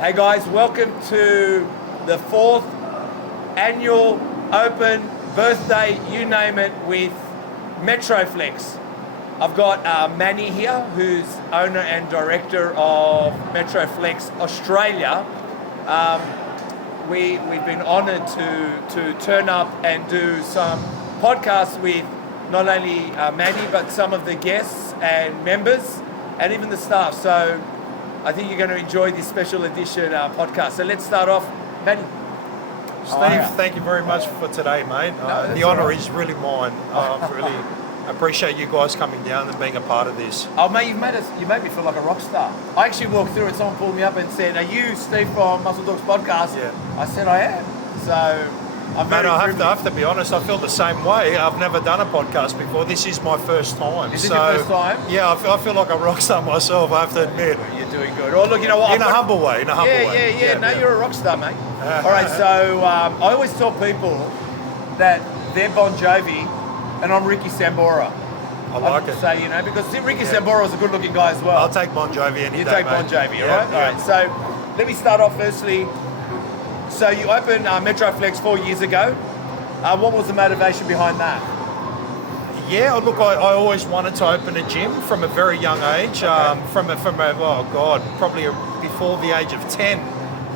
Hey guys, welcome to the 4th annual open birthday, you name it, with Metroflex. I've got Manny here, who's owner and director of Metroflex Australia. We've been honoured to turn up and do some podcasts with not only Manny, but some of the guests and members and even the staff. So I think you're going to enjoy this special edition podcast. So let's start off. Manny. Steve, thank you very much for today, mate. The honour is really mine. I really appreciate you guys coming down and being a part of this. Oh, mate, you made me feel like a rock star. I actually walked through and someone pulled me up and said, "Are you Steve from Muscle Dogs Podcast?" Yeah. I said, "I am." So I'm very I have to be honest, I feel the same way. I've never done a podcast before. This is my first time. Is it your first time? Yeah, I feel like a rock star myself, I have to admit. You're doing good. Oh, look, you know what? In a humble way. Yeah. You're a rock star, mate. All right, so I always tell people that they're Bon Jovi and I'm Ricky Sambora. I like it. So, because Ricky Sambora is a good-looking guy as well. I'll take Bon Jovi any day, You take Bon Jovi, all right? All right, so let me start off firstly. So you opened Metroflex 4 years ago. What was the motivation behind that? Yeah, look, I always wanted to open a gym from a very young age. Probably before the age of 10.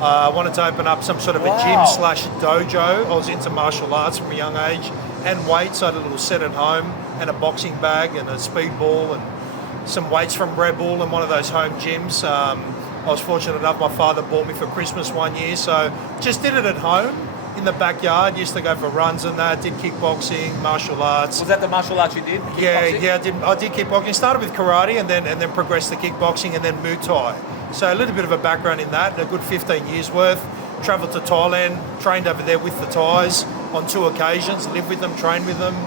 I wanted to open up some sort of a gym/dojo. I was into martial arts from a young age and weights. I had a little set at home and a boxing bag and a speedball and some weights from Red Bull and one of those home gyms. I was fortunate enough, my father bought me for Christmas one year, so just did it at home in the backyard. Used to go for runs and that, did kickboxing, martial arts. Was that the martial arts you did? Yeah, I did kickboxing. Started with karate and then progressed to kickboxing and then Muay Thai. So a little bit of a background in that, a good 15 years worth. Travelled to Thailand, trained over there with the Thais on 2 occasions, lived with them, trained with them.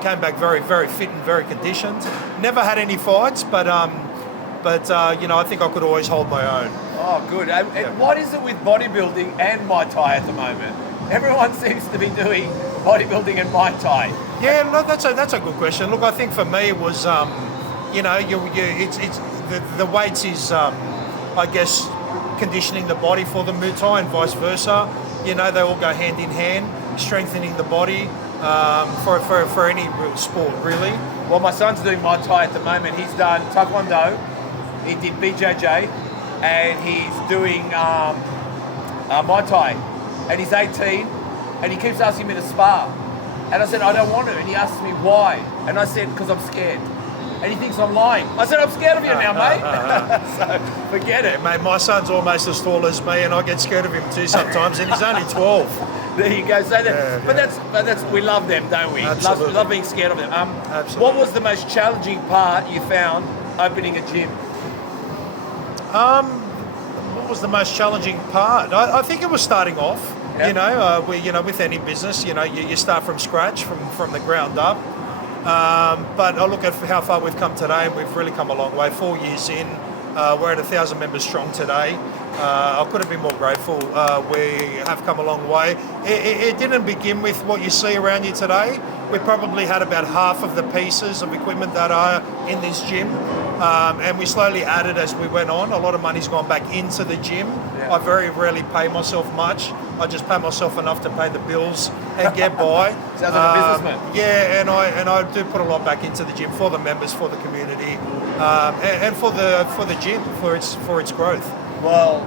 Came back very, very fit and very conditioned. Never had any fights, but I think I could always hold my own. Oh, good. And what is it with bodybuilding and Muay Thai at the moment? Everyone seems to be doing bodybuilding and Muay Thai. Yeah, no, that's a good question. Look, I think for me it was, the weights is, I guess, conditioning the body for the Muay Thai and vice versa. They all go hand in hand, strengthening the body for any real sport, really. Well, my son's doing Muay Thai at the moment. He's done Taekwondo, he did BJJ, and he's doing Muay Thai. And he's 18, and he keeps asking me to spar. And I said, "I don't want to." And he asks me why. And I said, "Because I'm scared." And he thinks I'm lying. I said, "I'm scared of you now, mate." So forget it. Mate, my son's almost as tall as me, and I get scared of him too sometimes, and he's only 12. There you go. So that's we love them, don't we? Absolutely. Love being scared of them. Absolutely. What was the most challenging part you found opening a gym? What was the most challenging part? I think it was starting off. Yep. With any business, you start from scratch, from the ground up. But I look at how far we've come today, and we've really come a long way. 4 years in, we're at 1,000 members strong today. I couldn't be more grateful. We have come a long way. It didn't begin with what you see around you today. We probably had about half of the pieces of equipment that are in this gym, and we slowly added as we went on. A lot of money's gone back into the gym. Yeah. I very rarely pay myself much. I just pay myself enough to pay the bills and get by. Sounds like a businessman. Yeah, and I do put a lot back into the gym for the members, for the community, and for the gym, for its growth. Well,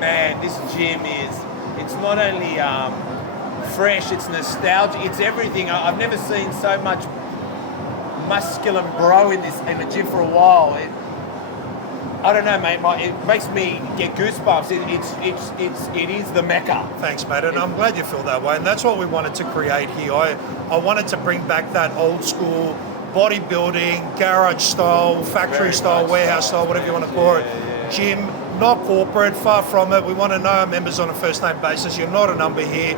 man, this gym it's not only fresh, it's nostalgic, it's everything. I've never seen so much muscular bro in the gym for a while. I don't know, mate. It makes me get goosebumps. It is the Mecca. Thanks, mate, and I'm glad you feel that way. And that's what we wanted to create here. I wanted to bring back that old school bodybuilding, garage style, factory style, warehouse style, whatever you want to call it, gym. Not corporate, far from it. We want to know our members on a first name basis. You're not a number here.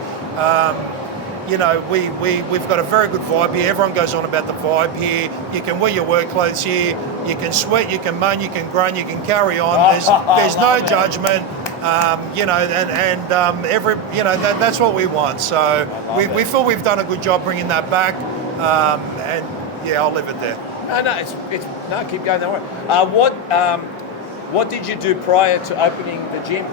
We've got a very good vibe here. Everyone goes on about the vibe here. You can wear your work clothes here. You can sweat, you can moan, you can groan, you can carry on. There's no judgment. That's what we want. So we feel we've done a good job bringing that back. I'll leave it there. No, keep going. Don't worry. What did you do prior to opening the gym?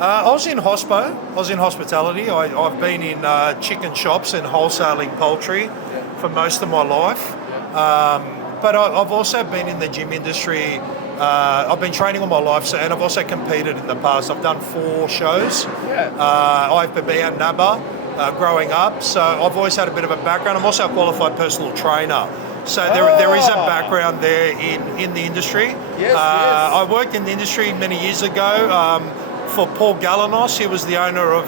I was in hospo. I was in hospitality. I've been in chicken shops and wholesaling poultry for most of my life. But I've also been in the gym industry. I've been training all my life, and I've also competed in the past. I've done 4 shows. IFBB and NABA growing up. So I've always had a bit of a background. I'm also a qualified personal trainer. So there is a background there in the industry. Yes. I worked in the industry many years ago. For Paul Galanos, he was the owner of,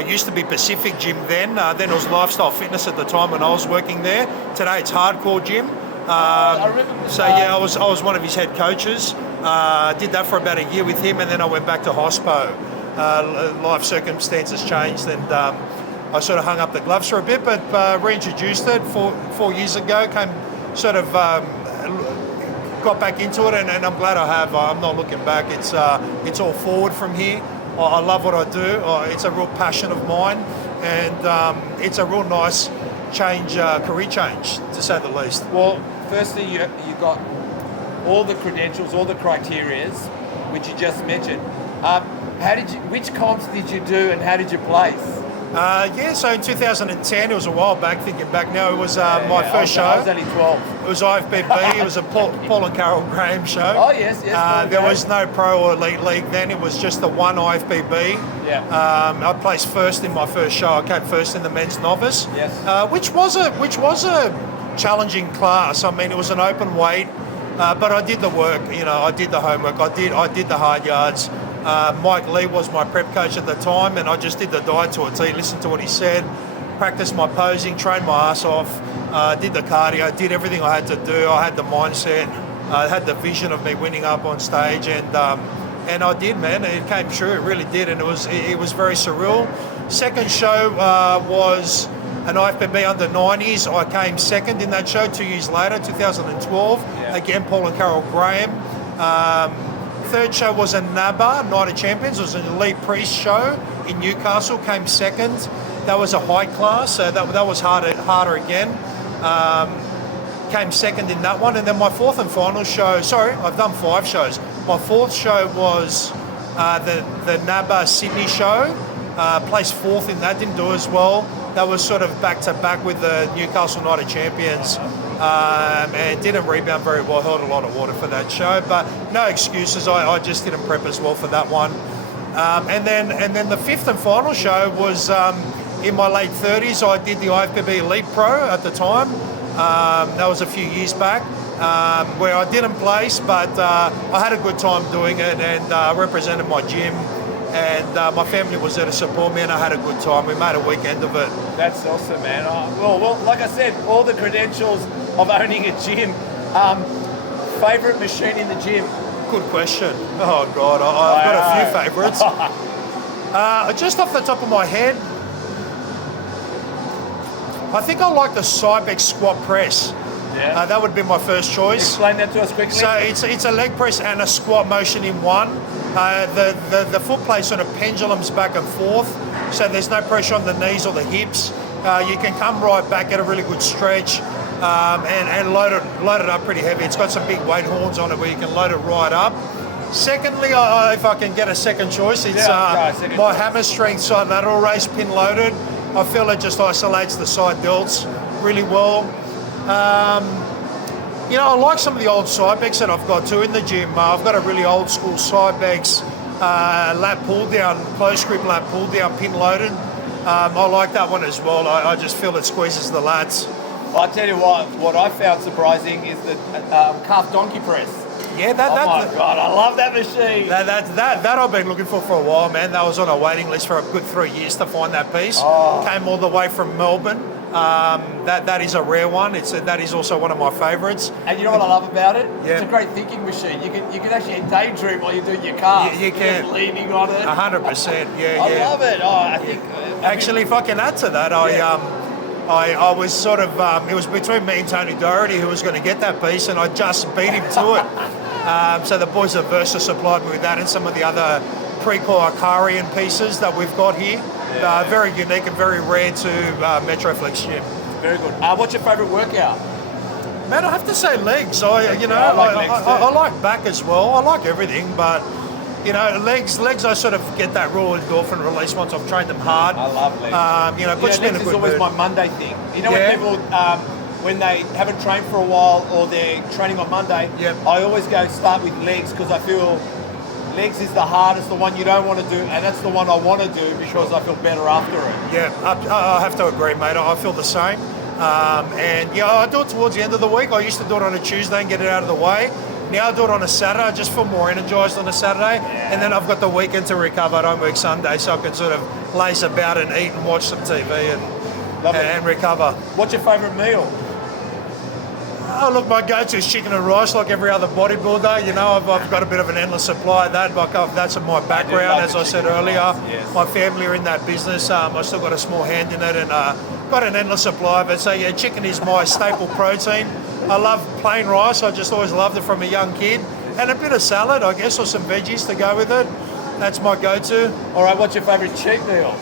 it used to be Pacific Gym then. Then it was Lifestyle Fitness at the time when I was working there. Today it's Hardcore Gym. I remember. So yeah, I was one of his head coaches. Did that for about a year with him, and then I went back to hospo. Life circumstances changed, and I sort of hung up the gloves for a bit, but reintroduced it 4 years ago. Got back into it, and I'm glad I have. I'm not looking back. It's all forward from here. I love what I do. It's a real passion of mine, and it's a real nice change, career change, to say the least. Well, firstly, you got all the credentials, all the criterias, which you just mentioned. Which comps did you do, and how did you place? So in 2010, it was a while back, thinking back now, it was my first show. I was only 12. It was IFBB, it was a Paul and Carol Graham show. Oh, yes. There was no pro or elite league then, it was just the one IFBB. Yeah. I placed first in my first show. I came first in the men's novice. Yes. Which was a challenging class. I mean, it was an open weight, but I did the work, I did the homework, I did the hard yards. Mike Lee was my prep coach at the time, and I just did the diet to a T, listened to what he said, practiced my posing, trained my ass off, did the cardio, did everything I had to do. I had the mindset, I had the vision of me winning up on stage, and I did, man. It came true, it really did, and it was very surreal. Second show was an IFBB under 90s. I came second in that show 2 years later, 2012. Again, Paul and Carol Graham. Third show was a NABA, Night of Champions. It was an elite priest show in Newcastle, came second. That was a high class, so that was harder again. Came second in that one. And then my fourth and final show, I've done 5 shows. My fourth show was the NABA Sydney show. Placed fourth in that, didn't do as well. That was sort of back to back with the Newcastle Night of Champions. And didn't rebound very well, held a lot of water for that show, but no excuses. I just didn't prep as well for that one. And then the fifth and final show was in my late 30s. I did the IFBB Elite Pro at the time. That was a few years back, where I didn't place, but I had a good time doing it, and represented my gym. And my family was there to support me, and I had a good time. We made a weekend of it. That's awesome, man. Well, like I said, all the credentials of owning a gym. Favorite machine in the gym? Good question. Oh God, I've got a few favourites. Just off the top of my head, I think I like the Cybex squat press. Yeah. That would be my first choice. Explain that to us quickly. So it's a leg press and a squat motion in one. The foot plate sort of pendulums back and forth, so there's no pressure on the knees or the hips. You can come right back, get a really good stretch, and load it up pretty heavy. It's got some big weight horns on it where you can load it right up. Secondly, if I can get a second choice, it's my hammer strength side lateral raise pin loaded. I feel it just isolates the side delts really well. I like some of the old Cybex that I've got too in the gym. I've got a really old school Cybex lat pull down, close grip lat pull down, pin loaded. I like that one as well. I just feel it squeezes the lats. I'll tell you what I found surprising is the calf donkey press. Yeah, oh my God, I love that machine. That I've been looking for a while, man. That was on a waiting list for a good 3 years to find that piece. Came all the way from Melbourne. That is a rare one. That is also one of my favourites. And you know what I love about it? Yeah. It's a great thinking machine. You can actually daydream while you're doing your calves. You can. Just leaning on it. 100%. Yeah. I love it. I think. Actually, if I can add to that, I was sort of it was between me and Tony Doherty who was going to get that piece, and I just beat him to it. So the boys at Versa supplied me with that and some of the other pre-core Akarian pieces that we've got here. Very unique and very rare to Metroflex gym. Very good. What's your favourite workout? Man, I have to say legs. I like legs too. I like back as well. I like everything, but legs. I sort of get that raw endorphin release once I've trained them hard. I love legs. Puts me in a legs good is always mood. my Monday thing. You know Yeah. when people, when they haven't trained for a while or they're training on Monday, Yep. I always go start with legs because I feel legs is the hardest, the one you don't want to do, and that's the one I want to do because I feel better after it. Yeah, I have to agree, mate. I feel the same. I do it towards the end of the week. I used to do it on a Tuesday and get it out of the way. Now I do it on a Saturday. I just feel more energised on a Saturday. Yeah. And then I've got the weekend to recover. I don't work Sunday, so I can sort of laze about and eat and watch some TV and recover. What's your favourite meal? Oh, look, my go-to is chicken and rice like every other bodybuilder. I've got a bit of an endless supply of that, but that's my background, as I said earlier. Yes. My family are in that business. I still got a small hand in it and got an endless supply of it. So, yeah, chicken is my staple protein. I love plain rice. I just always loved it from a young kid. And a bit of salad, I guess, or some veggies to go with it. That's my go-to. All right, what's your favourite cheat meal?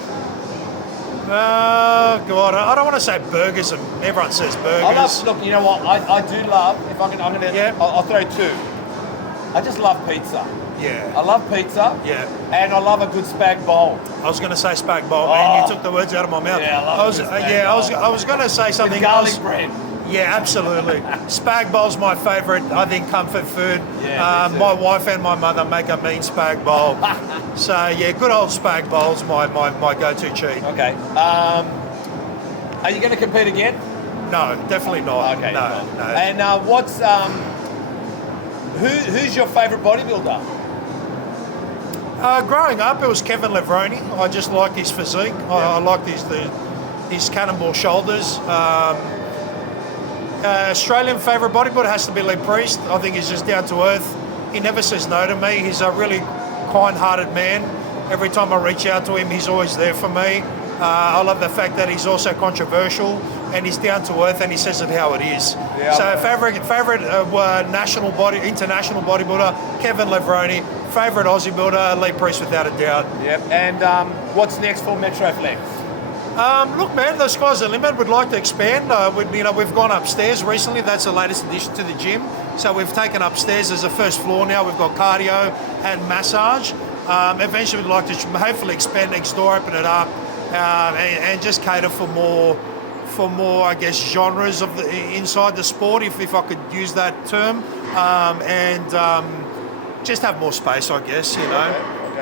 Oh, God, I don't want to say burgers, and everyone says burgers. Look, you know what? I do love, if I can, I'll throw two. I just love pizza. Yeah. I love pizza. Yeah. And I love a good spag bowl. I was going to say spag bowl, man. You took the words out of my mouth. Yeah, I love I was going to say something With garlic else. bread. Yeah, absolutely. Spag bowl's my favourite, I think, comfort food. Yeah, me too. My wife and my mother make a mean spag bowl. So, yeah, good old spag bowl's my go-to cheat. Okay. Are you going to compete again? No, definitely not. Okay. No. And who's your favourite bodybuilder? Growing up, it was Kevin Levroni. I just liked his physique. I liked his cannonball shoulders. Australian favourite bodybuilder has to be Lee Priest. I think he's just down to earth. He never says no to me. He's a really kind-hearted man. Every time I reach out to him, he's always there for me. I love the fact that he's also controversial and he's down to earth and he says it how it is. Yeah, so favourite international bodybuilder, Kevin Levroni. Favourite Aussie builder, Lee Priest without a doubt. Yep. And what's next for Metroflex? Look, man, the sky's the limit. We'd like to expand. We've gone upstairs recently. That's the latest addition to the gym. So we've taken upstairs as a first floor now. We've got cardio and massage. Eventually, we'd like to hopefully expand next door, open it up, and just cater for more, I guess, genres of inside the sport, if I could use that term, just have more space, I guess. Okay.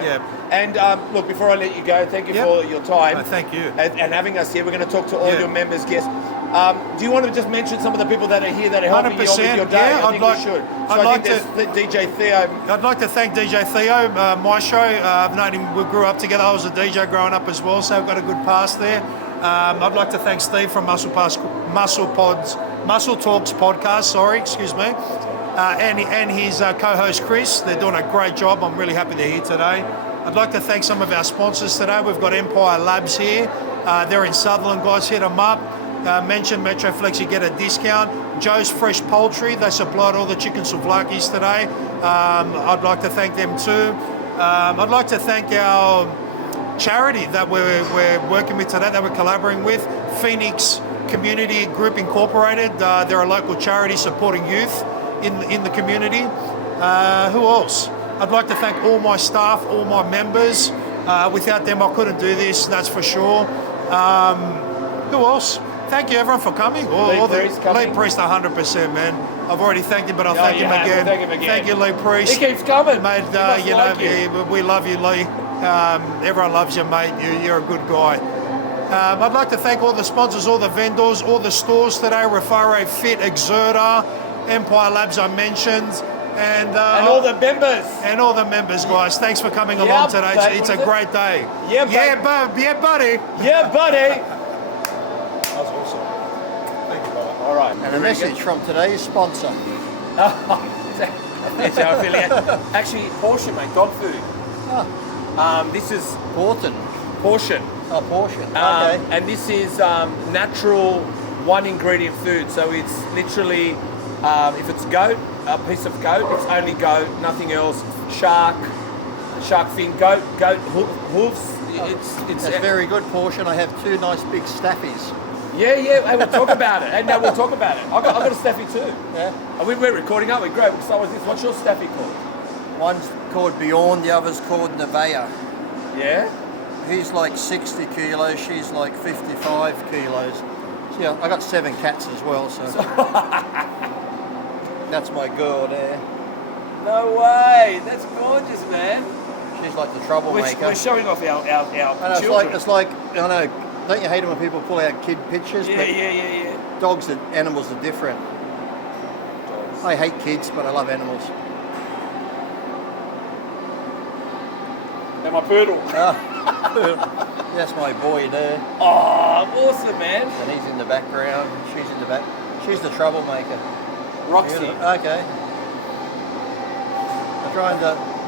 Yeah. And look, before I let you go, thank you for your time. Thank you. And having us here. We're going to talk to all your members, guests. Do you want to just mention some of the people that are here that are helping you with your day? Yeah, I think we should. I think there's DJ Theo. I'd like to thank DJ Theo, my show. I've known him, we grew up together. I was a DJ growing up as well, so I've got a good past there. I'd like to thank Steve from Muscle Talks podcast, and his co-host Chris. They're doing a great job. I'm really happy they're here today. I'd like to thank some of our sponsors today. We've got Empire Labs here. They're in Sutherland, guys. Hit them up. Mention Metroflex, you get a discount. Joe's Fresh Poultry, they supplied all the chicken souvlakis today. I'd like to thank them too. I'd like to thank our charity that we're working with today, that we're collaborating with, Phoenix Community Group Incorporated. They're a local charity supporting youth in the community. Who else? I'd like to thank all my staff, all my members. Without them, I couldn't do this, that's for sure. Who else? Thank you, everyone, for coming. Lee Priest, 100%, man. I've already thanked him, but I'll thank him again. Thank you, Lee Priest. He keeps coming. Mate, we love you, Lee. Everyone loves you, mate. You're a good guy. I'd like to thank all the sponsors, all the vendors, all the stores today, Refare Fit, Exerter, Empire Labs I mentioned. And all the members. And all the members, guys. Thanks for coming along today. It's a great day. Yeah, buddy. Yeah, buddy. That was awesome. Thank you, brother. All right. And a message from today's sponsor. It's our affiliate. Actually, Portion, mate. Dog food. This is Portion. Portion. Oh, Portion. Okay. And this is natural one ingredient food. So it's literally, if it's goat, a piece of goat, it's only goat, nothing else. Shark fin, goat hoofs. It's That's very good. Portion. I have two nice big staffies. Yeah, hey, we'll talk about it. Hey, no, we'll talk about it. I've got a staffy too. Yeah. We're recording, aren't we? Great. So what's this? What's your staffy called? One's called Bjorn, the other's called Nevaeh. Yeah? He's like 60 kilos, she's like 55 kilos. So, yeah, I got 7 cats as well, so. That's my girl there. No way. That's gorgeous, man. She's like the troublemaker. We're showing off our I know, children. it's like, I know, don't you hate it when people pull out kid pictures? Yeah, But yeah. dogs and animals are different. I hate kids, but I love animals. And my poodle. That's my boy there. Oh, awesome, man. And he's in the background. She's in the back. She's the troublemaker. Roxy. Okay.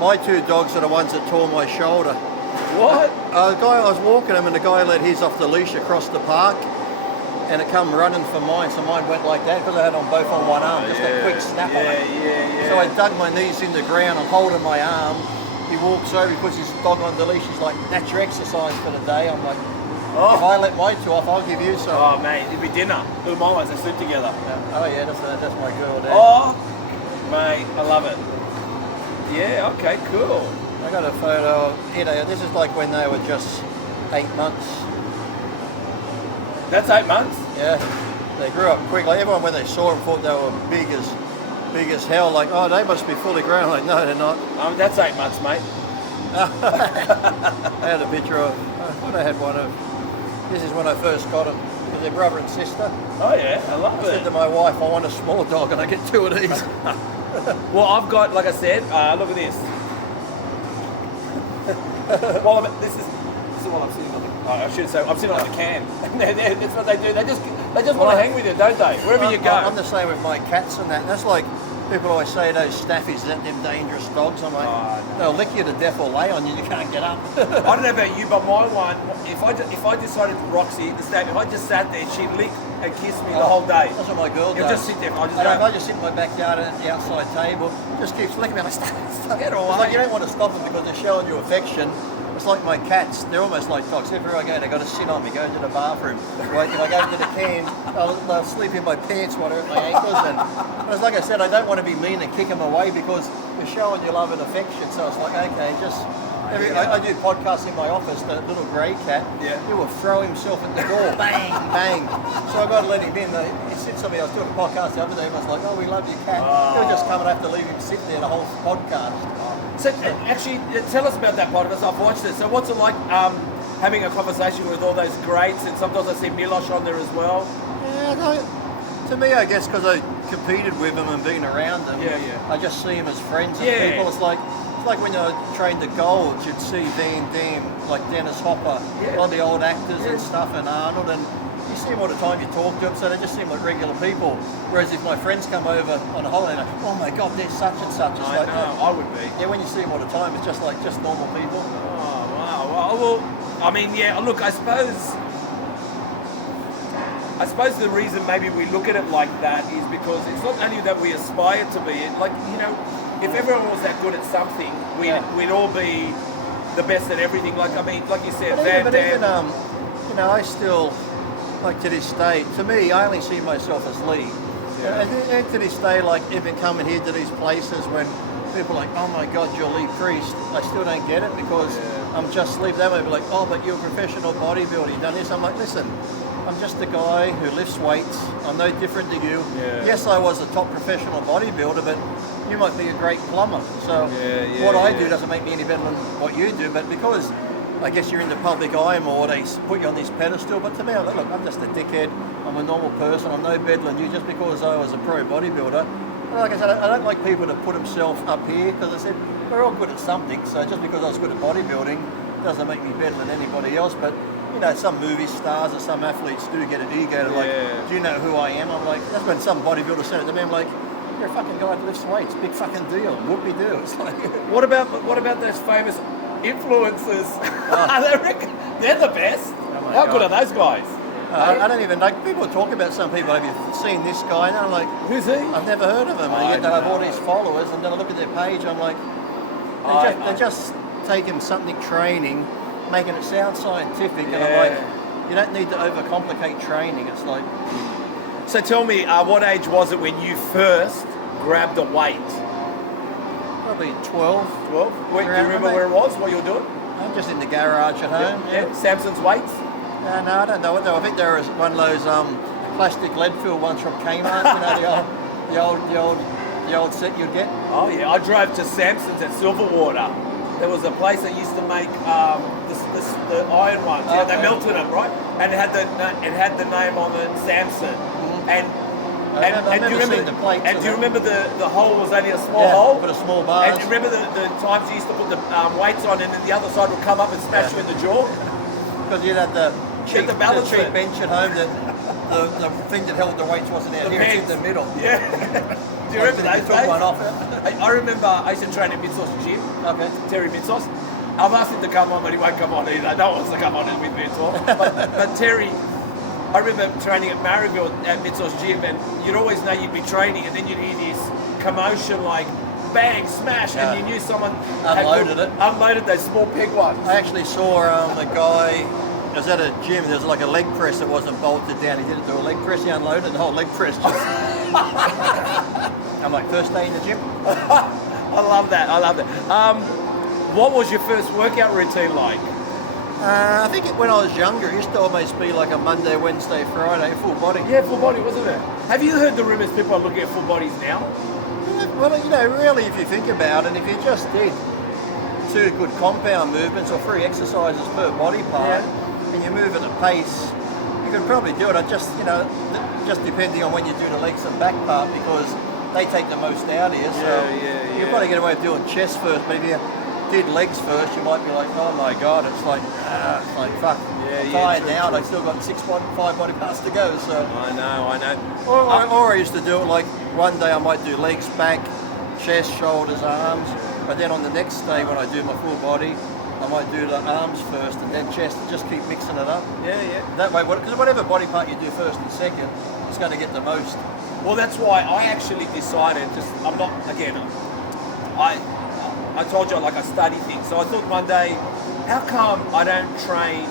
My 2 dogs are the ones that tore my shoulder. What? The guy, I was walking him and the guy let his off the leash across the park and it come running for mine, so mine went like that because I had them both on one arm, just a quick snap on it. Yeah. So I dug my knees in the ground, I'm holding my arm, he walks over, he puts his dog on the leash, he's like, that's your exercise for the day. I'm like, if I let my 2 off, I'll give you some. Oh, mate, it'd be dinner. Who my ones, they sleep together. Oh yeah, that's my girl there. Oh, mate, I love it. Yeah, okay, cool. I got a photo, this is like when they were just 8 months. That's 8 months? Yeah, they grew up quick. Like everyone, when they saw them, thought they were big as hell. Like, oh, they must be fully grown. I'm like, no, they're not. That's 8 months, mate. I had a picture of. I thought I had one of. This is when I first got them. They're brother and sister. Oh yeah, I love I said to my wife, I want a small dog, and I get 2 of these. Well, I've got, like I said, look at this. Well, this is what I'm sitting on. I should say, I'm sitting on the can. That's what they do. They just want to hang with you, don't they? Wherever you go. I'm the same with my cats and that. That's like people always say those staffies, them dangerous dogs. I'm like, they'll lick you to death or lay on you. You can't get up. I don't know about you, but my one, if I decided to Roxy, the staff, if I just sat there, she'd lick and kiss me the whole day. That's what my girl does. You'll just sit there. I just sit in my backyard at the outside table, just keeps licking me. I'm like, stop, get away. It's like you don't want to stop them because they're showing you affection. It's like my cats, they're almost like dogs. Everywhere I go, they've got to sit on me, go to the bathroom. Right? If I go to the can, they'll sleep in my pants while they're at my ankles. But it's like I said, I don't want to be mean and kick them away because you're showing your love and affection. So it's like, okay, just... I do podcasts in my office, the little grey cat, he will throw himself at the door, bang, bang. So I've got to let him in. He sits on me, I was doing a podcast the other day, and I was like, oh, we love your cat. He'll just come and I have to leave him sit there the whole podcast. So actually, tell us about that podcast. I've watched it. So what's it like having a conversation with all those greats? And sometimes I see Milosh on there as well. Yeah, no, to me, I guess because I competed with them and been around them, I just see them as friends and people. It's like when I trained at Gold, you'd see Van Damme, like Dennis Hopper, a lot of the old actors and stuff, and Arnold, and you see them all the time, you talk to them, so they just seem like regular people. Whereas if my friends come over on a holiday, like, oh my God, they're such and such. It's I know, I would be. Yeah, when you see them all the time, it's just like normal people. Oh, wow. Well, I mean, yeah, look, I suppose the reason maybe we look at it like that is because it's not only that we aspire to be it, like, you know, if everyone was that good at something, we'd all be the best at everything. Like, I mean, like you said, but even, you know, I still, like to this day, to me, I only see myself as Lee. And to this day, like even coming here to these places when people are like, oh my God, you're Lee Priest, I still don't get it because I'm just Lee. They might be like, oh, but you're a professional bodybuilder, you've done this. I'm like, listen, I'm just a guy who lifts weights. I'm no different to you. Yes, I was a top professional bodybuilder, but you might be a great plumber. So what I do doesn't make me any better than what you do, but because I guess you're in the public eye more, they put you on this pedestal. But to me, I'm like, look, I'm just a dickhead. I'm a normal person. I'm no better than you just because I was a pro bodybuilder. And like I said, I don't like people to put themselves up here because I said, we're all good at something. So just because I was good at bodybuilding doesn't make me better than anybody else. But you know, some movie stars or some athletes do get an ego to like, do you know who I am? I'm like, that's when some bodybuilder said it to me. I'm like, you're a fucking guy that lifts weights. Big fucking deal. Whoopie-doo. It's like, what about those famous influencers? They're the best. Oh How good are those guys? I don't even like people talk about some people. Have you seen this guy? And I'm like, who's he? I've never heard of him. And yet they have all these followers, and then I look at their page. I'm like, they're just taking something training, making it sound scientific, and I'm like, You don't need to overcomplicate training. It's like, So tell me, what age was it when you first grabbed a weight? probably 12. 12? Wait, do you Around remember there. where it was, what you were doing? I'm just in the garage at home. Yeah. Samson's weights? No, I don't know what they were. I think there was one of those plastic lead-filled ones from Kmart. The old set you'd get. Oh yeah, I drove to Samson's at Silverwater. There was a place that used to make the iron ones. Yeah, they Okay. melted them, right? And it had the name on it, Samson. And I do you remember seeing the plates. And of do you that. remember the hole was only a small Yeah, hole? but a small bars. And do you remember the times you used to put the weights on, and then the other side would come up and smash you in the jaw? Because you'd have the cheap, the balance cheap it. bench at home that the thing that held the weights wasn't out. Here it's in the middle. Yeah. Do you remember those Took days? one off. I remember I used to train in Mitsos gym. Okay. Terry Mitsos. I've asked him to come on, but he won't come on either. No one wants to come on with me at all. But Terry, I remember training at Marrieville at Mitsos gym, and you'd always know you'd be training, and then you'd hear this commotion like bang, smash, Yeah. and you knew someone unloaded those small pig ones. I actually saw a guy. I was at a gym. There was like a leg press that wasn't bolted down. He didn't do a leg press. He unloaded the whole leg press. Just I'm like, first day in the gym. I love that. What was your first workout routine like? I think when I was younger, it used to almost be like a Monday, Wednesday, Friday, full body. Yeah, full body, wasn't it? Have you heard the rumours people are looking at full bodies now? Well, really, if you think about it, if you just did 2 good compound movements or 3 exercises per body part, and you move at a pace, you could probably do it. Just depending on when you do the legs and back part, because they take the most out of you. So you'll probably get away with doing chest first, but if you did legs first, you might be like, oh my god, it's like fuck. I'm tired now, and I've still got 5 body parts to go. So I know. or I used to do it like one day I might do legs, back, chest, shoulders, arms, but then on the next day when I do my full body, I might do the arms first and then chest, and just keep mixing it up. Yeah. That way, because whatever body part you do first and second, it's going to get the most. Well, that's why I actually decided, I told you I study things. So I thought one day, how come I don't train,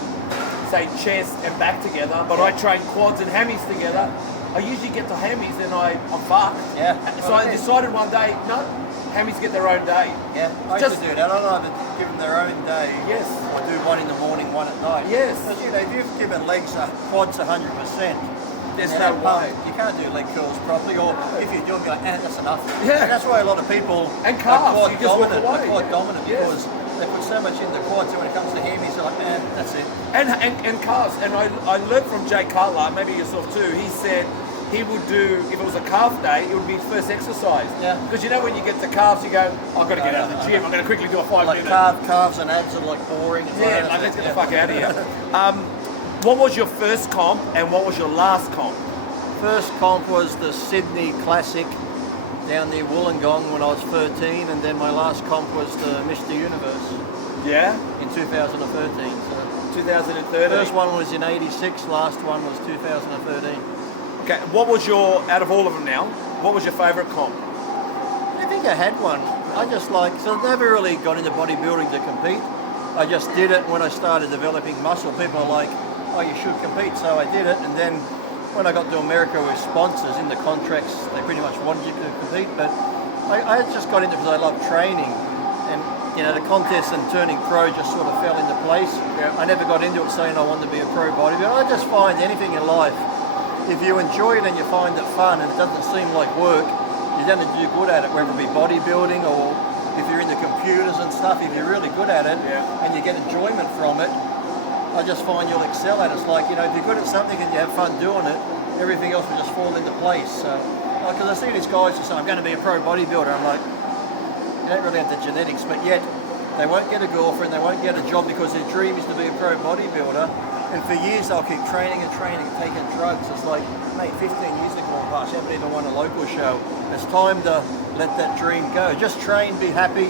say, chest and back together, but I train quads and hammies together? I usually get to hammies and I'm fucked. Yeah. So I decided one day, no, hammies get their own day. Yeah, I used to do that. I don't either give them their own day. Yes. Or do one in the morning, one at night. Yes. Because if you've given legs quads 100%, There's they're no way. pumped. You can't do leg curls properly, or if you do them, you're like, that's enough. Yeah. And that's why a lot of people And calves, are you just walk away. quad dominant Yes. because they put so much in the quads, and when it comes to hammies, they're like, that's it. And calves. And I learned from Jay Cutler, maybe yourself too, he said he would do, if it was a calf day, it would be his first exercise. Yeah. Because when you get to calves, you go, I've got to get out of the gym, I'm going to quickly do a 5 Like minute. calves and abs are like boring. It's Yeah, like, let's get the fuck out of here. What was your first comp and what was your last comp? First comp was the Sydney Classic down near Wollongong when I was 13, and then my last comp was the Mr. Universe Yeah? in 2013. So 2013. first one was in '86, last one was 2013. Okay, what was out of all of them now, what was your favourite comp? I think I had one. So I never really got into bodybuilding to compete. I just did it when I started developing muscle. People are like, oh, you should compete, so I did it, and then when I got to America with sponsors in the contracts, they pretty much wanted you to compete, but I just got into it because I love training, and the contests and turning pro just sort of fell into place. Yeah. I never got into it saying I wanted to be a pro bodybuilder. I just find anything in life, if you enjoy it and you find it fun and it doesn't seem like work, you're going to do good at it, whether it be bodybuilding or if you're into computers and stuff. If you're really good at it and you get enjoyment from it, I just find you'll excel at it. It's like, if you're good at something and you have fun doing it, everything else will just fall into place. So, because I see these guys who say, I'm going to be a pro bodybuilder. I'm like, you don't really have the genetics, but yet they won't get a girlfriend, they won't get a job because their dream is to be a pro bodybuilder. And for years they'll keep training and taking drugs. It's like, mate, 15 years have gone past, you haven't even won a local show. It's time to let that dream go. Just train, be happy,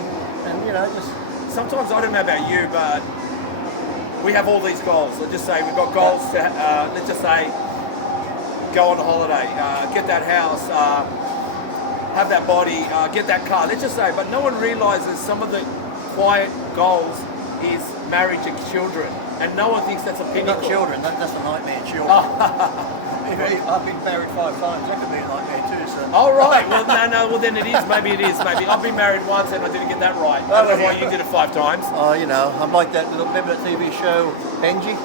and just... Sometimes, I don't know about you, but we have all these goals. Let's just say we've got goals to, let's just say, go on a holiday, get that house, have that body, get that car. Let's just say, but no one realizes some of the quiet goals is marriage and children, and no one thinks that's a pinnacle. Not children, that's a nightmare, children. I've been married 5 times, that could be a nightmare too, so. Oh, right. Well, no, well then it is. Maybe it is. Maybe. I've been married once and I didn't get that right. I don't know why you did it 5 times. Oh, you know, I'm like that little, remember that TV show, Benji?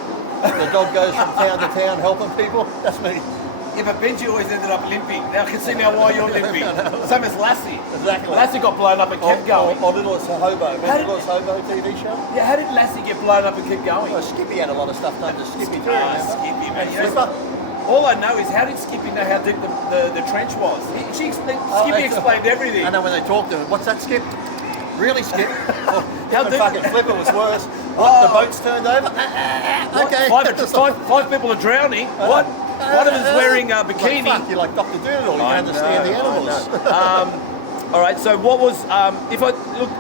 The dog goes from town to town helping people? That's me. Yeah, but Benji always ended up limping. Now I can see now why you're limping. Same as Lassie. Exactly. Lassie got blown up and kept going. Or Littlest Hobo. Remember Littlest Hobo TV show? Yeah, how did Lassie get blown up and keep going? Well, Skippy had a lot of stuff done to Skippy too. Skippy, man. And You know, all I know is how did Skippy know how deep the trench was? Skippy explained everything. I know when they talked to him, what's that, Skip? Really, Skip? How deep? Fucking Flipper was worse. What, the boat's turned over? Okay. 5 people are drowning. What? One of them's wearing a bikini. Like, fuck, you're like Dr. Doolittle, you can understand the animals. All right, so what was, if I, look,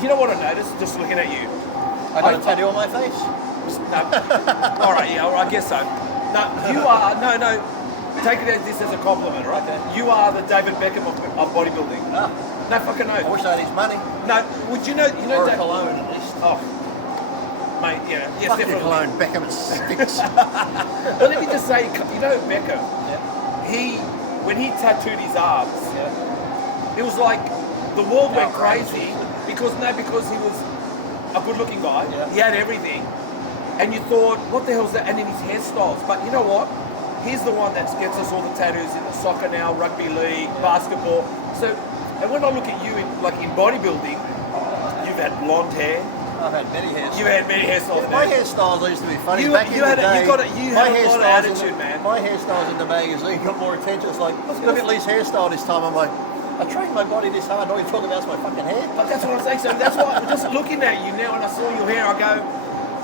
you know what I noticed, just looking at you? I got a tattoo on my face. No. All right, yeah, I guess so. No, you are, no, take it as this as a compliment, right? Okay. You are the David Beckham of bodybuilding. Ah. No fucking no. I wish I had his money. No, would you know, Or a cologne at least. Oh, mate, yeah, yes, Fuck your definitely. cologne, Beckham, it stinks. But let me just say, you know Beckham, Yeah. when he tattooed his arms, Yeah. it was like the world went crazy because he was a good-looking guy. Yeah. He had everything, and you thought, what the hell's that? And then his hairstyles. But you know what? He's the one that gets us all the tattoos in the soccer now, rugby league, basketball. So, and when I look at you in bodybuilding, you've had blonde hair. I've had many hairstyles. You had many hairstyles. My hairstyles used to be funny. You Back in had the day, you had a lot of attitude, man. My hairstyles in the magazine got more attention. It's like, look at Lee's hairstyle this time. I'm like, I trained my body this hard. All you're talking about is my fucking hair. But that's what I'm saying. So that's why, just looking at you now and I saw your hair, I go,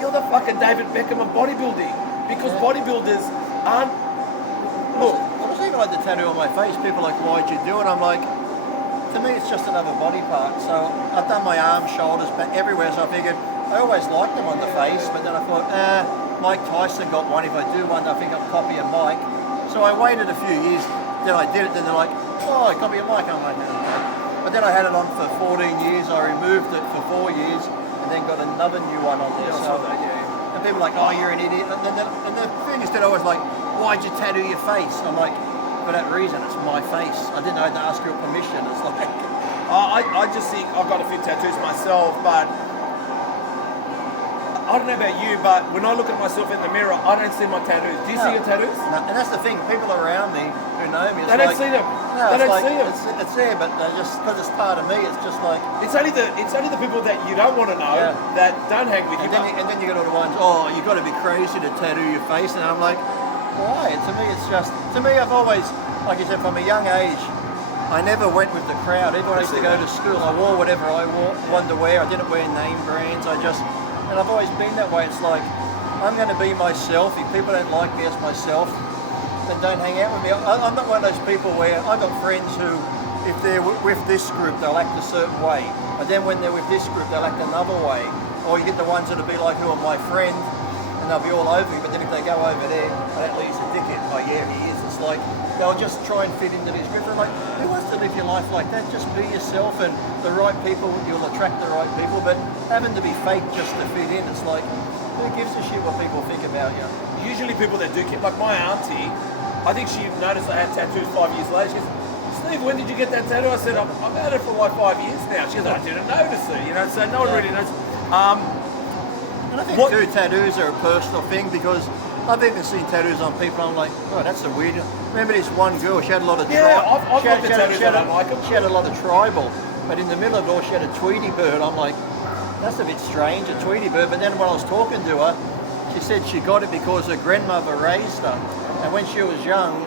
you're the fucking David Beckham of bodybuilding. Because bodybuilders aren't, look. I was even like the tattoo on my face. People are like, why'd you do it? I'm like, to me, it's just another body part. So I've done my arms, shoulders, back, everywhere. So I figured, I always liked them on the face, but then I thought, Mike Tyson got one. If I do one, I think I'll copy a Mike. So I waited a few years, then I did it, then they're like, oh, copy a Mike. I'm like, no. But then I had it on for 14 years, I removed it for 4 years, and then got another new one on there. So, and people are like, oh, you're an idiot. And the thing is that I was like, why'd you tattoo your face? I'm like, for that reason, it's my face. I didn't have to ask your permission. It's like... I just think I've got a few tattoos myself, but I don't know about you, but when I look at myself in the mirror, I don't see my tattoos. Do you see your tattoos? No, and that's the thing. People around me who know me, it's They don't like, see them. No, They don't like, see them. It's there, but just because it's part of me, it's just like. It's only the people that you don't want to know that don't hang with you. And then you get all the ones. Oh, you got to be crazy to tattoo your face, and I'm like, why? To me, it's just. To me, I've always, like you said, from a young age, I never went with the crowd. Everyone used to go to school. I wore whatever I wanted to wear. I didn't wear name brands. And I've always been that way. It's like, I'm going to be myself. If people don't like me as myself, then don't hang out with me. I'm not one of those people where I've got friends who, if they're with this group, they'll act a certain way. But then when they're with this group, they'll act another way. Or you get the ones that'll be like, who are my friend, and they'll be all over me. But then if they go over there, that leaves a dickhead. Oh yeah, he is. It's like, they'll just try and fit into this group. They're like, who wants to live your life like that? Just be yourself, and the right people, you'll attract the right people. But having to be fake just to fit in, it's like, who gives a shit what people think about you? Usually people that do keep, like my auntie, I think she noticed I had tattoos 5 years later. She goes, Steve, when did you get that tattoo? I said, I've had it for like 5 years now. She goes, I didn't notice it, you know, so no one really knows. And I think too, tattoos are a personal thing, because I've even seen tattoos on people. I'm like, oh, that's a weird. Remember this one girl? She had a lot of I've got the tattoos. I don't like them. She had a lot of tribal, but in the middle of it all, she had a Tweety bird. I'm like, that's a bit strange, a Tweety bird. But then when I was talking to her, she said she got it because her grandmother raised her, and when she was young,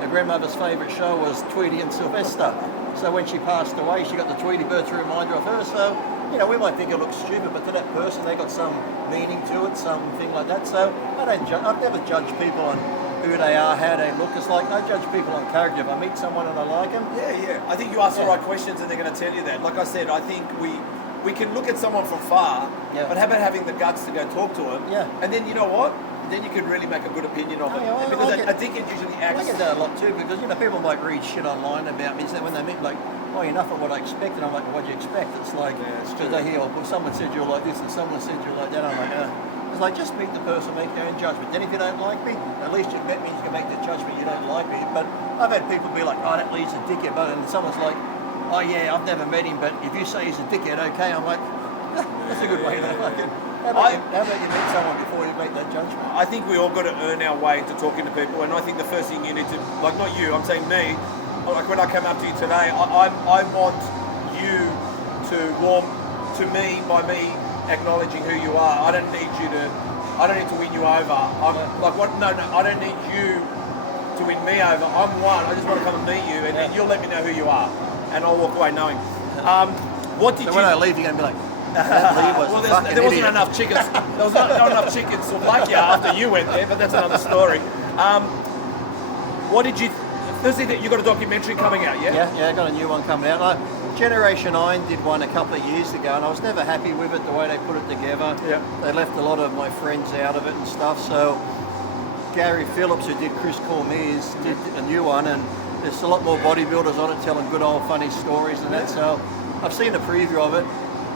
her grandmother's favourite show was Tweety and Sylvester. So when she passed away, she got the Tweety bird to remind her of her. So, you know, we might think it looks stupid, but to that person, they got some meaning to it, something like that. So I've never judged people on who they are, how they look. It's like, I judge people on character. If I meet someone and I like them. Yeah. I think you ask the right questions and they're going to tell you that. Like I said, I think we can look at someone from far, but how about having the guts to go talk to them? Yeah. And then, you know what? Then you can really make a good opinion of it. Because I think it usually acts... I get that a lot too, because, you know, people might read shit online about me, so when they meet, like, oh, you're nothing what I expected. I'm like, what do you expect? It's like, because I hear, well, someone said you're like this and someone said you're like that. I'm like, It's like, just meet the person, make your own judgment. Then if you don't like me, at least you've met me and you can make the judgment you don't like me. But I've had people be like, oh, that leads a dickhead. But and someone's like, oh yeah, I've never met him, but if you say he's a dickhead, okay. I'm like, that's a good way to fucking. How about you meet someone before you make that judgment? I think we all got to earn our way into talking to people, and I think the first thing you need to, like, not you, I'm saying me, like when I come up to you today, I want you to warm to me by me acknowledging who you are. I don't need to win you over. I don't need you to win me over. I'm one. I just want to come and meet you, and then you'll let me know who you are, and I'll walk away knowing. What did so you? when I leave, you're gonna be like, that Lee was well, there wasn't idiot. enough chickens. There was not enough chickens like you after you went there, but that's another story. What did you? Firstly, you got a documentary coming out, yeah? Yeah, I got a new one coming out. Generation 9 did one a couple of years ago, and I was never happy with it, the way they put it together. Yeah. They left a lot of my friends out of it and stuff, so Gary Phillips, who did Chris Cormier's, did a new one, and there's a lot more bodybuilders on it telling good old funny stories and that, so I've seen a preview of it.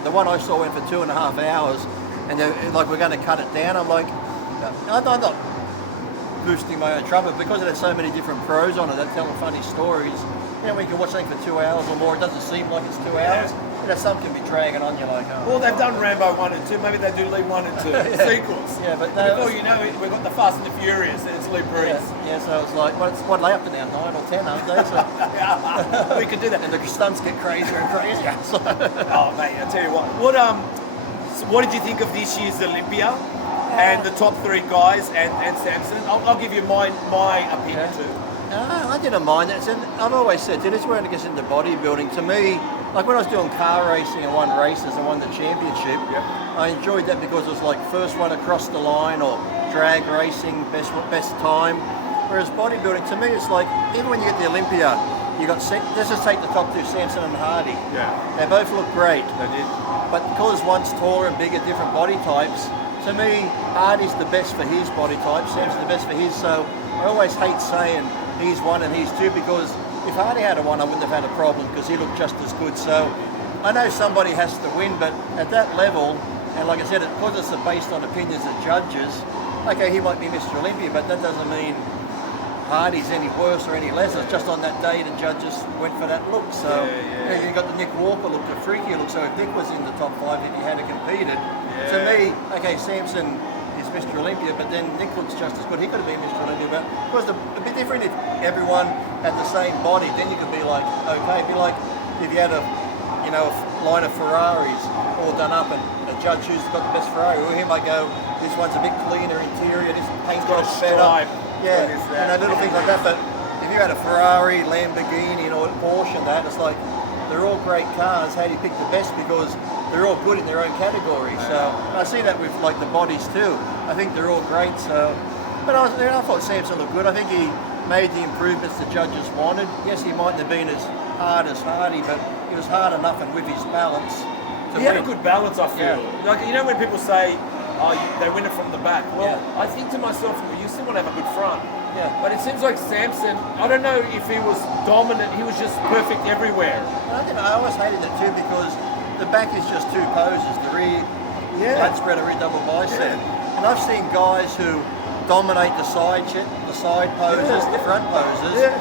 The one I saw went for 2.5 hours, and they're like, we're going to cut it down. I'm like, I'm not boosting my own trumpet because there's so many different pros on it that tell funny stories. You know, when you can watch something for 2 hours or more, it doesn't seem like it's 2 hours. You know, some can be dragging on you like, oh. Well, they've done Rambo 1 and 2. Maybe they do Lee 1 and 2 sequels. Yeah, but before you know it, we've got the Fast and the Furious, and it's Lee Breeze. Yeah, so it's like, what are they up to now? 9 or 10, aren't they? So, we could do that. And the stunts get crazier and crazier. So. Oh, mate, I tell you what. What did you think of this year's Olympia and the top 3 guys and Samson? I'll give you my opinion too. I didn't mind it. I've always said that it's when it gets into bodybuilding. To me, like when I was doing car racing and won races and won the championship, I enjoyed that because it was like first one across the line or drag racing, best time. Whereas bodybuilding, to me, it's like, even when you get the Olympia, you got, let's just take the top 2, Samson and Hardy. Yeah. They both look great. They did. But because one's taller and bigger, different body types, to me, Hardy's the best for his body type, Samson's the best for his, so I always hate saying he's 1 and he's 2 because if Hardy had a 1, I wouldn't have had a problem because he looked just as good. So I know somebody has to win, but at that level, and like I said, because it's based on opinions of judges, okay, he might be Mr. Olympia, but that doesn't mean Hardy's any worse or any less. It's just on that day the judges went for that look. So you got the Nick Walker look, the freaky look. So if Nick was in the top 5, if he had competed, to me, okay, Samson is Mr. Olympia, but then Nick looks just as good. He could have been Mr. Olympia, but it was a bit different if everyone had the same body. Then you could be like, okay, it'd be like if you had a line of Ferraris all done up and a judge who's got the best Ferrari, well, he might go, this one's a bit cleaner interior, this paint's got a better. Yeah, little things like that. But if you had a Ferrari, Lamborghini, or Porsche, and that, it's like they're all great cars. How do you pick the best? Because they're all good in their own category. So I see that with like the bodies too. I think they're all great. So, but I thought Samson looked good. I think he made the improvements the judges wanted. Yes, he mightn't have been as hard as Hardy, but he was hard enough and with his balance. He had a good balance, I feel. Yeah. Like, you know when people say, they win it from the back. Well, I think to myself, you still want to have a good front. Yeah. But it seems like Samson, I don't know if he was dominant, he was just perfect everywhere. I always hated that too because the back is just 2 poses, the rear front spread, a rear double bicep. And I've seen guys who dominate the side poses, the front poses.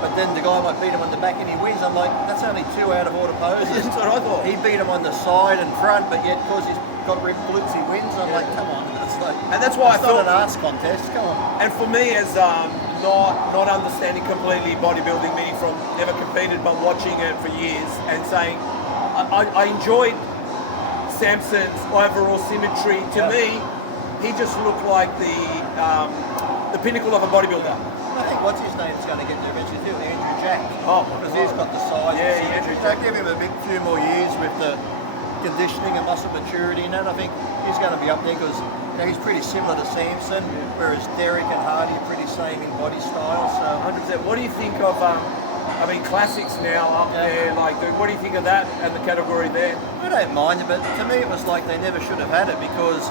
But then the guy might beat him on the back and he wins. I'm like, that's only 2 out of order poses. That's what I thought. He beat him on the side and front, but yet because he's got ripped glutes, he wins. I'm like, come on. And that's why it's not an arts contest. Come on. And for me, as not understanding completely bodybuilding, meaning from never competed but watching it for years and saying, I enjoyed Samson's overall symmetry. To me, he just looked like the pinnacle of a bodybuilder. I think what's his name is going to get there eventually too, Andrew Jack. Because he's got the size. Yeah, Andrew Jack. Give him a few more years with the conditioning and muscle maturity, and then I think he's going to be up there because he's pretty similar to Samson, whereas Derek and Hardy are pretty same in body style. So 100%. What do you think of? Classics now up there. Like, what do you think of that and the category there? I don't mind it, but to me it was like they never should have had it because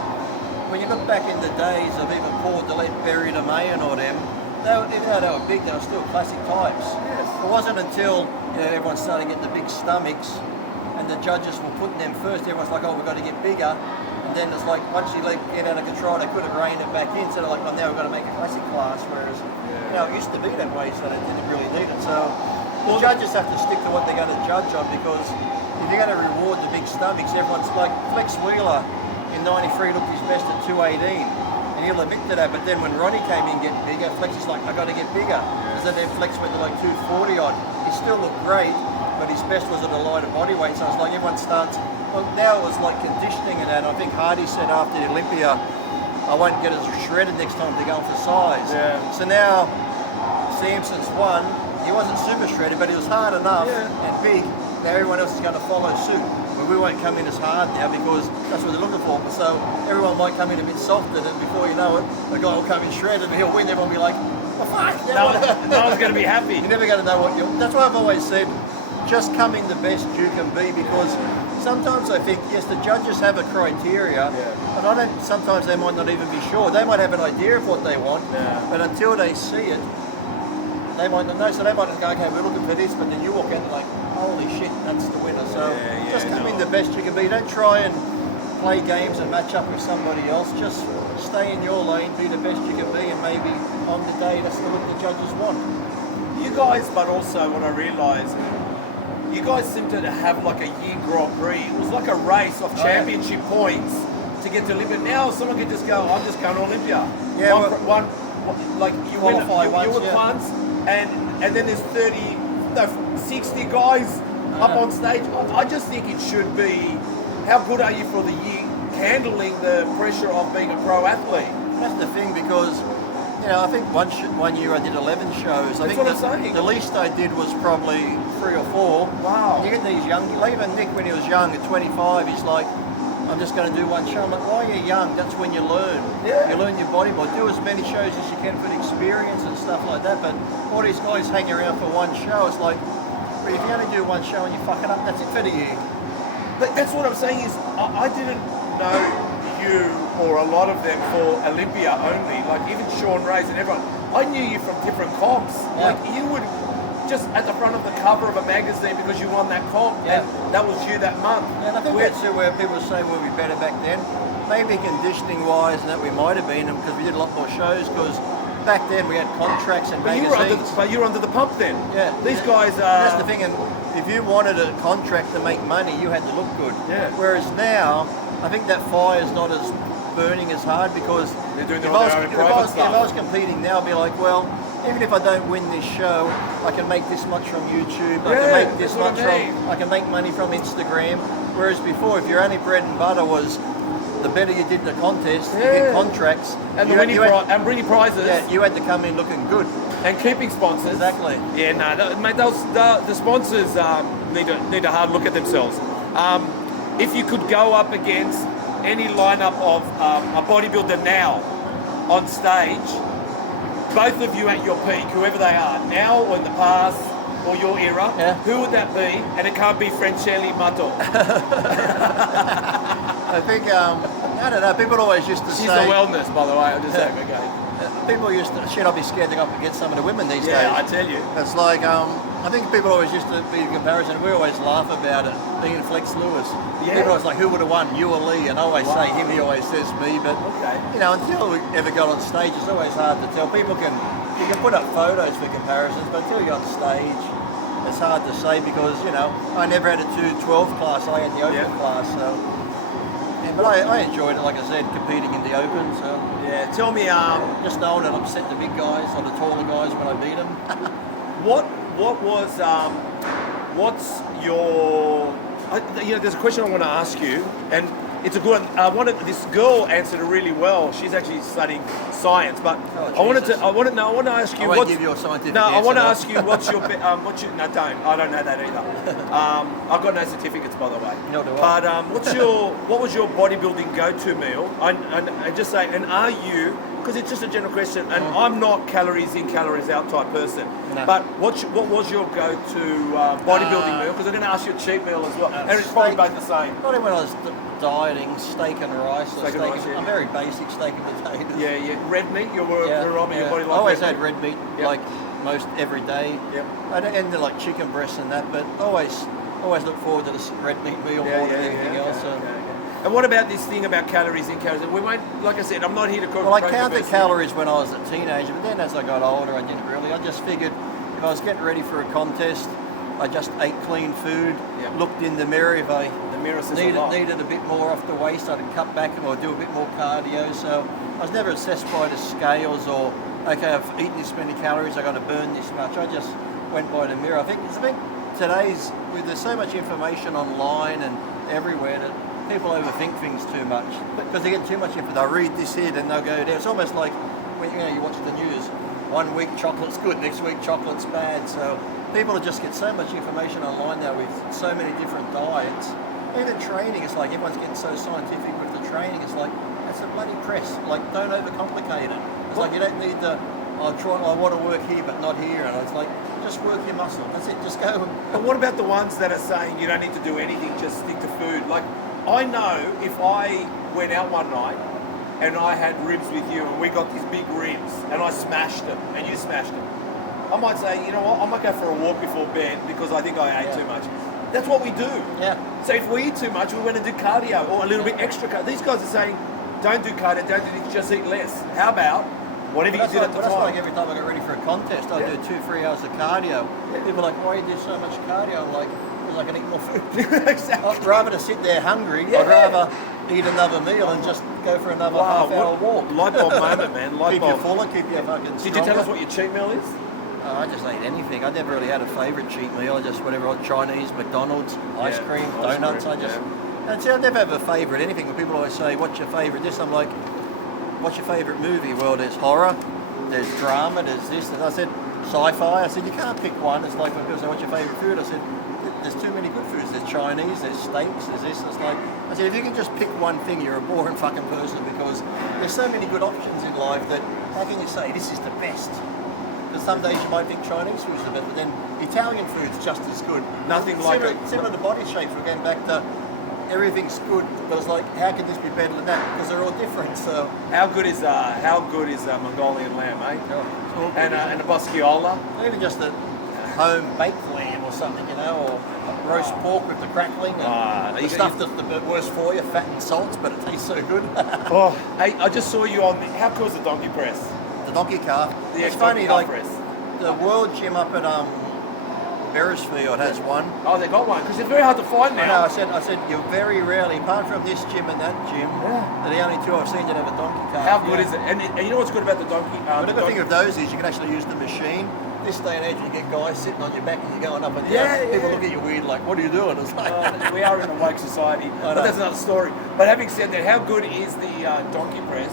when you look back in the days of even Paul DeLette, Barry DeMayan or them, even though they were big, they were still classic types. Yes. It wasn't until everyone started getting the big stomachs, and the judges were putting them first. Everyone's like, "Oh, we've got to get bigger." And then it's like once you get out of control, they could have reined it back in. So they're like, "Oh, now we've got to make a classic class." Whereas, it used to be that way, so they didn't really need it. So the judges have to stick to what they're going to judge on, because if you're going to reward the big stomachs, everyone's like Flex Wheeler in '93 looked his best at 218. And he'll admit to that, but then when Ronnie came in getting bigger, Flex is like, I got to get bigger. Because then Flex went to like 240 odd. He still looked great, but his best was at a lighter body weight. So it's like everyone starts, well, now it was like conditioning and that. I think Hardy said after the Olympia, I won't get as shredded next time to go for size. Yeah. So now Samson's won. He wasn't super shredded, but he was hard enough and big. Now everyone else is going to follow suit. But we won't come in as hard now because that's what they're looking for. So everyone might come in a bit softer, and before you know it, the guy will come in shredded and he'll win. Everyone will be like, oh, fuck. No one's going to be happy. You're never going to know what you're... That's why I've always said, just come in the best you can be, because sometimes I think, yes, the judges have a criteria, but sometimes they might not even be sure. They might have an idea of what they want, but until they see it, they might not know. So they might just go, okay, we're looking for this, but then you walk in and like, holy shit, that's the winner. So just come in the best you can be. Don't try and play games and match up with somebody else. Just stay in your lane, be the best you can be, and maybe on the day that's what the judges want. You guys, but also what I realised, you guys seem to have like a year Grand Prix. It was like a race of championship points to get to Olympia. Now someone can just go, I'm just going to Olympia. Yeah, like you win once, and then there's 60 guys up on stage. I just think it should be, how good are you for the year handling the pressure of being a pro athlete? That's the thing, because I think one year I did 11 shows. That's what I'm saying. The least I did was probably 3 or 4. Wow. You get these young, even Nick when he was young at 25, he's like, I'm just going to do one show. I'm like, why are you young? That's when you learn. Yeah. You learn your body more. Do as many shows as you can for the experience and stuff like that. But all these guys hang around for one show. It's like, well, if you only do one show and you fuck it up, that's it for the year. But that's what I'm saying is, I didn't know you or a lot of them for Olympia only. Like even Sean Reyes and everyone. I knew you from different comps. Yeah. Like you would just at the front of the cover of a magazine because you won that comp, and that was you that month. And I think that's where people say we were better back then. Maybe conditioning wise, and that we might have been, because we did a lot more shows. Because back then we had contracts and magazines. But you were under the pump then. Yeah. These guys are. That's the thing. And if you wanted a contract to make money, you had to look good. Yeah. Whereas now, I think that fire's not as burning as hard, because they're doing if their own private stuff. If I was competing now, I'd be like, well, even if I don't win this show, I can make this much from YouTube. I can make this much I can make money from Instagram. Whereas before, if your only bread and butter was the better you did the contest, you get contracts and winning prizes. Yeah, you had to come in looking good and keeping sponsors. Exactly. Yeah, no, mate. The sponsors need a hard look at themselves. If you could go up against any lineup of a bodybuilder now on stage, both of you at your peak, whoever they are, now or in the past or your era, who would that be? And it can't be Francelli Mato. I think, I don't know, people always used to say... She's the wellness, by the way, I'll just say, okay. People used to, shit, I'd be scared to go up against some of the women these days. Yeah, I tell you. It's like, I think people always used to be in comparison, we always laugh about it, being Flex Lewis. Yeah. People always like, who would have won, you or Lee? And I always say him, he always says me, but, until we ever got on stage, it's always hard to tell. You can put up photos for comparisons, but until you're on stage, it's hard to say, because, I never had a 212 class, I had the open class, so... Yeah, but I enjoyed it, like I said, competing in the open, so... Yeah, tell me... just knowing it upset the big guys or the taller guys when I beat them. What was... what's your... there's a question I want to ask you, and it's a good one. This girl answered it really well. She's actually studying science, but I want to ask you. I won't give you a scientific answer. I want to ask you what's your no, don't. I don't know that either. I've got no certificates, by the way. Nor do I. But what was your bodybuilding go-to meal? And just say, and are you? Because it's just a general question, and I'm not calories in, calories out type person. No. But what was your go-to bodybuilding meal? Because I'm going to ask you a cheat meal as well, and it's probably both the same. Not even when I was dieting steak and rice. Or Steak and rice, yeah. I'm very basic, steak and potatoes. Yeah, yeah. Red meat, your body I like always red had meat? red meat, Yep. like most every day. Yep. And then like chicken breasts and that, but always look forward to this red meat meal more than anything else. Okay, So. okay. And what about this thing about calories in, calories? We won't, like I said, I'm not here to cook. Well, I counted calories when I was a teenager, but then as I got older, I didn't really. I just figured if I was getting ready for a contest, I just ate clean food, looked in the mirror. If I needed a bit more off the waist, I'd cut back or do a bit more cardio. So I was never assessed by the scales or, okay, I've eaten this many calories, I've got to burn this much. I just went by the mirror. I think there's so much information online and everywhere that people overthink things too much because they get too much info. They'll read this here, then they'll go there. It's almost like when you watch the news. 1 week chocolate's good, next week chocolate's bad. So people just get so much information online now with so many different diets. Even training, it's like everyone's getting so scientific with the training. It's like that's a bloody press. Like don't overcomplicate it. It's like you don't need the I want to work here but not here, and it's like just work your muscle. That's it. Just go. But what about the ones that are saying you don't need to do anything, just stick to food? Like I know if I went out one night and I had ribs with you and we got these big ribs and I smashed them and you smashed them, I might say, you know what, I might go for a walk before bed because I think I ate too much. That's what we do. Yeah. So if we eat too much, we're going to do cardio or a little bit extra cardio. These guys are saying, don't do cardio, don't do this, just eat less. How about whatever you did at the That's time? like every time I get ready for a contest, I do 2-3 hours of cardio. People are like, why do you do so much cardio? I'm like, because I can eat more food. Exactly. I'd rather to sit there hungry. Yeah. I'd rather eat another meal and just go for another half-hour walk. Light bulb moment, man. Light Keep bulb. you fuller, keep you fucking stronger. Did you tell us what your cheat meal is? I just ate anything. I never really had a favourite cheat meal. I just whatever, Chinese, McDonald's, ice cream, donuts. And see, I never have a favourite anything. When people always say, what's your favourite this? I'm like, what's your favourite movie? Well, there's horror, there's drama, there's this. And I said, sci-fi. I said, you can't pick one. It's like when people say, what's your favourite food? I said, there's too many good foods. There's Chinese, there's steaks, there's this. It's like, I said, if you can just pick one thing, you're a boring fucking person because there's so many good options in life that how can you say this is the best? Because some days you might think Chinese food's the best, but then Italian food's just as good. Nothing like it. Similar to body shapes, we're going back to everything's good, but it's like, how can this be better than that? Because they're all different. So how good is Mongolian lamb, eh? Yeah. And a bosciola. Even just a home baked lamb or something, or roast pork with the crackling and the stuff that's the worst for you, fat and salts, but it tastes so good. Hey, I just saw you on how cool is the donkey press? The donkey calf. The It's funny, like press. the World Gym up at Beresfield has one. Oh, they got one because it's very hard to find I now. know, I said, you're very rarely, apart from this gym and that gym, they're the only two I've seen that have a donkey calf. How good is it? And you know what's good about the donkey? The good thing of those is you can actually use the machine. This day and age, you get guys sitting on your back and you're going up and down. People look at you weird, like, what are you doing? It's like, we are in a woke society, but that's another story. But having said that, how good is the donkey press?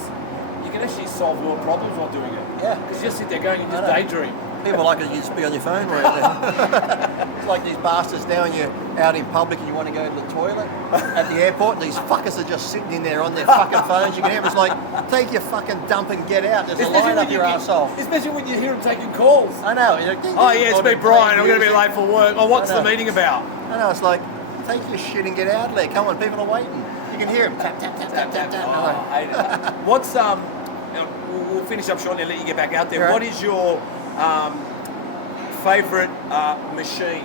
You can actually solve world problems while doing it. Yeah. Because you just sit there going and just daydream. people like it, you just be on your phone right. It's like these bastards now when you're out in public and you want to go to the toilet at the airport, these fuckers are just sitting in there on their fucking phones. You can hear them, it's like, take your fucking dump and get out. There's a line up your arsehole. Especially when you hear them taking calls. I know. You're like, Oh yeah, it's me, Brian, I'm going to be late for work. Oh, what's the meeting about? I know, it's like, take your shit and get out of there. Come on, people are waiting. You can hear them tap, tap, tap, tap, tap, tap. Oh, I hate it. What's, we'll finish up shortly and let you get back out there. Right. What is your favourite machine?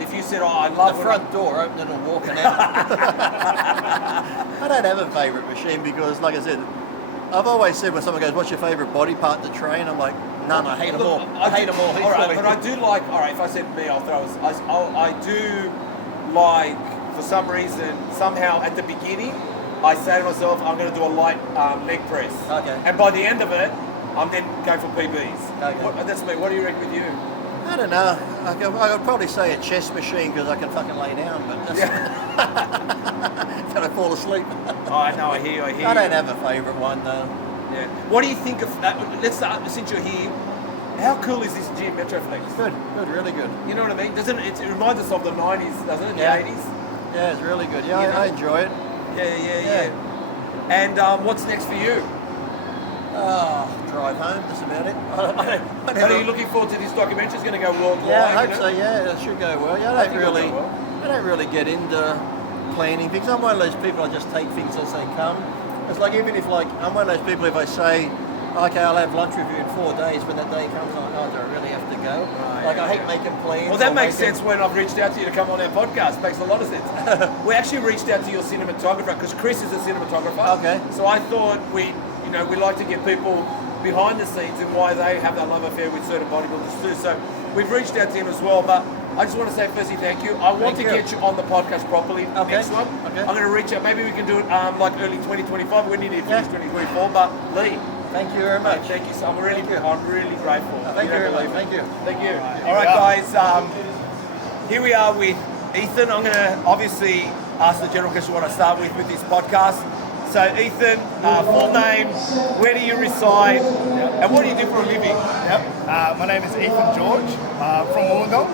If you said, oh, I love the front door, opening and walking out. I don't have a favourite machine because, like I said, I've always said when someone goes, what's your favourite body part to train? I'm like, none, I hate them all. I hate them all. All right, but I do like, all right, if I said me, I'll throw I do like, for some reason, somehow at the beginning, I say to myself, I'm going to do a light leg press. Okay. And by the end of it, I'm then going for PBs. Okay. That's me. What do you reckon with you? I don't know. I would probably say a chest machine because I can fucking lay down, but that's can I fall asleep? Oh, I know, I hear you. I don't have a favourite one though. Yeah. What do you think of, let's start, since you're here, how cool is this gym, Metroflex? Good, really good. You know what I mean? Doesn't it reminds us of the 90s, doesn't it? The 80s? Yeah, it's really good. Yeah, You know? I enjoy it. Yeah. And what's next for you? Drive home, that's about it. Are you looking forward to this documentary? It's going to go worldwide? Yeah, I hope so, yeah, it should go well. Yeah, I don't really get into cleaning, because I'm one of those people, I just take things as they come. It's like, even if like, I'm one of those people, if I say, okay, I'll have lunch with you in 4 days, when that day comes, I'm like, oh, do I really have to go? Like, I hate making plans. Well, that makes sense when I've reached out to you to come on our podcast. Makes a lot of sense. We actually reached out to your cinematographer because Chris is a cinematographer. Okay. So I thought we like to get people behind the scenes and why they have that love affair with certain bodybuilders too. So we've reached out to him as well. But I just want to say firstly, thank you. I want to get you on the podcast properly next one. Okay. I'm going to reach out. Maybe we can do it like early 2025. We need to finish 2024. But Lee. Thank you very much. Thank you. So I'm really grateful. Thank you very much. Thank you. Thank you. All right, guys. Here we are with Ethan. I'm going to obviously ask the general question what I start with this podcast. So, Ethan, full name, where do you reside, and what do you do for a living? My name is Ethan George, from Wollongong,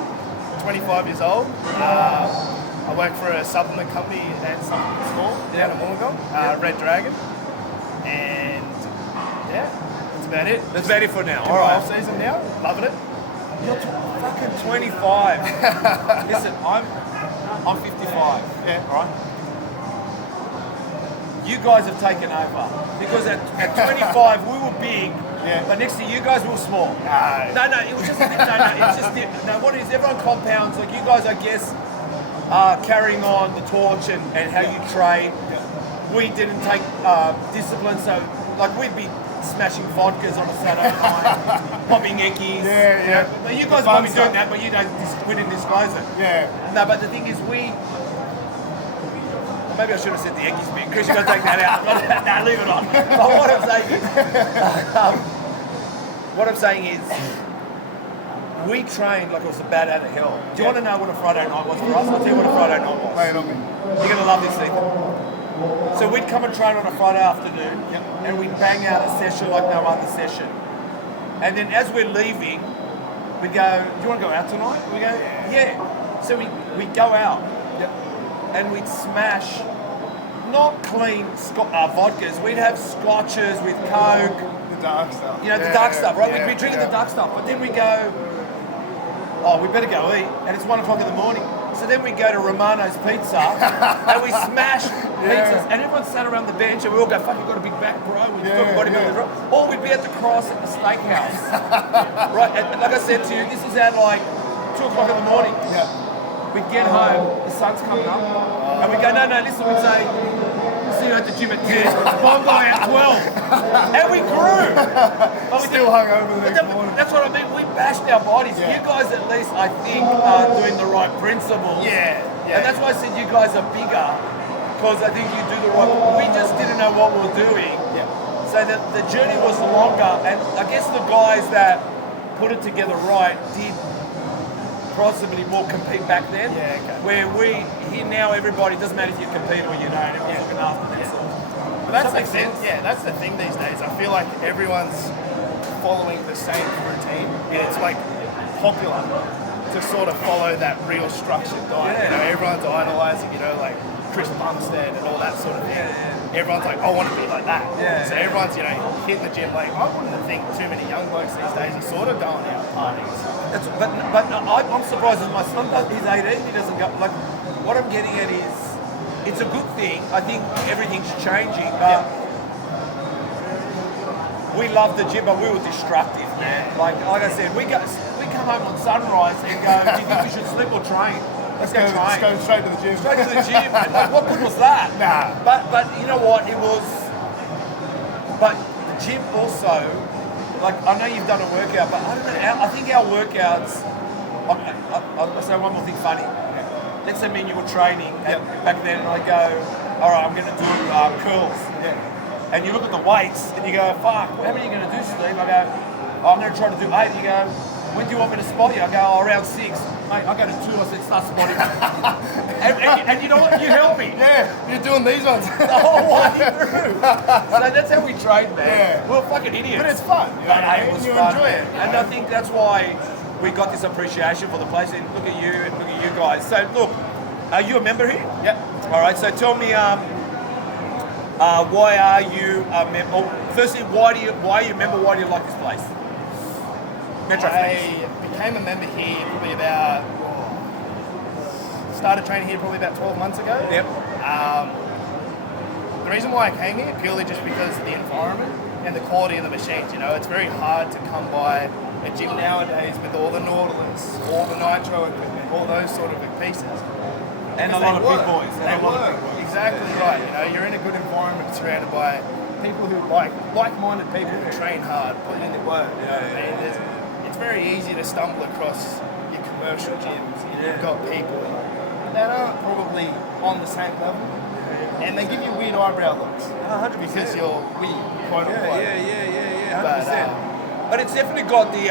25 years old. I work for a supplement company and supplement store down in Wollongong, Red Dragon, and that's about it. That's about it for now. All right. Off season now, loving it. You're fucking 25. Listen, I'm 55. Yeah. All right. You guys have taken over because at 25 we were big, but next to you guys we were small. No, it was just it's just what it is, everyone compounds. Like you guys, I guess, are carrying on the torch and how you train. We didn't take discipline, so like we'd be smashing vodkas on a Saturday night, popping eckies. But you guys might be doing that, but we didn't disguise it. No, but the thing is maybe I should have said the Eckies bit. Chris, you've got to take that out. No, leave it on. But what I'm saying is, we trained like it was a bat out of hell. Do you want to know what a Friday night was for us? I'll tell you what a Friday night was. Lay it on me. You're going to love this, Ethan. So we'd come and train on a Friday afternoon, and we'd bang out a session like no other session. And then as we're leaving, we go, do you want to go out tonight? We go, yeah. So we go out. And we'd smash, not clean vodkas, we'd have scotches with Coke. The dark stuff. You know, the dark stuff, right? We'd be drinking the dark stuff. But then we go, oh, we better go eat. And it's 1 o'clock in the morning. So then we go to Romano's Pizza and we smash pizzas. And everyone sat around the bench and we all go, fuck, you've got a big back, bro. We're talking bodybuilding, right? Or we'd be at the Cross at the steakhouse. Right? And like I said to you, this is at like 2 o'clock in the morning. We get home, the sun's coming up, and we go, no, listen, we'd say, see you at the gym at 10, I'm going at 12. And we grew. Still hung over the next morning. That's what I mean, we bashed our bodies. You guys at least, I think, are doing the right principles. Yeah. And that's why I said you guys are bigger, because I think you do the right, we just didn't know what we were doing. So the journey was longer, and I guess the guys that put it together right did possibly more compete back then. Where here now everybody, doesn't matter if you compete or you don't, everyone's looking after themselves. But that's the thing. That's the thing these days. I feel like everyone's following the same routine, and it's like popular to sort of follow that real structured diet. You know, everyone's idolizing, like Chris Bumstead and all that sort of thing. Everyone's like, I want to be like that. So everyone's, hitting the gym. Like, I wouldn't think too many young blokes these days are sort of going out partying. But I'm surprised as my son does. He's 18. He doesn't go. Like, what I'm getting at is, it's a good thing. I think everything's changing. But we loved the gym, but we were destructive, man. Like I said, we come home on sunrise and go, do you think we should sleep or train? Let's go train. Let's go straight to the gym. Straight to the gym. And like, what good was that? Nah. But you know what? It was. But the gym also. Like, I know you've done a workout, but I don't know. I think our workouts. I'll say one more thing funny. Let's say me and you were training back then, and I go, all right, I'm going to do curls. And you look at the weights, and you go, fuck, how many are you going to do, Steve? I go, I'm going to try to do 8. You go, when do you want me to spot you? I go, around 6. Mate, I go to 2. I said, start spotting. and you know what? You help me. You're doing these ones. The whole way through. So that's how we train, man. We're fucking idiots. But it's fun. It was you fun. enjoy it. And I think that's why we got this appreciation for the place. And look at you and look at you guys. So look, are you a member here? All right. So tell me, why are you a member? Firstly, why are you a member? Why do you like this place? Metroflex. I became a member here probably about, started training here probably about 12 months ago. The reason why I came here purely just because of the environment and the quality of the machines. You know, it's very hard to come by a gym nowadays with all the Nautilus, all the Nitro equipment, all those sort of pieces. And a Because lot of they big work. boys. They And a lot of work. big boys. Exactly right. You know, you're in a good environment surrounded by people who like-minded people who train hard, put in the work. You know what I mean? It's very easy to stumble across your commercial gyms. You've got people that aren't probably on the same level, and they give you weird eyebrow looks 100%. because you're weird, quote unquote. Yeah, 100%. But, But it's definitely got the,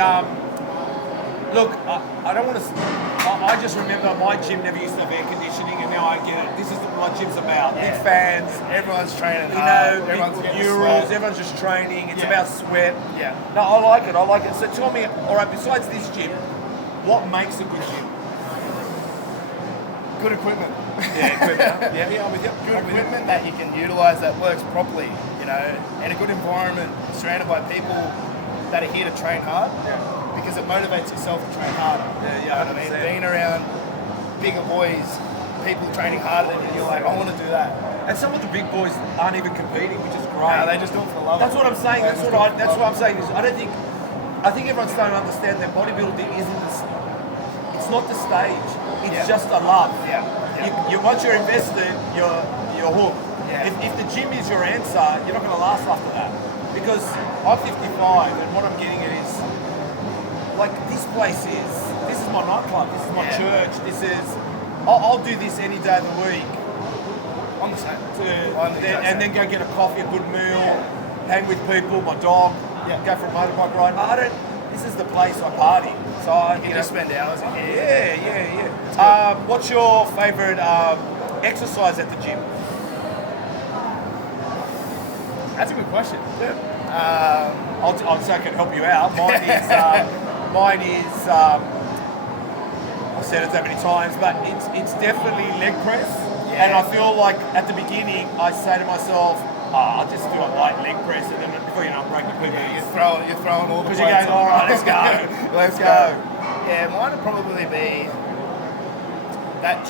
look, I don't want to, I just remember my gym never used to have air conditioning, and now I get it. This is what my gym's about. Big fans, Everyone's training you hard. know, Everyone's big getting euros, sweat. everyone's just training. It's Yeah. about sweat. Yeah. No, I like it. So tell me, all right, besides this gym, what makes a good gym? Good equipment. Yeah, equipment. yeah, I'm with you. Good I'm with you. equipment that you can utilize that works properly, you know, and a good environment surrounded by people that are here to train hard because it motivates yourself to train harder. Yeah, You know what I mean? 100%. Being around bigger boys, people training harder than you, you're like, I want to do that. And some of the big boys aren't even competing, which is great. They just do it for the love That's of what it. I'm saying. They That's just what do it for the I'm love saying. Is I think everyone's starting to understand that bodybuilding isn't it's not the stage. It's Yeah. just a love. Yeah. Once you're invested, you're hooked. Yeah. If the gym is your answer, you're not going to last after that. Because I'm 55, and what I'm getting at is like this is my nightclub. This is my Yeah. church. I'll do this any day of the week. On the same. And then go get a coffee, a good meal, hang with people, my dog, go for a motorbike ride. This is the place I party. So You can just spend hours in here. Yeah. What's your favourite exercise at the gym? That's a good question. I'll say I can help you out. Mine is. I've said it so many times, but it's definitely leg press. Yeah. And I feel like at the beginning I say to myself, I'll just do a light leg press, and then before you know, I'm breaking the PBs. You're throwing all the Because you're going, all right, let's go. Let's go. Yeah, mine would probably be that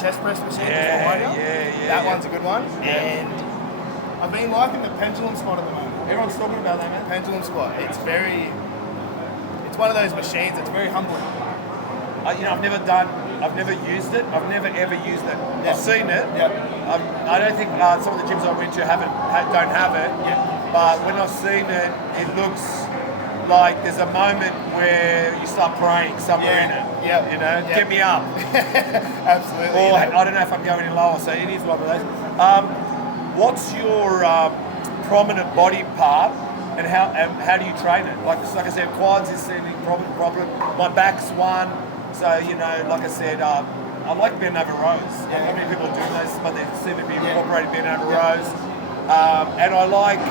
chest press machine. That one's a good one. And I've been liking the pendulum squat at the moment. Everyone's talking about that, man. Pendulum squat. It's one of those machines that's very humbling. I've never used it. I've never ever used it. Yeah. I've seen it. Yeah. I don't think some of the gyms I went to don't have it. Yeah. But when I've seen it, it looks like there's a moment where you start praying somewhere in it. Yeah. You know, Yeah. get me up. Absolutely. Or you know. I don't know if I'm going any lower, so it is one of those. What's your prominent body part, and how do you train it? Like I said, quads is a problem. My back's one. So, like I said, I like bend over rows. Not many people are doing those, but they seem to be incorporating bend over rows. And I like,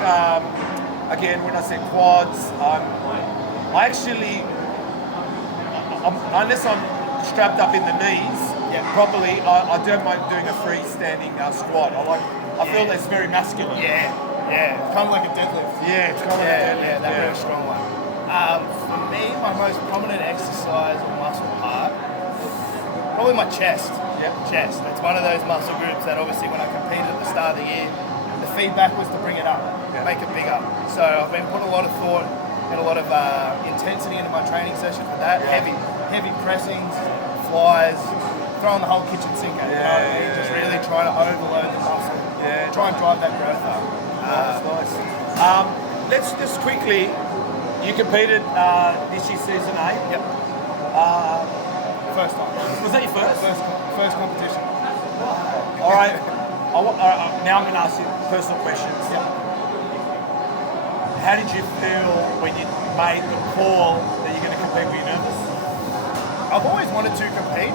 again, when I said quads, unless I'm strapped up in the knees properly, I don't mind doing a freestanding squat. I feel that's very masculine. Yeah. It's kind of like a deadlift. Yeah, it's kind of like a deadlift. That real strong one. For me, my most prominent exercise or muscle part, probably my chest. Chest. It's one of those muscle groups that obviously when I competed at the start of the year, the feedback was to bring it up, make it bigger. So I've been putting a lot of thought and a lot of intensity into my training session for that. Heavy pressings, flies, throwing the whole kitchen sink at it. You know what I mean? Just really trying to overload the muscle. Try and drive that growth up. Nice. Let's just quickly, you competed this year season 8. Yep. First time. Was that your first? First competition. All right. Now I'm going to ask you personal questions. Yep. How did you feel when you made the call that you're going to compete? Were you nervous? I've always wanted to compete.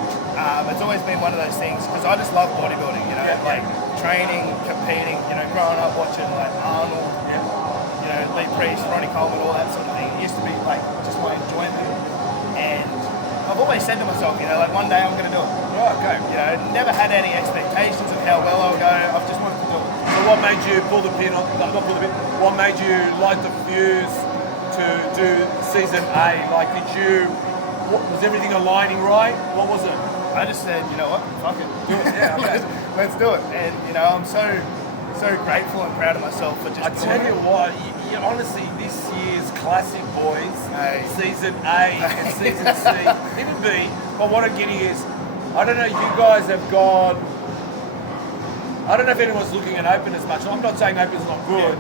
It's always been one of those things because I just love bodybuilding, like training, competing, growing up watching like Arnold, Lee Priest, Ronnie Coleman, all that sort of thing. It used to be like just my enjoyment. And I've always said to myself, like one day I'm going to do it. Right, okay. Never had any expectations of how well I'll go. I've just wanted to do it. So what made you pull the pin on, not pull the pin, what made you light the fuse to do season A? Like was everything aligning right? What was it? I just said, you know what, fuck it, do it. Yeah, okay. Let's do it. And you know, I'm so grateful and proud of myself for just. I tell you what, you honestly, this year's Classic Boys, Season A and Season C, even B, but what I'm getting is, I don't know, you guys have gone, I don't know if anyone's looking at Open as much. I'm not saying Open's not good,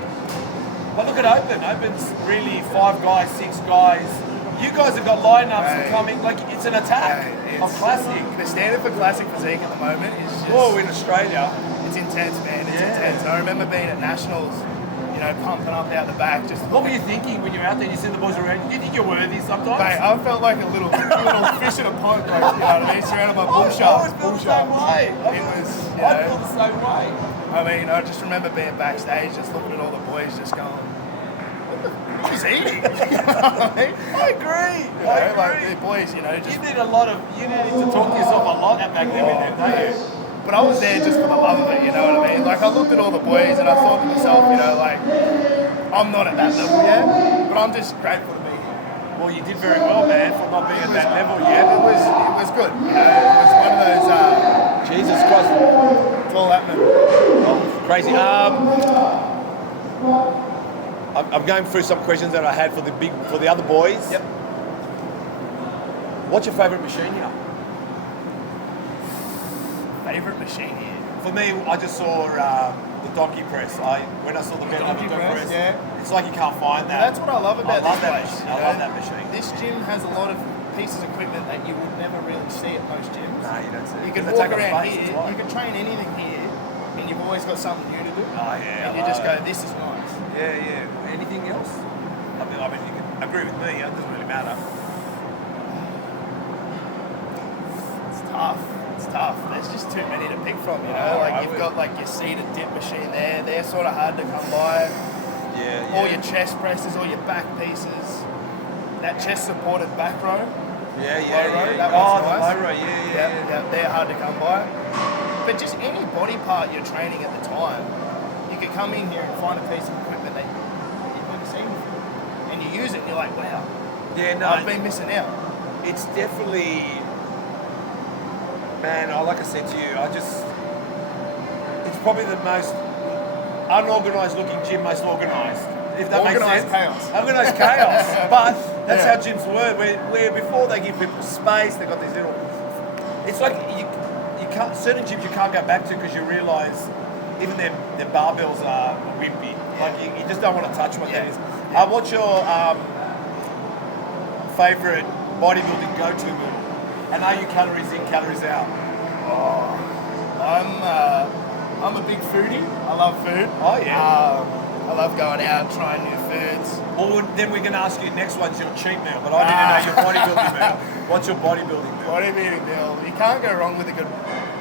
but look at Open. Open's really 5 guys, 6 guys. You guys have got lineups coming, like it's an attack of Classic. The standard for Classic physique at the moment is just... Oh, in Australia. It's intense, man. It's intense. I remember being at Nationals, you know, pumping up out the back. Just what were you thinking when you were out there and you see the boys around? Do you think you're worthy sometimes? Mate, I felt like a little fish in a pond, like, you know what I mean? Surrounded by bull sharks. I always feel the same way. I feel the same way. I mean, I just remember being backstage, just looking at all the boys, just going, who's eating? You know what I mean? I agree. You know, like the boys, you know, just... You needed to talk to yourself a lot back then, don't you? But I was there just for the love of it, you know what I mean? Like, I looked at all the boys and I thought to myself, you know, like, I'm not at that level yet, but I'm just grateful to be here. Well, you did very well, man, for not being at that level yet. It was good, you know, it was one of those, Jesus Christ. it's all happening. Oh, crazy. I'm going through some questions that I had for the other boys. Yep. What's your favourite machine here? Favourite machine here? For me, I just saw the donkey press. When I saw the donkey press, it's like you can't find that. That's what I love about this place. I love that machine. This gym has a lot of pieces of equipment that you would never really see at most gyms. No, you don't see it. You can They walk take up around space, here, it's right. you can train anything here, and you've always got something new to do. Oh, yeah. And you just go, this is nice. Yeah. Anything else? I mean, you can agree with me. It doesn't really matter. It's tough. There's just too many to pick from, you know? Like, you've got, like, your seated dip machine there. They're sort of hard to come by. Yeah. All your chest presses, all your back pieces. That chest-supported back row. Yeah. That Oh, one's the nice. low row, yeah. They're hard to come by. But just any body part you're training at the time, you could come in here and find a piece of equipment that you've never seen before. And you use it and you're like, wow, Yeah, no. I've been missing out. It's definitely, man, like I said to you, it's probably the most unorganised looking gym, most organised. If that makes sense. Organised chaos. But that's how gyms were, where before they give people space, they've got these little, it's like you can't, certain gyms you can't go back to because you realise even their barbells are wimpy. Like you just don't want to touch what that is. What's your favourite bodybuilding go-to meal? And are you calories in, calories out? I'm a big foodie. I love food. Oh yeah. I love going out, trying new foods. Well, then we're going to ask you, next one's your cheat meal, but I need to know your bodybuilding meal. What's your bodybuilding meal? Bodybuilding meal. You can't go wrong with a good...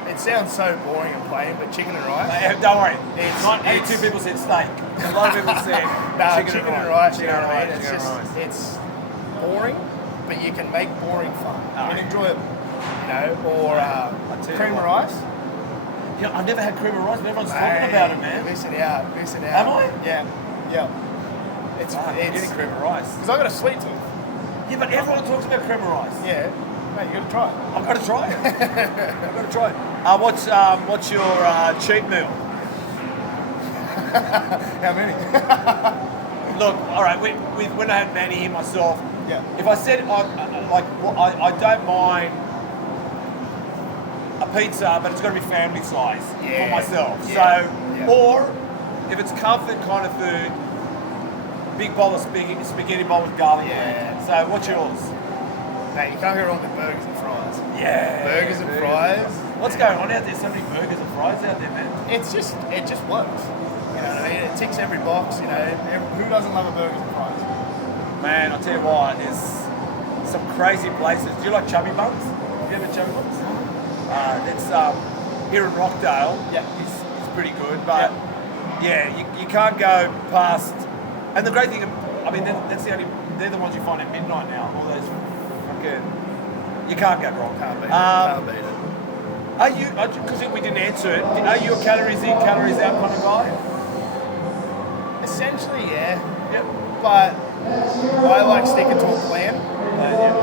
It sounds so boring and plain, but chicken and rice. Don't worry. It's 82 people said steak. A lot of people said chicken and rice. You know what I mean? It's boring, but you can make boring fun and enjoyable. You know, or cream of rice. Yeah, I've never had cream of rice, but everyone's talking about it, man. Missing out. Am I? Yeah. It's getting cream of rice. Because I got a sweet tooth. Yeah, but everyone talks about cream of rice. Yeah. Mate, you got to try it. I've got to try it. I've got to try it. What's your cheat meal? How many? Look, all right. When I had Manny here myself, if I said I don't mind a pizza, but it's got to be family size for myself. Or if it's comfort kind of food, big bowl of spaghetti bowl with garlic. So what's yours? Mate, you can't go wrong with burgers and fries. Yeah. Burgers and fries. What's going on out there? So many burgers and fries out there, man. It just works. You know what I mean? It ticks every box. You know, who doesn't love a burgers and fries? Man, I'll tell you what, there's some crazy places. Do you like Chubby Buns? Do you ever Chubby Buns? That's here in Rockdale. Yeah. It's pretty good, but you can't go past. And the great thing, I mean, they're the ones you find at midnight now. All those fucking, you can't go wrong. Can't beat it. Are you? Because we didn't answer it. Are you a calories in, calories out kind of guy? Essentially, yeah. Yep. But I like sticking to a plan.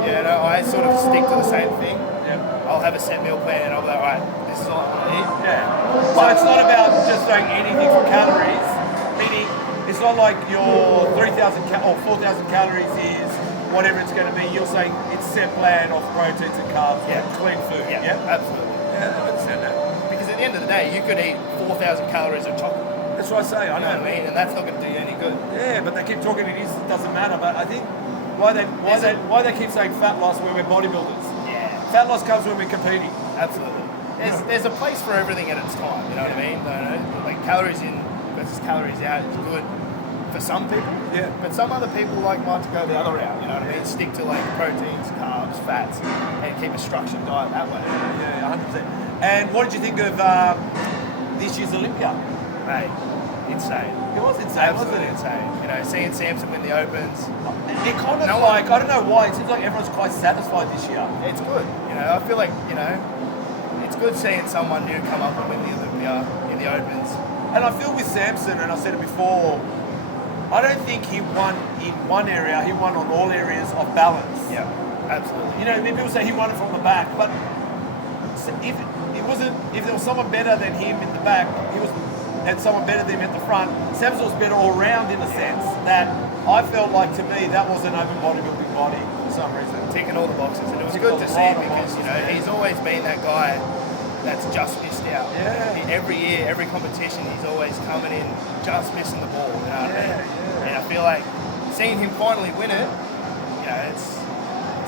You know, I sort of stick to the same thing. Yep. I I'll have a set meal plan and I'll be like, all right, this is all I want to eat. Yeah. So it's not about just doing anything for calories, meaning it's not like your 3,000 or 4,000 calories is whatever it's going to be. You're saying it's set plan of proteins and carbs, clean food. Yeah, absolutely. Yeah, I understand that. Because at the end of the day, you could eat 4,000 calories of chocolate. That's what I say. I You know what I mean? And that's not going to do you any good. Yeah, but they keep talking it doesn't matter. But I think why they keep saying fat loss when we're bodybuilders. Yeah. Fat loss comes when we're competing. Absolutely. There's a place for everything at its time. You know what I mean? Like calories in versus calories out is good for some people. Yeah. But some other people like to go the other route. You know what I mean? Stick to like proteins, carbs, fats, and keep a structured diet that way. Yeah, 100%. And what did you think of this year's Olympia? Mate, insane. It was insane, Absolutely wasn't it? insane. You know, seeing Samson win the Opens, It kind of I don't know why, it seems like everyone's quite satisfied this year. it's good. You know, I feel like, you know, it's good seeing someone new come up and win the Olympia in the Opens. And I feel with Samson, and I said it before, I don't think he won in one area, he won on all areas of balance. Yeah, absolutely. You know, people say he won it from the back, but if there was someone better than him in the back, and someone better than him at the front, Samson was better all round in a sense that I felt like, to me, that was an open bodybuilding body for some reason. Ticking all the boxes, and it was Ticking good a to see lot of because, you know, boxes, he's always been that guy that's just missed out. Yeah. Every year, every competition, he's always coming in just missing the ball, you know what I mean? Yeah. And I feel like seeing him finally win it, you know, it's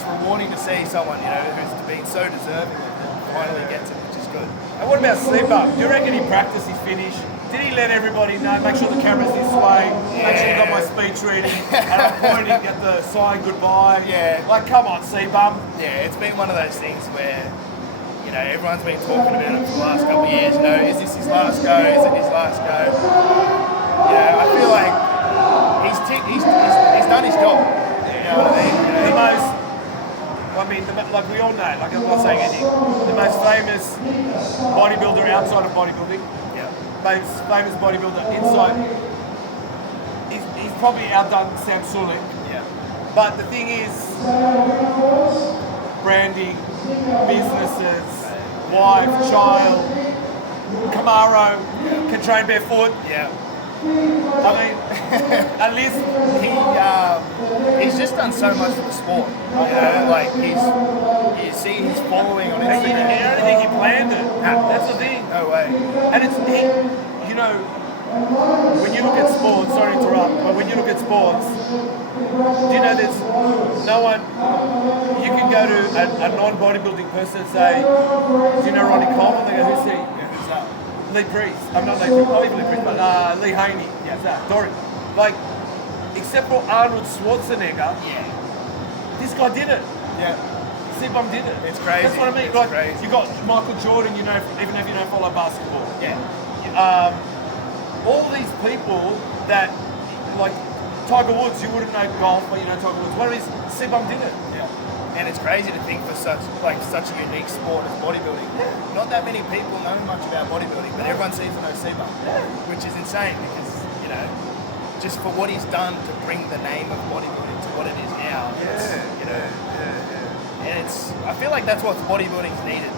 rewarding to see someone, you know, who's been so deserving finally gets it, which is good. And what about Slipper? Do you reckon he practiced his finish? Did he let everybody know, make sure the camera's this way, make sure you got my speech reading, and I'm pointing at the sign goodbye? Yeah. Like, come on, C-bum. Yeah, it's been one of those things where, you know, everyone's been talking about it for the last couple of years, you know, is this his last go, is it his last go? You know, I feel like he's done his job, you know what I mean? You know, Like we all know, like I'm not saying anything, the most famous bodybuilder outside of bodybuilding, yeah. most famous bodybuilder inside, he's probably outdone Sam Sulek. Yeah. But the thing is, branding, businesses, wife, child, Camaro, can train barefoot. Yeah. I mean, at least He's just done so much for the sport. You know, like you see his following on I Instagram. don't think he planned it. That's the thing. No way. And you know, when you look at sports, sorry to interrupt, but when you look at sports, do you know there's no one, you can go to a non-bodybuilding person and say, do you know Ronnie Coleman? They go, who's he? Yeah, who's that? Lee Priest. I'm not Lee Priest, not even Lee Priest, but Lee Haney. Yeah. Who's that? Dory. Like, except for Arnold Schwarzenegger, Yeah. this guy did it. Yeah. C-Bum did it. It's crazy. That's what I mean. It's Like, crazy. you got Michael Jordan, you know, even if you don't follow basketball. Yeah. All these people that, like Tiger Woods, you wouldn't know golf, but you know Tiger Woods. One of his C-Bum did it. Yeah. And it's crazy to think for such a unique sport as bodybuilding. Not that many people know much about bodybuilding, but everyone seems to know Seba, which is insane because, you know, just for what he's done to bring the name of bodybuilding to what it is now. You know, and I feel like that's what bodybuilding's needed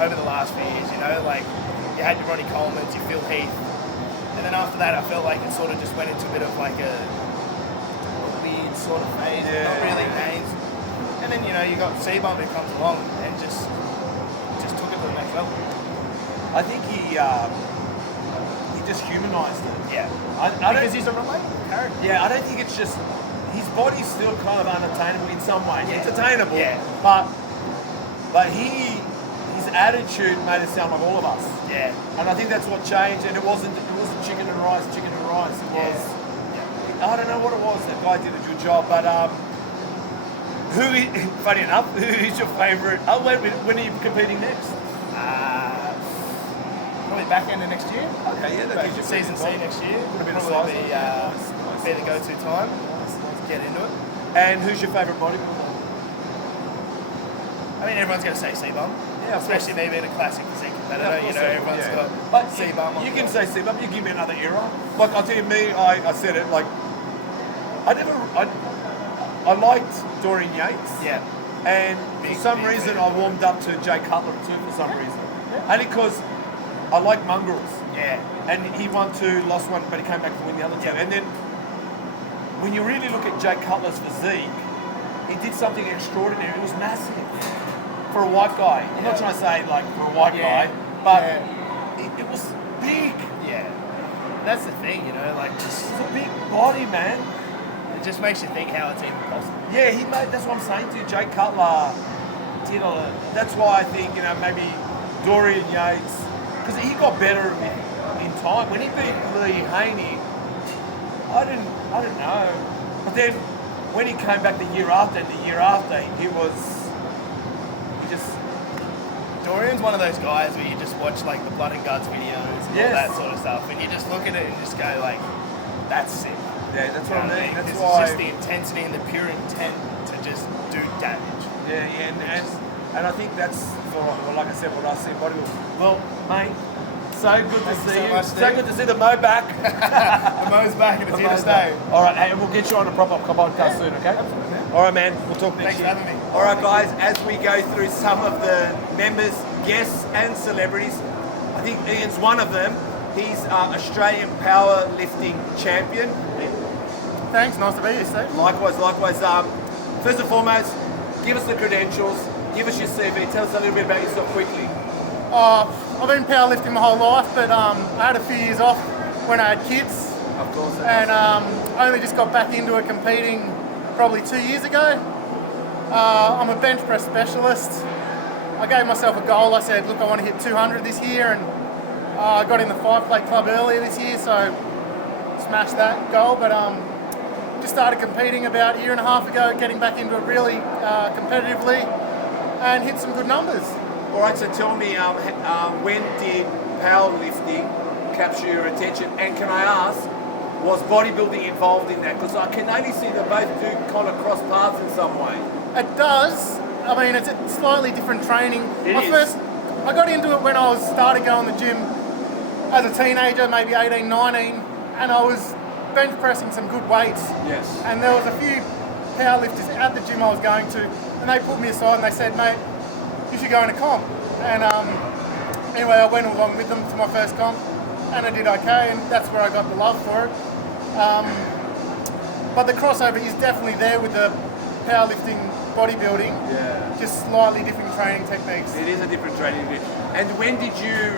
over the last few years. You know, like you had your Ronnie Colemans, your Phil Heath, and then after that, I felt like it sort of just went into a bit of like a weird sort of phase, not really names. And then, you know, you got C-Bum who comes along and just took it to the next level. I think he just humanised it. Yeah. Because he's a relatable character. Yeah, I don't think it's just his body's still kind of unattainable in some ways. Yeah. Entertainable, Yeah. but his attitude made it sound like all of us. Yeah. And I think that's what changed. And it wasn't chicken and rice. It was I don't know what it was. That guy did a good job, but funny enough, who is your favourite? Oh, wait, when are you competing next? Probably back end of next year. Okay, yeah, that gives you Season C next year. Put a bit of Probably size be the go-to time. Get into it. And who's your favourite bodybuilder? I mean, everyone's going to say C-Bum. Yeah, especially me being a classic physique competitor. Yeah, you know, everyone's got but C-Bum. You can say C-Bum. You give me another era. Like I'll tell you, I said it. Like I liked Dorian Yates. Yeah. And for some reason, I warmed up to Jay Cutler too. For some reason, only because I like mongrels. Yeah. And he won 2, lost 1, but he came back to win the other 2. And then when you really look at Jay Cutler's physique, he did something extraordinary. It was massive for a white guy. I'm not trying to say like for a white guy, but it was big. Yeah. That's the thing, you know, like just It's a big body, man. it just makes you think how it's even possible. Yeah, he made. That's what I'm saying to you. Jay Cutler did a. That's why I think maybe Dorian Yates, because he got better in time. When he beat Lee Haney, I didn't know. But then when he came back the year after, he just. Dorian's one of those guys where you just watch like the blood and guts videos and all that sort of stuff, and you just look at it and just go like, that's sick. Yeah, that's what I mean. That's It's why. just the intensity and the pure intent to just do damage. Yeah, and I think that's for, well, like I said, what I see bodybuilding. Well, mate, so good to see so you. much, So Steve. good to see the Mo back. The Mo's back and it's here to stay. All right, and we'll get you on a proper podcast soon, okay? All right, man. We'll talk next Thanks for year. having me. All right, guys. As we go through some of the members, guests, and celebrities, I think Ian's one of them. He's Australian powerlifting champion. Thanks, nice to be here, Steve. Likewise. First and foremost, give us the credentials. Give us your CV. Tell us a little bit about yourself quickly. I've been powerlifting my whole life, but I had a few years off when I had kids, Of course. and I only just got back into it competing probably 2 years ago. I'm a bench press specialist. I gave myself a goal. I said, look, I want to hit 200 this year, and I got in the 5-plate club earlier this year, so smashed that goal. But just started competing about a year and a half ago, getting back into it really competitively, and hit some good numbers. All right, so tell me, when did powerlifting capture your attention? And can I ask, was bodybuilding involved in that? Because I can only see that both do kind of cross paths in some way. It does. I mean, it's a slightly different training. I got into it when I started going to the gym as a teenager, maybe 18, 19, and I was bench pressing some good weights. Yes. And there was a few powerlifters at the gym I was going to, and they pulled me aside and they said, mate, you should go in a comp. And anyway, I went along with them to my first comp, and I did okay, and that's where I got the love for it. But the crossover is definitely there with the powerlifting, bodybuilding. Yeah. Just slightly different training techniques. It is a different training bit. And when did you,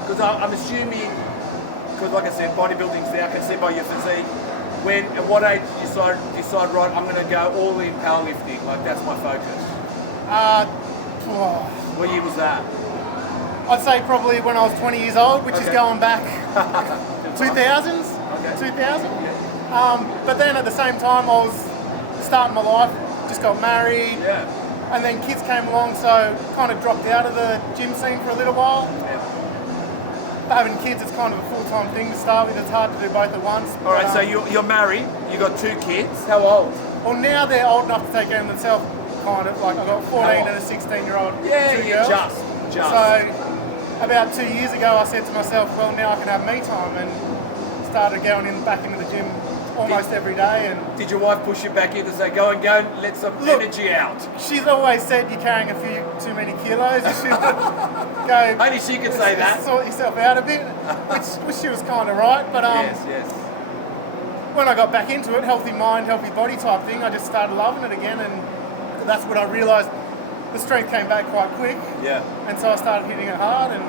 because I'm assuming, because like I said, bodybuilding's there, I can see by your physique, at what age did you decide, right, I'm going to go all in powerlifting, like that's my focus? What year was that? I'd say probably when I was 20 years old, which is going back 2000s. Okay. 2000. But then at the same time, I was starting my life, just got married, Yeah. and then kids came along, so kind of dropped out of the gym scene for a little while. Having kids, it's kind of a full-time thing to start with. It's hard to do both at once. All right, But, so you're married, you got 2 kids. How old? well, now they're old enough to take care of themselves, kind of. Like I've got a 14 and a 16-year-old. Yeah, 2 you girls. just. So about 2 years ago, I said to myself, well, now I can have me time, and started going back into the gym almost every day. And Did your wife push you back in to say, go and let some energy out? she's always said you're carrying a few too many kilos. You should go. Only she could say that. Sort yourself out a bit, which she was kind of right. But Yes. when I got back into it, healthy mind, healthy body type thing, I just started loving it again, and that's when I realised the strength came back quite quick, Yeah. and so I started hitting it hard and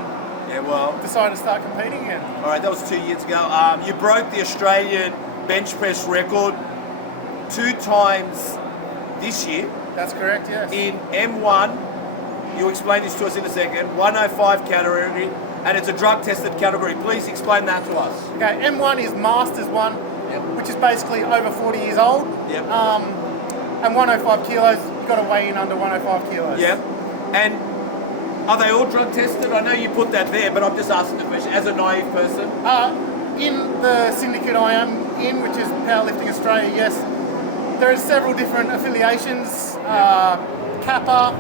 Yeah, well, decided to start competing again. all right, that was 2 years ago. You broke the Australian bench press record 2 times this year. That's correct, yes. In M1, you'll explain this to us in a second, 105 category, and it's a drug-tested category. Please explain that to us. Okay, M1 is Masters 1, Yep. which is basically over 40 years old. Yep. And 105 kilos, you've got to weigh in under 105 kilos. Yeah. And are they all drug-tested? I know you put that there, but I'm just asking the question as a naive person. In the syndicate I am in, which is Powerlifting Australia, yes, there are several different affiliations. Kappa,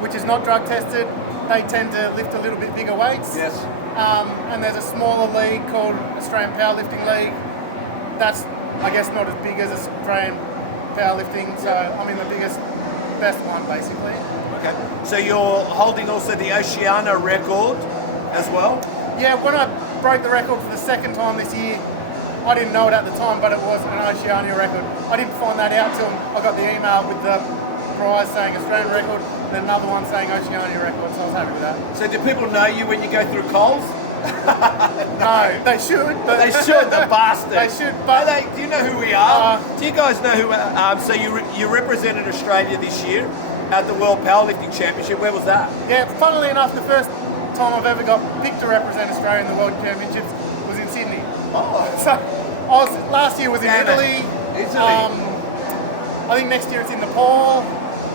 which is not drug tested, they tend to lift a little bit bigger weights. Yes. And there's a smaller league called Australian Powerlifting League. That's, I guess, not as big as Australian Powerlifting, so I'm in the biggest best one, basically. Okay. So you're holding also the Oceania record as well? Yeah, when I broke the record for the second time this year, I didn't know it at the time, but it was an Oceania record. I didn't find that out till I got the email with the prize saying Australian record, and then another one saying Oceania record, so I was happy with that. So do people know you when you go through Coles? No, they should. But They should, the bastards. They should, but Do you know who we are? Do you guys know who? So you represented Australia this year at the World Powerlifting Championship. Where was that? yeah, funnily enough, the first time I've ever got picked to represent Australia in the World Championships was in Sydney. Oh, So last year was in Damn it. Italy. Italy. I think next year it's in Nepal. It's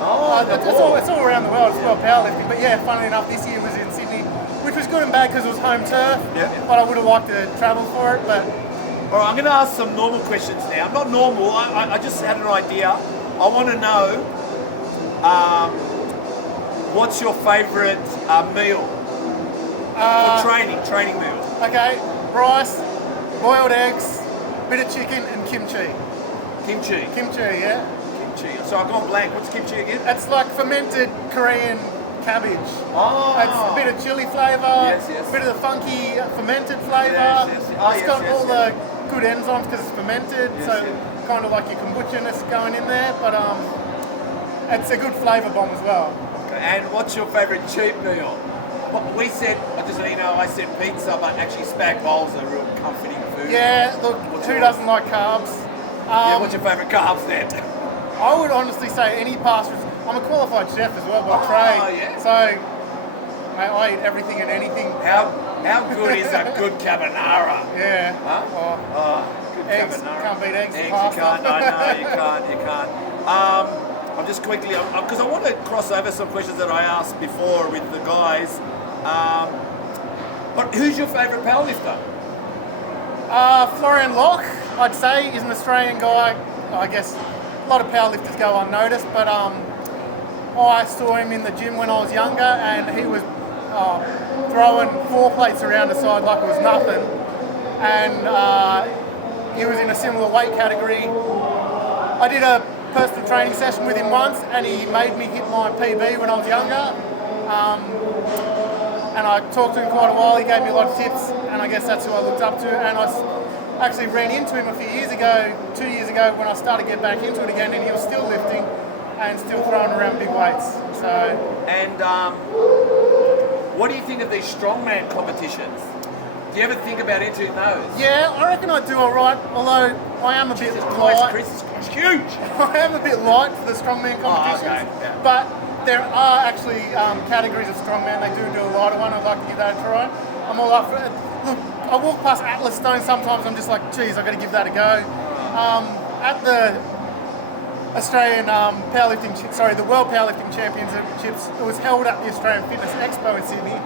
all around the world. It's world powerlifting. But yeah, funnily enough, this year was in Sydney, which was good and bad because it was home turf. Yeah. But I would have liked to travel for it. But All right, I'm going to ask some normal questions now. Not normal. I just had an idea. I want to know what's your favourite meal for training meal? okay, rice, boiled eggs, bit of chicken, and kimchi. Kimchi. Kimchi, yeah. Kimchi. So I've gone blank. What's kimchi again? It's like fermented Korean cabbage. Oh. It's a bit of chili flavour, Yes, yes. a bit of the funky fermented flavour. Yes, yes. Oh, It's yes, got yes, all the good enzymes because it's fermented, Yes, so yes. kind of like your kombucha-ness going in there, but it's a good flavour bomb as well. Okay. And what's your favourite cheap meal? We said, I just let you know, I said pizza, but actually spag bowls are real comforting food. Yeah, look, What's who yours? doesn't like carbs? Yeah, what's your favourite carbs then? I would honestly say any pasta. I'm a qualified chef as well by trade, yeah. so I eat everything and anything. How good is a good carbonara? Yeah. Huh? Oh, Good eggs, carbonara. can't beat eggs and You pasta. can't. No, you can't. I'm just quickly, because I want to cross over some questions that I asked before with the guys. But who's your favourite powerlifter? Florian Locke, I'd say, is an Australian guy. I guess a lot of powerlifters go unnoticed, but I saw him in the gym when I was younger, and he was throwing 4 plates around the side like it was nothing. And he was in a similar weight category. I did a personal training session with him once, and he made me hit my PB when I was younger. And I talked to him quite a while. He gave me a lot of tips, and I guess that's who I looked up to. And I actually ran into him a few years ago, 2 years ago, when I started to get back into it again, and he was still lifting and still throwing around big weights. So. And what do you think of these strongman competitions? Do you ever think about entering those? Yeah, I reckon I do all right. Although I am a bit Christ, light. Chris is huge. I am a bit light for the strongman competitions. okay, yeah. But there are actually categories of strongman. They do a lighter one. I'd like to give that a try. I'm all up for it. Look, I walk past Atlas Stone sometimes. I'm just like, geez, I've got to give that a go. At the Australian the World Powerlifting Championships, it was held at the Australian Fitness Expo in Sydney,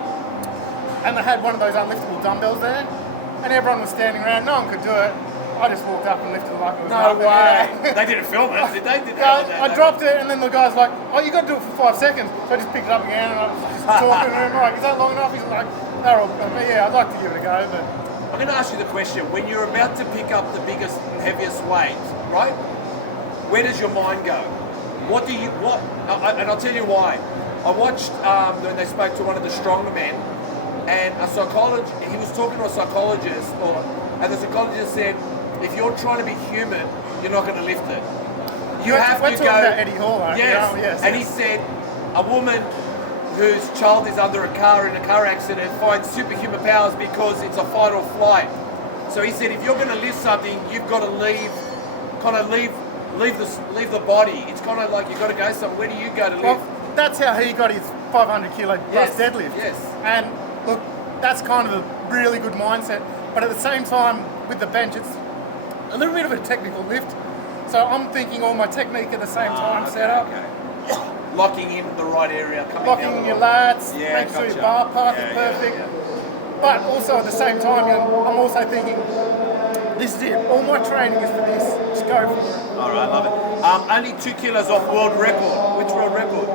and they had one of those unliftable dumbbells there, and everyone was standing around. No one could do it. I just walked up and lifted it like it was No nothing. way. Yeah. They didn't film it, did they? I dropped it, and then the guy's like, "Oh, you got to do it for 5 seconds." So I just picked it up again, and I was just talking to him. Like, is that long enough? He's like, "They're all good." But yeah, I'd like to give it a go. But I'm going to ask you the question. When you're about to pick up the biggest and heaviest weight, right? Where does your mind go? And I'll tell you why. I watched when they spoke to one of the stronger men, and he was talking to a psychologist, and the psychologist said, if you're trying to be human, you're not going to lift it. You have to talking go. about Eddie Hall, right? Yes. Yes. And he said, a woman whose child is under a car in a car accident finds superhuman powers because it's a fight or flight. So he said, if you're going to lift something, you've got to leave the body. It's kind of like you've got to go somewhere. Where do you go to live? Well, that's how he got his 500 kilo plus deadlift. Yes. And look, that's kind of a really good mindset. But at the same time, with the bench, it's a little bit of a technical lift. So I'm thinking all my technique at the same time set up. Okay. Locking in the right area. Locking in your lats, Yeah, make sure your gotcha. bar path is Yeah, perfect. yeah. But also at the same time, I'm also thinking, this is it. All my training is for this. Just go for it. All right, love it. Only 2 kilos off world record. Which world record?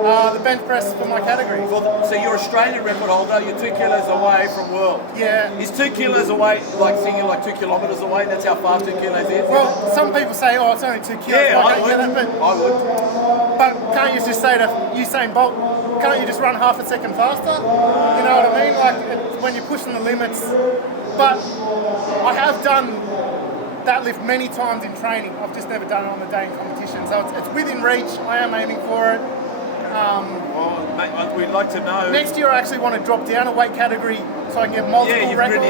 The bench press for my category. So you're Australian record holder. You're 2 kilos away from world. Yeah. Is 2 kilos away, like thinking like 2 kilometers away? That's how far 2 kilos is. Well, some people say, oh, it's only 2 kilos. Yeah, I I would. get it, but can't you just say to Usain Bolt, can't you just run half a second faster? You know what I mean? Like when you're pushing the limits. But I have done that lift many times in training. I've just never done it on the day in competition. So it's within reach. I am aiming for it. Well, mate, we'd like to know. Next year I actually want to drop down a weight category so I can get multiple records.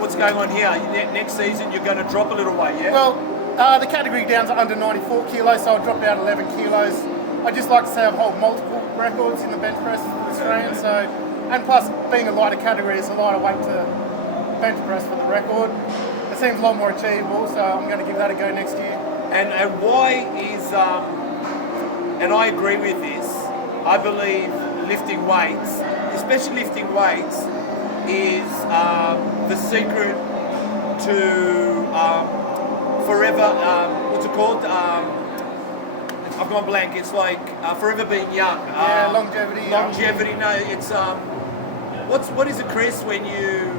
What's going on here? Next season you're going to drop a little weight, yeah? Well, the category downs are under 94 kilos, so I'll drop down 11 kilos. I just like to say I've held multiple records in the bench press for the Australian, so, and plus being a lighter category, it's a lighter weight to bench press for the record. It seems a lot more achievable, so I'm going to give that a go next year. And why is, and I agree with this, I believe lifting weights, especially lifting weights, is the secret to forever, what's it called? I've gone blank, it's like forever being young. Yeah, longevity. Longevity, no, it's, what is it, Chris, when you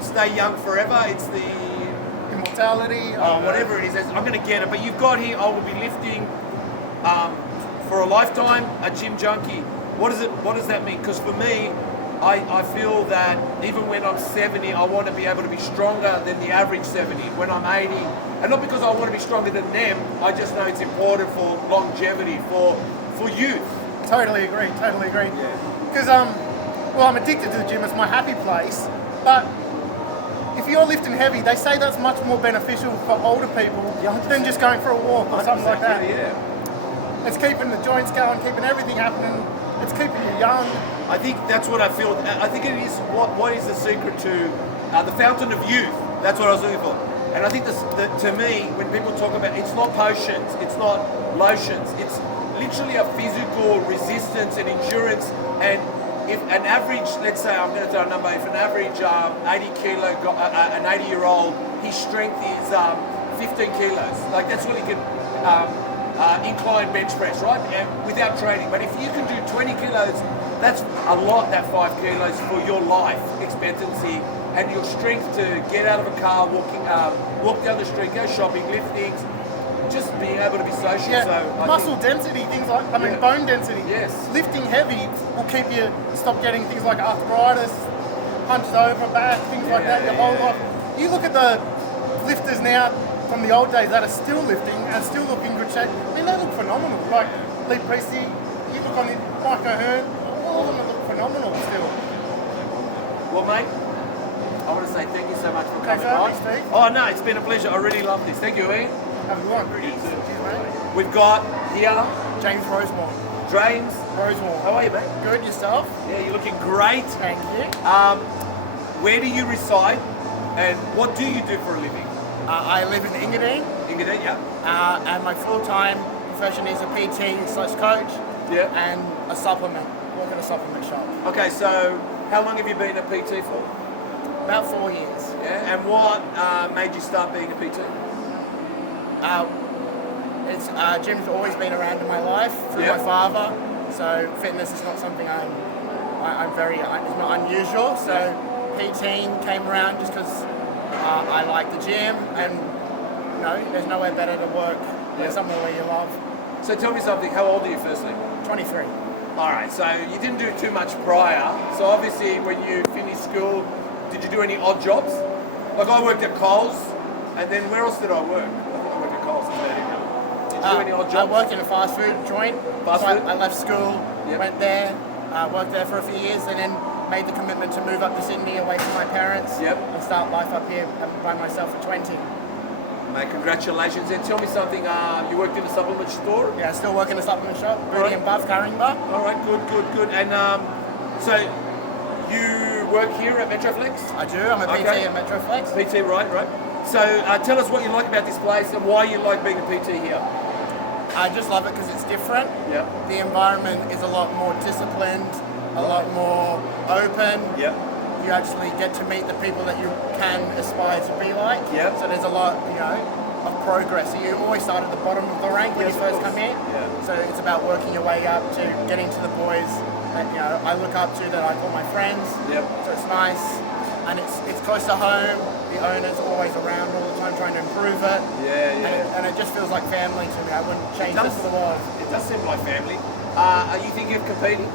stay young forever? It's the... Immortality. Whatever it is, I'm going to get it. But you've got here, I will be lifting for a lifetime, a gym junkie. What does that mean? Because for me, I feel that even when I'm 70, I want to be able to be stronger than the average 70. When I'm 80, and not because I want to be stronger than them, I just know it's important for longevity, for youth. Totally agree. Yeah. Because well, I'm addicted to the gym. It's my happy place. But if you're lifting heavy, they say that's much more beneficial for older people than just going for a walk or something like that. Yeah. It's keeping the joints going, keeping everything happening. It's keeping you young. I think that's what I feel. I think it is what is the secret to the fountain of youth. That's what I was looking for. And I think to me, when people talk about, it's not potions, it's not lotions, it's literally a physical resistance and endurance. And if an average, let's say, I'm going to throw a number, if an average 80-year-old, his strength is 15 kilos, like that's what he can incline bench press, right? And without training. But if you can do 20 kilos, that's a lot, that 5 kilos for your life expectancy and your strength to get out of a car, walk down the street, go shopping, lift things, just being able to be social. Yeah, so muscle density, things like, bone density. Yes. Lifting heavy will keep you, stop getting things like arthritis, hunched over back, things like that, your whole life. You look at the lifters now from the old days that are still lifting and still look in good shape. I mean, they look phenomenal. Like Lee Priestley, you look on the Mike O'Hearn, all of them look phenomenal still. Well, mate, I want to say thank you so much for coming for on. having me, Steve. Oh no, it's been a pleasure. I really love this. Thank you, Ian. Have a good one. Cheers, mate. We've got here James Rosemore. James. Rosemore. How are you, mate? Good, yourself? Yeah, you're looking great. Thank you. Where do you reside, and what do you do for a living? I live in Engadine, Engadine, yeah. and my full-time profession is a PT/coach Yeah. and a supplement. Work at a supplement shop. Okay, so how long have you been a PT for? About 4 years. Yeah, and what made you start being a PT? Gym's always been around in my life through Yeah. my father, so fitness is not something it's not unusual. So PTing came around just because I like the gym, and there's nowhere better to work than somewhere where you love. So tell me something. How old are you, firstly? 23. All right, so you didn't do too much prior. So obviously, when you finished school, did you do any odd jobs? Like I worked at Coles, and then where else did I work? I think I worked at Coles. Did you do any odd jobs? I worked in a fast food joint. Fast So food? I left school, Yep. went there, worked there for a few years, and then made the commitment to move up to Sydney away from my parents Yep. and start life up here by myself at 20. Mate, congratulations. And tell me something, you worked in a supplement store? Yeah, I still work in a supplement shop, Booty Alright. and Buff, Caringbah. All right, good. And so you work here at Metroflex? I do, I'm a PT Okay. at Metroflex. PT, right. So tell us what you like about this place and why you like being a PT here. I just love it because it's different. Yeah. The environment is a lot more disciplined, a lot more open. Yeah. You actually get to meet the people that you can aspire to be like. Yep. So there's a lot, of progress. So you always start at the bottom of the rank when you first come in. Yeah. So it's about working your way up to getting to the boys that I look up to, that I call my friends. Yep. So it's nice, and it's close to home. The owner's always around all the time trying to improve it. And it just feels like family to me. I wouldn't change this for the world. It does seem like family. Are you thinking of competing?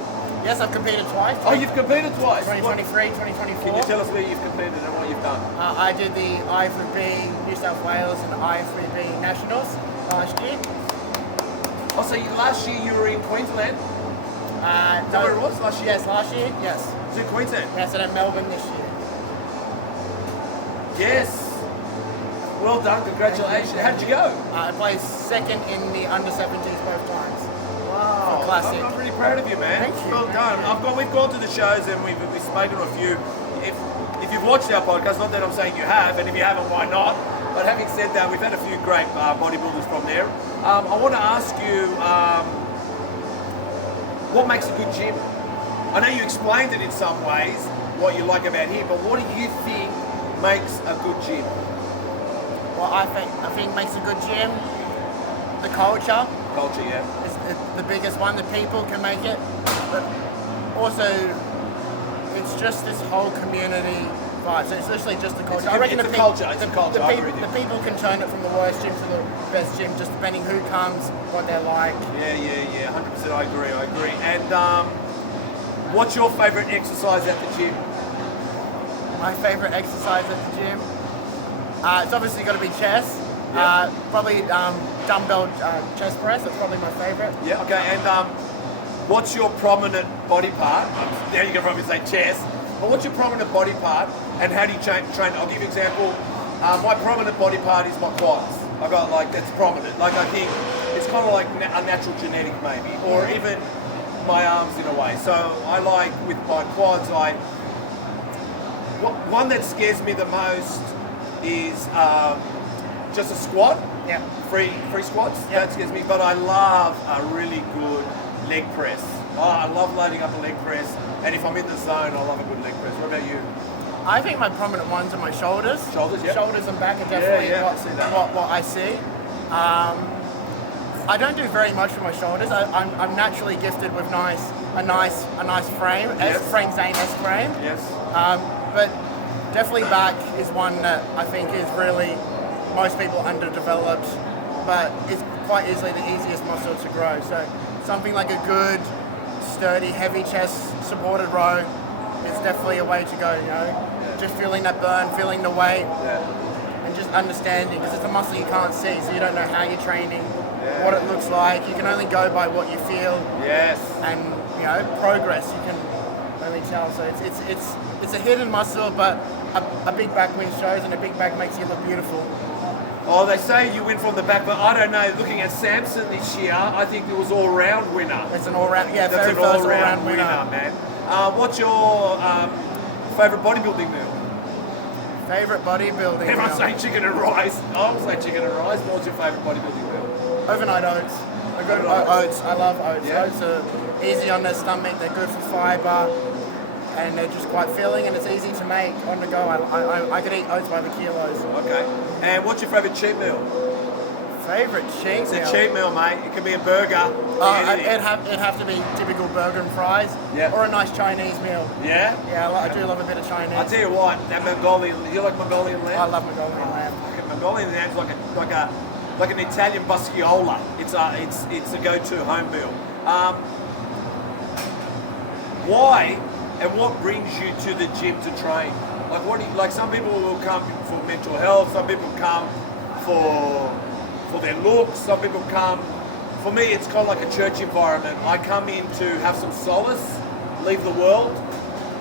Yes, I've competed twice. Oh, you've competed twice. 2023, 2024. Can you tell us where you've competed and what you've done? I did the IFBB New South Wales and IFBB Nationals last year. Oh, so last year you were in Queensland? Is that where it was last year? Yes, last year. Yes. It's in Queensland? Yes, and in Melbourne this year. Yes. Well done, congratulations. How'd you go? I placed second in the under-17s both times. Wow. Classic. I'm really proud of you, man. Thank you. Well done. We've gone to the shows and we've spoken to a few. If you've watched our podcast, not that I'm saying you have, and if you haven't, why not? But having said that, we've had a few great bodybuilders from there. I want to ask you, what makes a good gym? I know you explained it in some ways, what you like about here, but what do you think makes a good gym? Well, I think makes a good gym the culture. Culture, yeah. It's the biggest one. The people can make it, but also it's just this whole community vibe. So it's literally just the culture. I reckon it's a culture. It's a culture. I agree with you. The people can turn it from the worst gym to the best gym, just depending who comes, what they're like. Yeah. 100%. I agree. And what's your favourite exercise at the gym? My favourite exercise at the gym. It's obviously got to be chest. Yeah. Probably dumbbell chest press. That's probably my favourite. Yeah. Okay. And what's your prominent body part? Now you can probably say chest. But what's your prominent body part, and how do you train? I'll give you an example. My prominent body part is my quads. I got that's prominent. I think it's kind of like a natural genetic maybe, or even my arms in a way. So I like with my quads. One that scares me the most is just a squat. Yeah. Free squats. Yeah. That scares me. But I love a really good leg press. I love loading up a leg press. And if I'm in the zone, I love a good leg press. What about you? I think my prominent ones are my shoulders. Shoulders, yeah. Shoulders and back are definitely I see that. what I see. I don't do very much for my shoulders. I'm naturally gifted with a nice frame. Yes. Frame Zane S frame. Yes. But definitely back is one that I think is really most people underdeveloped, but it's quite easily the easiest muscle to grow. So something like a good, sturdy, heavy chest supported row is definitely a way to go. Just feeling that burn, feeling the weight, and just understanding, because it's a muscle you can't see, so you don't know how you're training, what it looks like. You can only go by what you feel. Yes. And progress you can only tell. So it's a hidden muscle, but a big back wins shows, and a big back makes you look beautiful. Oh, they say you win from the back, but I don't know. Looking at Samson this year, I think it was all-round winner. It's an all-round, That's very an first all-round all-round winner. man. What's your favourite bodybuilding meal? Favourite bodybuilding Everyone's meal? saying chicken and rice. I will say chicken and rice. What's your favourite bodybuilding meal? Overnight oats. Oats. I love oats. Yeah. Oats are easy on their stomach. They're good for fibre, and they're just quite filling, and it's easy to make on the go. I could eat oats by the kilos. Okay. And what's your favourite cheat meal? Favourite cheat It's meal? a cheat meal, mate. It could be a burger. It'd have to be typical burger and fries, Yeah. or a nice Chinese meal. Yeah? Yeah, I do love a bit of Chinese. I'll tell you what, that Mongolian, you like Mongolian lamb? I love Mongolian lamb. Fucking Mongolian lamb's like an Italian busciola. It's a go-to home meal. Why and what brings you to the gym to train? Some people will come for mental health, some people come for their looks, some people come, for me it's kind of like a church environment. I come in to have some solace, leave the world,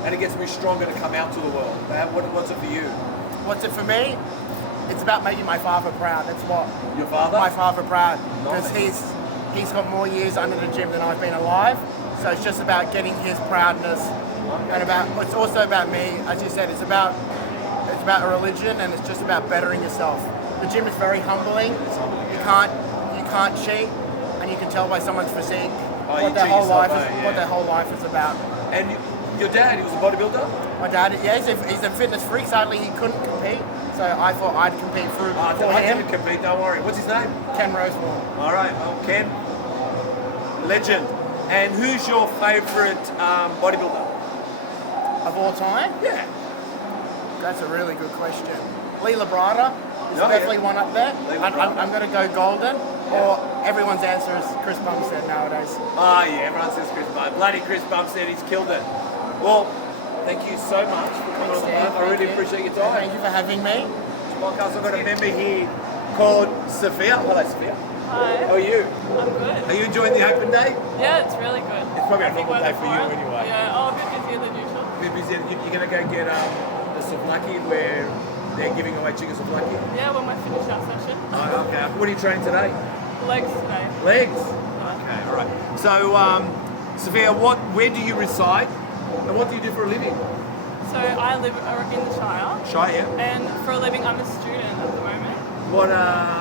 and it gets me stronger to come out to the world. What's it for you? What's it for me? It's about making my father proud. That's what. Your father? My father proud, Nice. because he's got more years under the gym than I've been alive. So it's just about getting his proudness, and it's also about me. As you said, it's about a religion, and it's just about bettering yourself. The gym is very humbling. You can't cheat, and you can tell by someone's physique what their whole life is about. And your dad, he was a bodybuilder? My dad, yeah, he's a fitness freak. Sadly, he couldn't compete, So I thought I'd compete for I him. didn't compete, don't worry. What's his name? Ken Rosemore. All right, well, Ken, legend. And who's your favourite bodybuilder? Of all time? Yeah. That's a really good question. Lee Labrada is Oh, definitely yeah. one up there. Lee I'm Labrada. going to go Golden, or everyone's answer is Chris Bumstead nowadays. Oh, yeah, everyone says Chris Bumstead. Bloody Chris Bumstead, he's killed it. Well, thank you so much for coming on the Thanks, line. I really appreciate your time. Thank you for having me. Podcast, I've got a member here called Sophia. Hello, Sophia. Hi. How are you? I'm good. Are you enjoying the open day? Yeah, it's really good. It's probably a Happy normal day weather for you it. anyway. Yeah, oh, a bit busier than usual. You're busy. You're going to go get a souvlaki where they're giving away chicken souvlaki? Yeah, when we finish our session. Oh, okay. What are you training today? Legs today. Legs? Okay, all right. So, Sophia, where do you reside and what do you do for a living? So I live in the Shire, Shy, yeah. and for a living I'm a student at the moment. What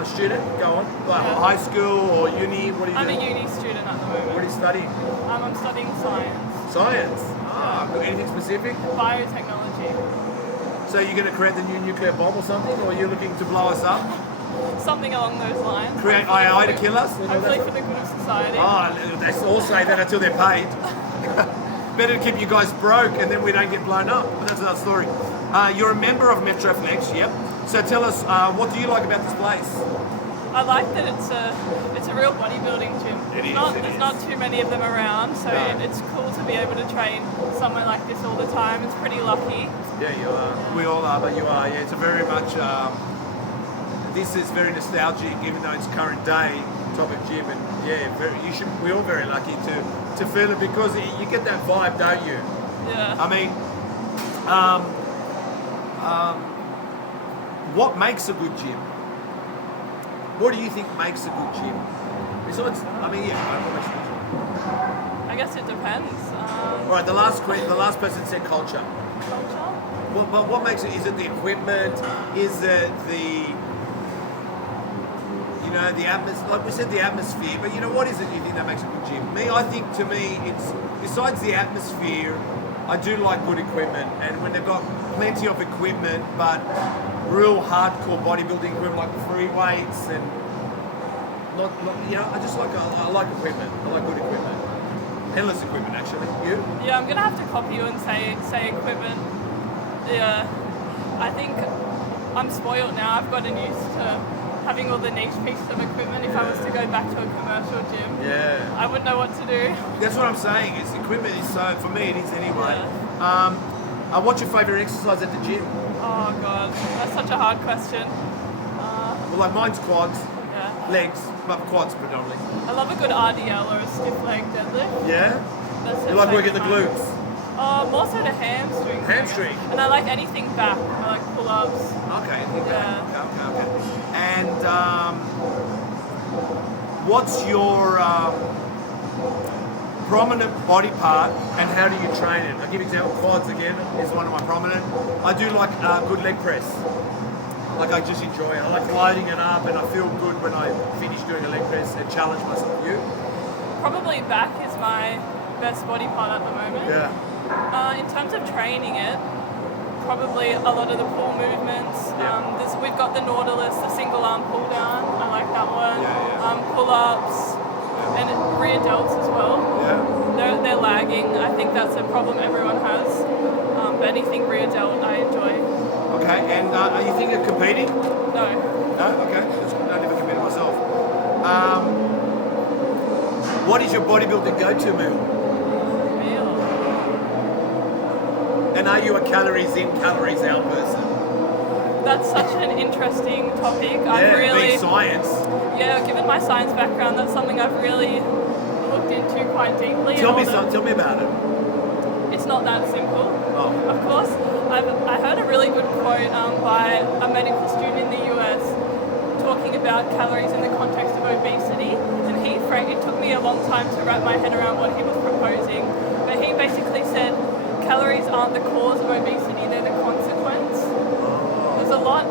student? Go on. Like Yeah. high school or uni? What are you I'm a doing? uni student at the What are moment. you studying? I'm studying science, Science. Ah, anything specific? biotechnology, So you're going to create the new nuclear bomb or something, or you're looking to blow us up? something along those lines. Create Hopefully AI for to the- kill us? Hopefully for the good of society. They all say that until they're paid. Better to keep you guys broke and then we don't get blown up. But that's another story. You're a member of Metroflex, yep. So tell us, what do you like about this place? I like that it's a real bodybuilding gym. It is, it There's is. not too many of them around, so No. it's cool to be able to train somewhere like this all the time. It's pretty lucky. Yeah, you are. We all are, but you are. Yeah, it's a very much. This is very nostalgic, even though it's current day type of gym, and yeah, we're all very lucky to feel it because you get that vibe, don't you? Yeah. I mean, what makes a good gym? What do you think makes a good gym? Besides, I mean, yeah, what makes a good gym? I guess it depends. All right, the last person said culture. Culture? But what makes it? Is it the equipment? Is it the atmosphere? Like we said, the atmosphere. But what is it you think that makes a good gym? I think to me, it's besides the atmosphere. I do like good equipment, and when they've got plenty of equipment, but real hardcore bodybuilding equipment like free weights and not I just like I like equipment. I like good equipment, endless equipment actually. You? Yeah, I'm gonna have to copy you and say equipment. Yeah, I think I'm spoiled now. I've gotten used to having all the niche pieces of equipment. If I was to go back to a commercial gym, Yeah. I wouldn't know what to do. That's what I'm saying. Is equipment is so for me it is anyway. Yeah. What's your favourite exercise at the gym? Oh god, that's such a hard question. Well, like mine's quads, Yeah. legs, but quads predominantly. I love a good RDL or a stiff leg deadlift. Yeah. That's You like working the glutes? More so the hamstrings. Hamstring. And I like anything back. I like pull-ups. Okay. Yeah. Okay. And what's your prominent body part, and how do you train it? I'll give you an example. Quads again is one of my prominent. I do like good leg press. Like I just enjoy it. I like lighting it up, and I feel good when I finish doing a leg press and challenge myself. You? Probably back is my best body part at the moment. Yeah. In terms of training it, probably a lot of the pull movements. We've got the Nautilus, the single arm pull down. I like that one. Yeah. Pull-ups and rear delts as well. Yeah. They're lagging. I think that's a problem everyone has. But anything rear delt, I enjoy. Okay. And are you thinking of competing? No. No. Okay. That's good. I never competed myself. What is your bodybuilding go-to meal? Meal. And are you a calories in, calories out person? That's such an interesting topic. Being science. Yeah, given my science background, that's something I've really looked into quite deeply. Tell me about it. It's not that simple. Oh. Of course, I heard a really good quote by a medical student in the US talking about calories in the context of obesity, and it took me a long time to wrap my head around what he was proposing, but he basically said calories aren't the cause of obesity, they're the consequence. There's a lot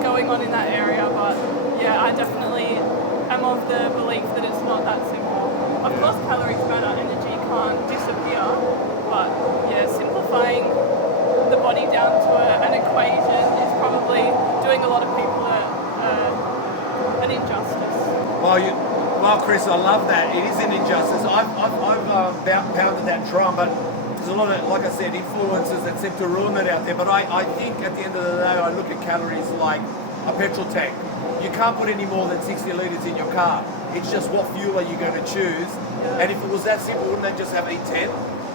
going on in that area, but yeah, I definitely am of the belief that it's not that simple. Of course, calories matter, energy can't disappear, but yeah, simplifying the body down to an equation is probably doing a lot of people an injustice. Well, Chris, I love that. It is an injustice. I've pounded that drum, but there's a lot of, like I said, influences that seem to ruin it out there. But I think at the end of the day, I look at calories like a petrol tank. You can't put any more than 60 litres in your car. It's just what fuel are you going to choose? And if it was that simple, wouldn't they just have E10?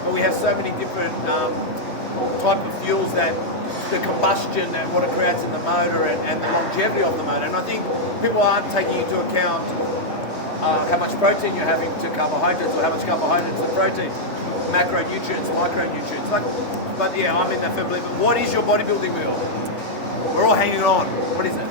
But we have so many different type of fuels that the combustion and what it creates in the motor and the longevity of the motor. And I think people aren't taking into account how much protein you're having to carbohydrates or how much carbohydrates to protein, macronutrients, micronutrients. But yeah, I'm in that firm belief. What is your bodybuilding meal? We're all hanging on. What is it?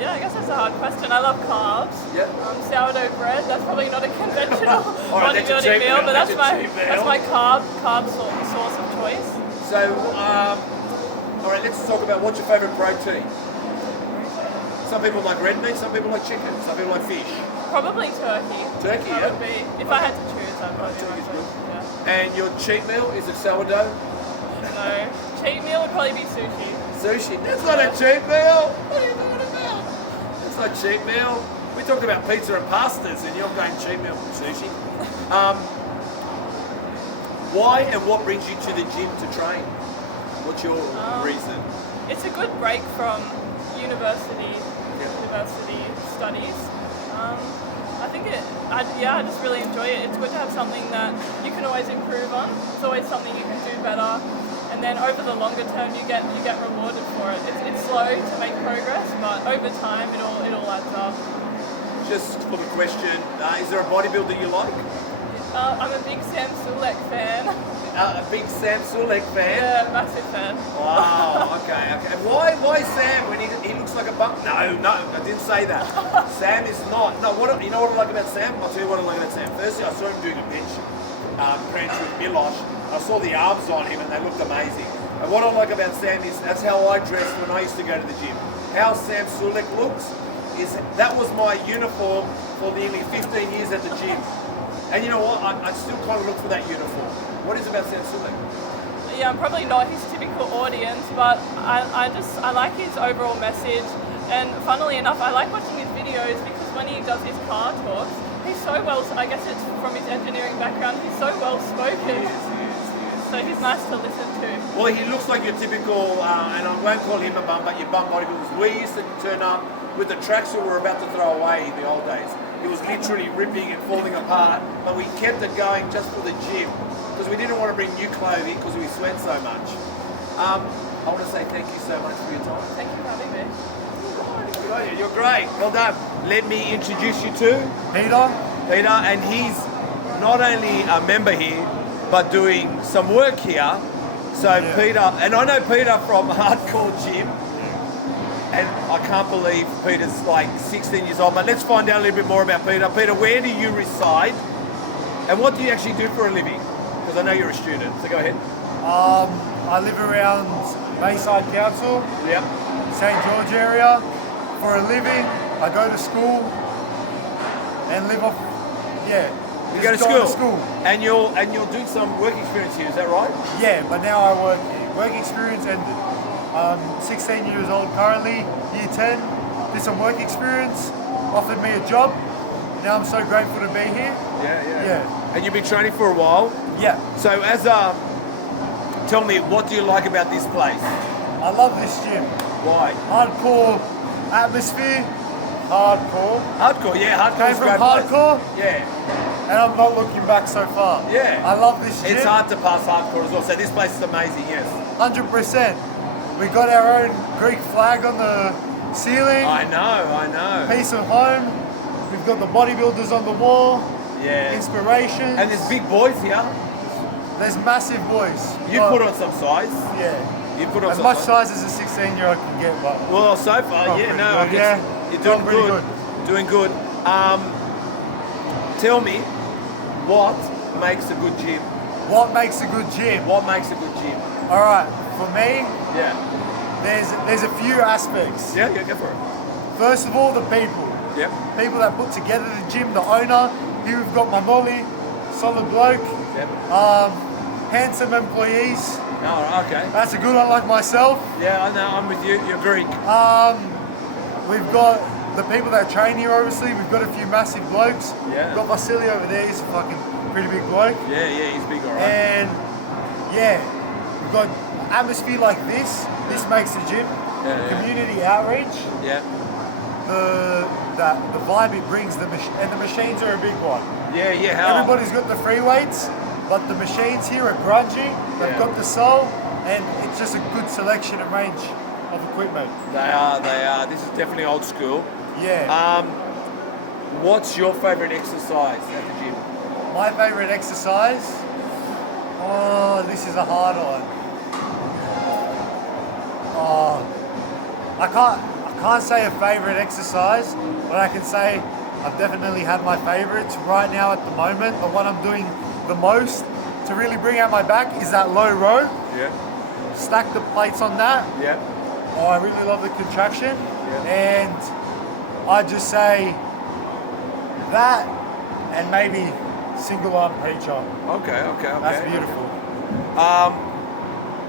Yeah, I guess that's a hard question. I love carbs. Yeah. Sourdough bread. That's probably not a conventional Right, that's your bodybuilding cheap meal, meal. but That's that's your cheap meal. my carb source of choice. So, all right, let's talk about what's your favourite protein. Some people like red meat, some people like chicken, some people like fish. Probably turkey. Turkey, That yeah. would be, if I had to choose, I'd probably turkey's choose. good. Yeah. And your cheat meal, is it sourdough? No. Cheat meal would probably be sushi. Sushi. That's not a cheat meal. What are you talking about? That's not cheat meal. We talked about pizza and pastas and you're going cheat meal. Sushi. Why and what brings you to the gym to train? What's your reason? It's a good break from university studies. I think I just really enjoy it. It's good to have something that you can always improve on. It's always something you can do better, and then over the longer term, you get rewarded for it. It's slow to make progress, but over time, it all adds up. Just for the question, is there a bodybuilder you like? I'm a big Sam Sulek fan. A big Sam Sulek fan? Yeah, massive fan. Wow, okay. And why Sam when he looks like a bump? No, I didn't say that. Sam is not. No, you know what I like about Sam? I'll tell you what I like about Sam. Firstly, I saw him doing a bench crunch with Milosh. I saw the arms on him and they looked amazing. And what I like about Sam is that's how I dressed when I used to go to the gym. How Sam Sulek looks is that was my uniform for nearly 15 years at the gym. And you know what? I still kind of look for that uniform. What is it about Sam Sulek? Yeah, I'm probably not his typical audience, but I like his overall message. And funnily enough, I like watching his videos because when he does his car talks, he's so well, I guess it's from his engineering background, he's so well spoken. So he's nice to listen to. Well, he looks like your typical, and I won't call him a bum, but your bum bodybuilders. We used to turn up with the tracksuit we were about to throw away in the old days. It was literally ripping and falling apart, but we kept it going just for the gym because we didn't want to bring new clothing because we sweat so much. I want to say thank you so much for your time. Thank you for having me. Good on you. You're great. Well done. Let me introduce you to Peter. Peter, and he's not only a member here, but doing some work here. So Yeah. Peter, and I know Peter from Hardcore Gym, and I can't believe Peter's like 16 years old, but let's find out a little bit more about Peter. Peter, where do you reside, and what do you actually do for a living? Because I know you're a student, so go ahead. I live around Bayside Council, Yep. St. George area. For a living, I go to school and live off, You go to just school, and you're doing some work experience here. Is that right? Yeah, but now I work here. Work experience ended. 16 years old currently, year 10. Did some work experience, offered me a job. Now I'm so grateful to be here. Yeah. And you've been training for a while. Yeah, So tell me, what do you like about this place? I love this gym. Why? Hardcore atmosphere, hardcore. Hardcore, yeah, hardcore Came is a from great place. hardcore, Yeah, and I'm not looking back so far. Yeah. I love this gym. it's hard to pass hardcore as well. So this place is amazing, yes. 100%. We got our own Greek flag on the ceiling. I know. Peace of home. We've got the bodybuilders on the wall. Yeah. Inspiration. And there's big boys here. There's massive boys. You But- put on some size. Yeah. You put on As some much size. size as a 16-year-old can get, but Well, so far, Oh, yeah, pretty no, good, I guess yeah. you're doing Oh, pretty good. Doing good. Tell me, what makes a good gym? what makes a good gym? What makes a good gym? All right, for me, Yeah. there's a few aspects. Yeah, go for it. First of all, the people. Yep. People that put together the gym, the owner. Here we've got Manoli, solid bloke. Yep. handsome employees. Oh, okay. That's a good one, like myself. Yeah, I know. I'm with you. You're Greek. We've got the people that train here, obviously. We've got a few massive blokes. Yeah. We've got Vasily over there. He's a fucking pretty big bloke. Yeah, he's big, all right. And yeah, we've got atmosphere like this. This makes the gym. Community outreach. Yeah. The vibe it brings, and the machines are a big one. Yeah. How? Everybody's got the free weights, but the machines here are grungy. They've got the soul, and it's just a good selection and range of equipment. They are. This is definitely old school. Yeah. What's your favourite exercise at the gym? My favourite exercise? Oh, this is a hard one. Oh, I can't say a favourite exercise, but I can say I've definitely had my favourites. Right now at the moment, the one I'm doing the most to really bring out my back is that low row. Yeah. Stack the plates on that. Yeah. Oh, I really love the contraction. And I'd just say that and maybe single arm preacher. Okay. That's beautiful.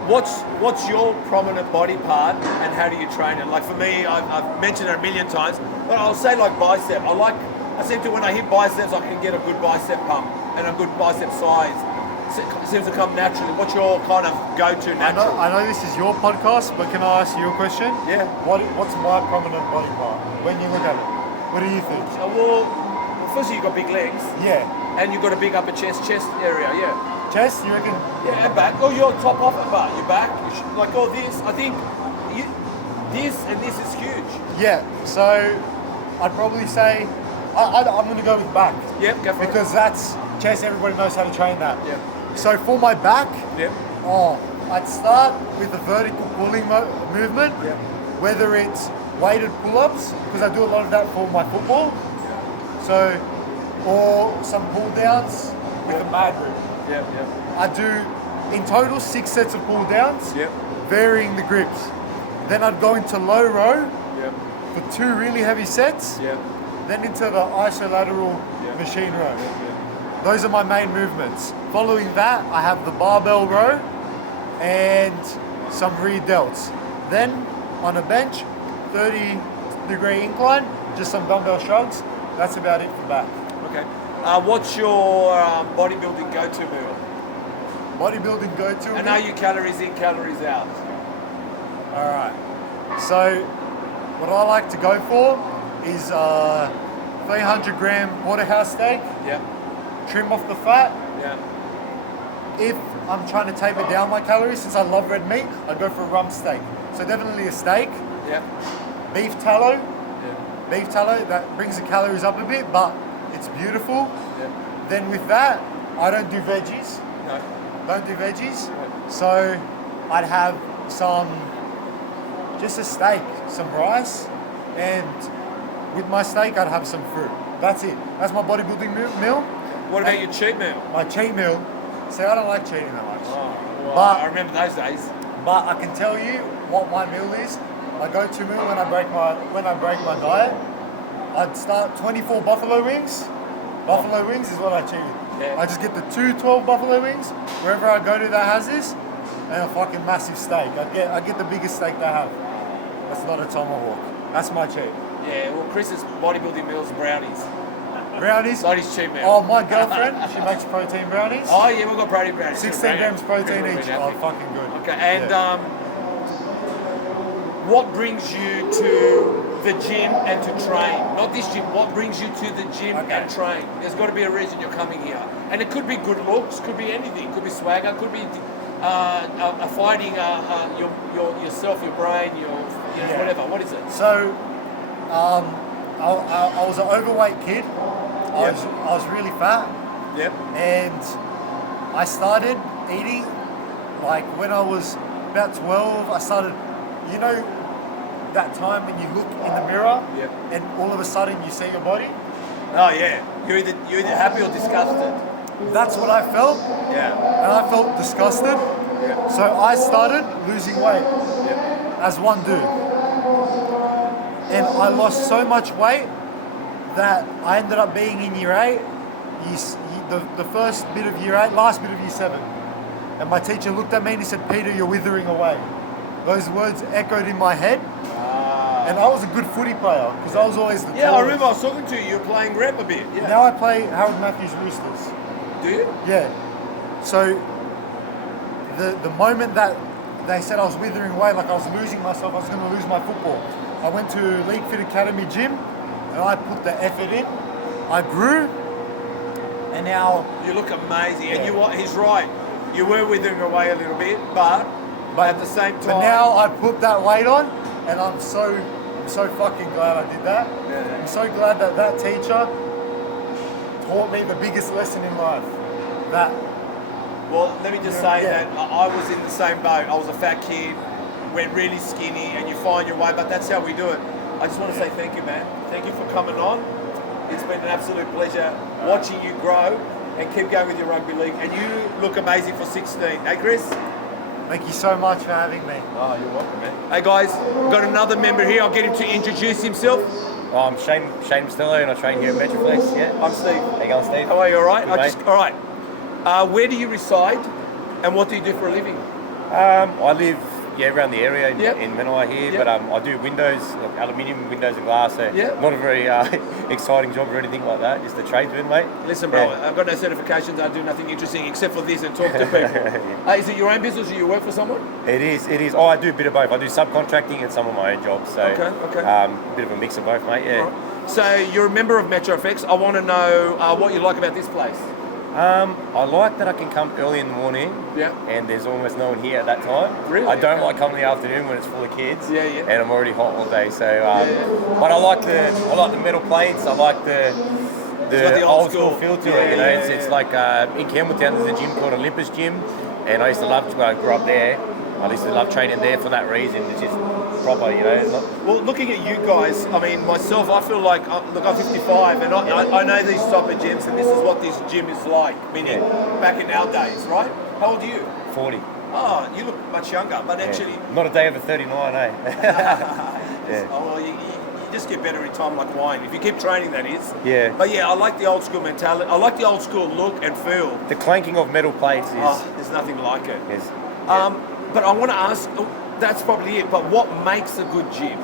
What's your prominent body part and how do you train it? Like for me, I've mentioned it a million times, but I'll say like bicep. I seem to, when I hit biceps, I can get a good bicep pump and a good bicep size. It seems to come naturally. What's your kind of go-to natural? I know this is your podcast, but can I ask you a question? Yeah. What's my prominent body part? When you look at it, what do you think? Well, firstly you've got big legs. Yeah. And you've got a big upper chest area, yeah. Chest, you reckon? Yeah, and back. Oh, your top off bar, your back. Like all this. I think this and this is huge. Yeah. So I'd probably say I'm going to go with back. Yep, go for it. Because that's chest. Everybody knows how to train that. Yeah. So for my back, Yep. I'd start with the vertical pulling movement. Yep. Whether it's weighted pull-ups, because I do a lot of that for my football. So, or some pull downs with a mad grip. Yep. I do in total 6 sets of pull downs, Yep. varying the grips. Then I'd go into low row Yep. for 2 really heavy sets. Yep. Then into the isolateral machine row. Those are my main movements. Following that, I have the barbell row and some rear delts. Then on a bench, 30-degree incline, just some dumbbell shrugs. That's about it for back. Okay. What's your bodybuilding go-to meal? Bodybuilding go-to. And are you calories in, calories out? All right. So what I like to go for is 300-gram porterhouse steak. Yep. Trim off the fat. Yeah. If I'm trying to taper down my calories, since I love red meat, I'd go for a rump steak. So definitely a steak. Yep. Beef tallow. Yeah. Beef tallow, that brings the calories up a bit, but it's beautiful. Yep. Then with that, I don't do veggies. No. Don't do veggies. So I'd have just a steak, some rice, and with my steak, I'd have some fruit. That's it. That's my bodybuilding meal. What about your cheat meal? My cheat meal. See, I don't like cheating that much. Oh, well, But- I remember those days. But I can tell you what my meal is. My go-to meal when I break my diet, I'd start 24 buffalo wings. Buffalo wings is what I cheat. Yeah. I just get the 2 12 buffalo wings wherever I go to that has this, and a fucking massive steak. I get the biggest steak they have. That's not a tomahawk. That's my cheat. Yeah, well, Chris's bodybuilding meal is brownies. Brownies. Not his cheat meal. Oh, my girlfriend, she makes protein brownies. Oh, yeah, we've got protein brownies. 16 grams protein Chris will each. be Oh, happy. fucking good. Okay, and Yeah. what brings you to the gym and to train? Not this gym, what brings you to the gym and train? There's got to be a reason you're coming here. And it could be good looks, could be anything, could be swagger, could be fighting yourself, your brain, whatever. What is it? So, I was an overweight kid. I was really fat, Yep. and I started eating like when I was about 12. I started, that time when you look in the mirror, Yep. and all of a sudden you see your body. Oh, yeah. You're either happy or disgusted. That's what I felt, Yeah. and I felt disgusted. Yeah. So I started losing weight Yep. as one dude, and I lost so much weight that I ended up being in year 8, the first bit of year 8, last bit of year 7. and my teacher looked at me and he said, "Peter, you're withering away." Those words echoed in my head. And I was a good footy player because I was always the Yeah, I tallest. remember I was talking to you. You were playing rep a bit. Yeah. Now I play Harold Matthews Roosters. Do you? Yeah. So the moment that they said I was withering away, like I was losing myself, I was going to lose my football, I went to League Fit Academy gym and I put the effort in. I grew, and now You look amazing, and he's right. You were withering away a little bit, but at the same time. But now I put that weight on, and I'm so fucking glad I did that. Yeah. I'm so glad that teacher taught me the biggest lesson in life. That. Well, let me just say that I was in the same boat. I was a fat kid, went really skinny, and you find your way, but that's how we do it. I just want to say thank you, man. Thank you for coming on. It's been an absolute pleasure watching you grow and keep going with your rugby league. And you look amazing for 16. Hey, Chris? Thank you so much for having me. Oh, you're welcome, man. Hey, guys, we've got another member here. I'll get him to introduce himself. Oh, I'm Shane Mostello, and I train here at Metroflex. Yeah. I'm Steve. How you going, Steve? How are you? All right? Good, mate. All right. Where do you reside, and what do you do for a living? I live around the area in Menai here, Yep. but I do windows, like aluminium windows and glass. So not a very exciting job or anything like that. Just a tradesman, mate. Listen, bro, I've got no certifications. I do nothing interesting except for this and talk to people. Is it your own business or you work for someone? It is. Oh, I do a bit of both. I do subcontracting and some of my own jobs. So Okay. A bit of a mix of both, mate. Yeah. Right. So you're a member of Metroflex. I want to know what you like about this place. I like that I can come early in the morning, and there's almost no one here at that time. Really? I don't like coming in the afternoon when it's full of kids, Yeah. and I'm already hot all day. So, but I like the metal plates. I like the got the old old school school feel to it. You know, it's like in Campbelltown there's a gym called Olympus Gym, and I used to love to grew up there. I used to love training there for that reason. It's just proper, you know. It's not... Well, looking at you guys, I mean, myself, I feel like, look, I'm 55, and I know these type of gyms, and this is what this gym is like, meaning back in our days, right? How old are you? 40. Oh, you look much younger, but actually... Not a day over 39, eh? Oh, well, you just get better in time like wine. If you keep training, that is. Yeah. But yeah, I like the old school mentality. I like the old school look and feel. The clanking of metal plates is... There's nothing like it. Is But I want to ask, that's probably it, but what makes a good gym?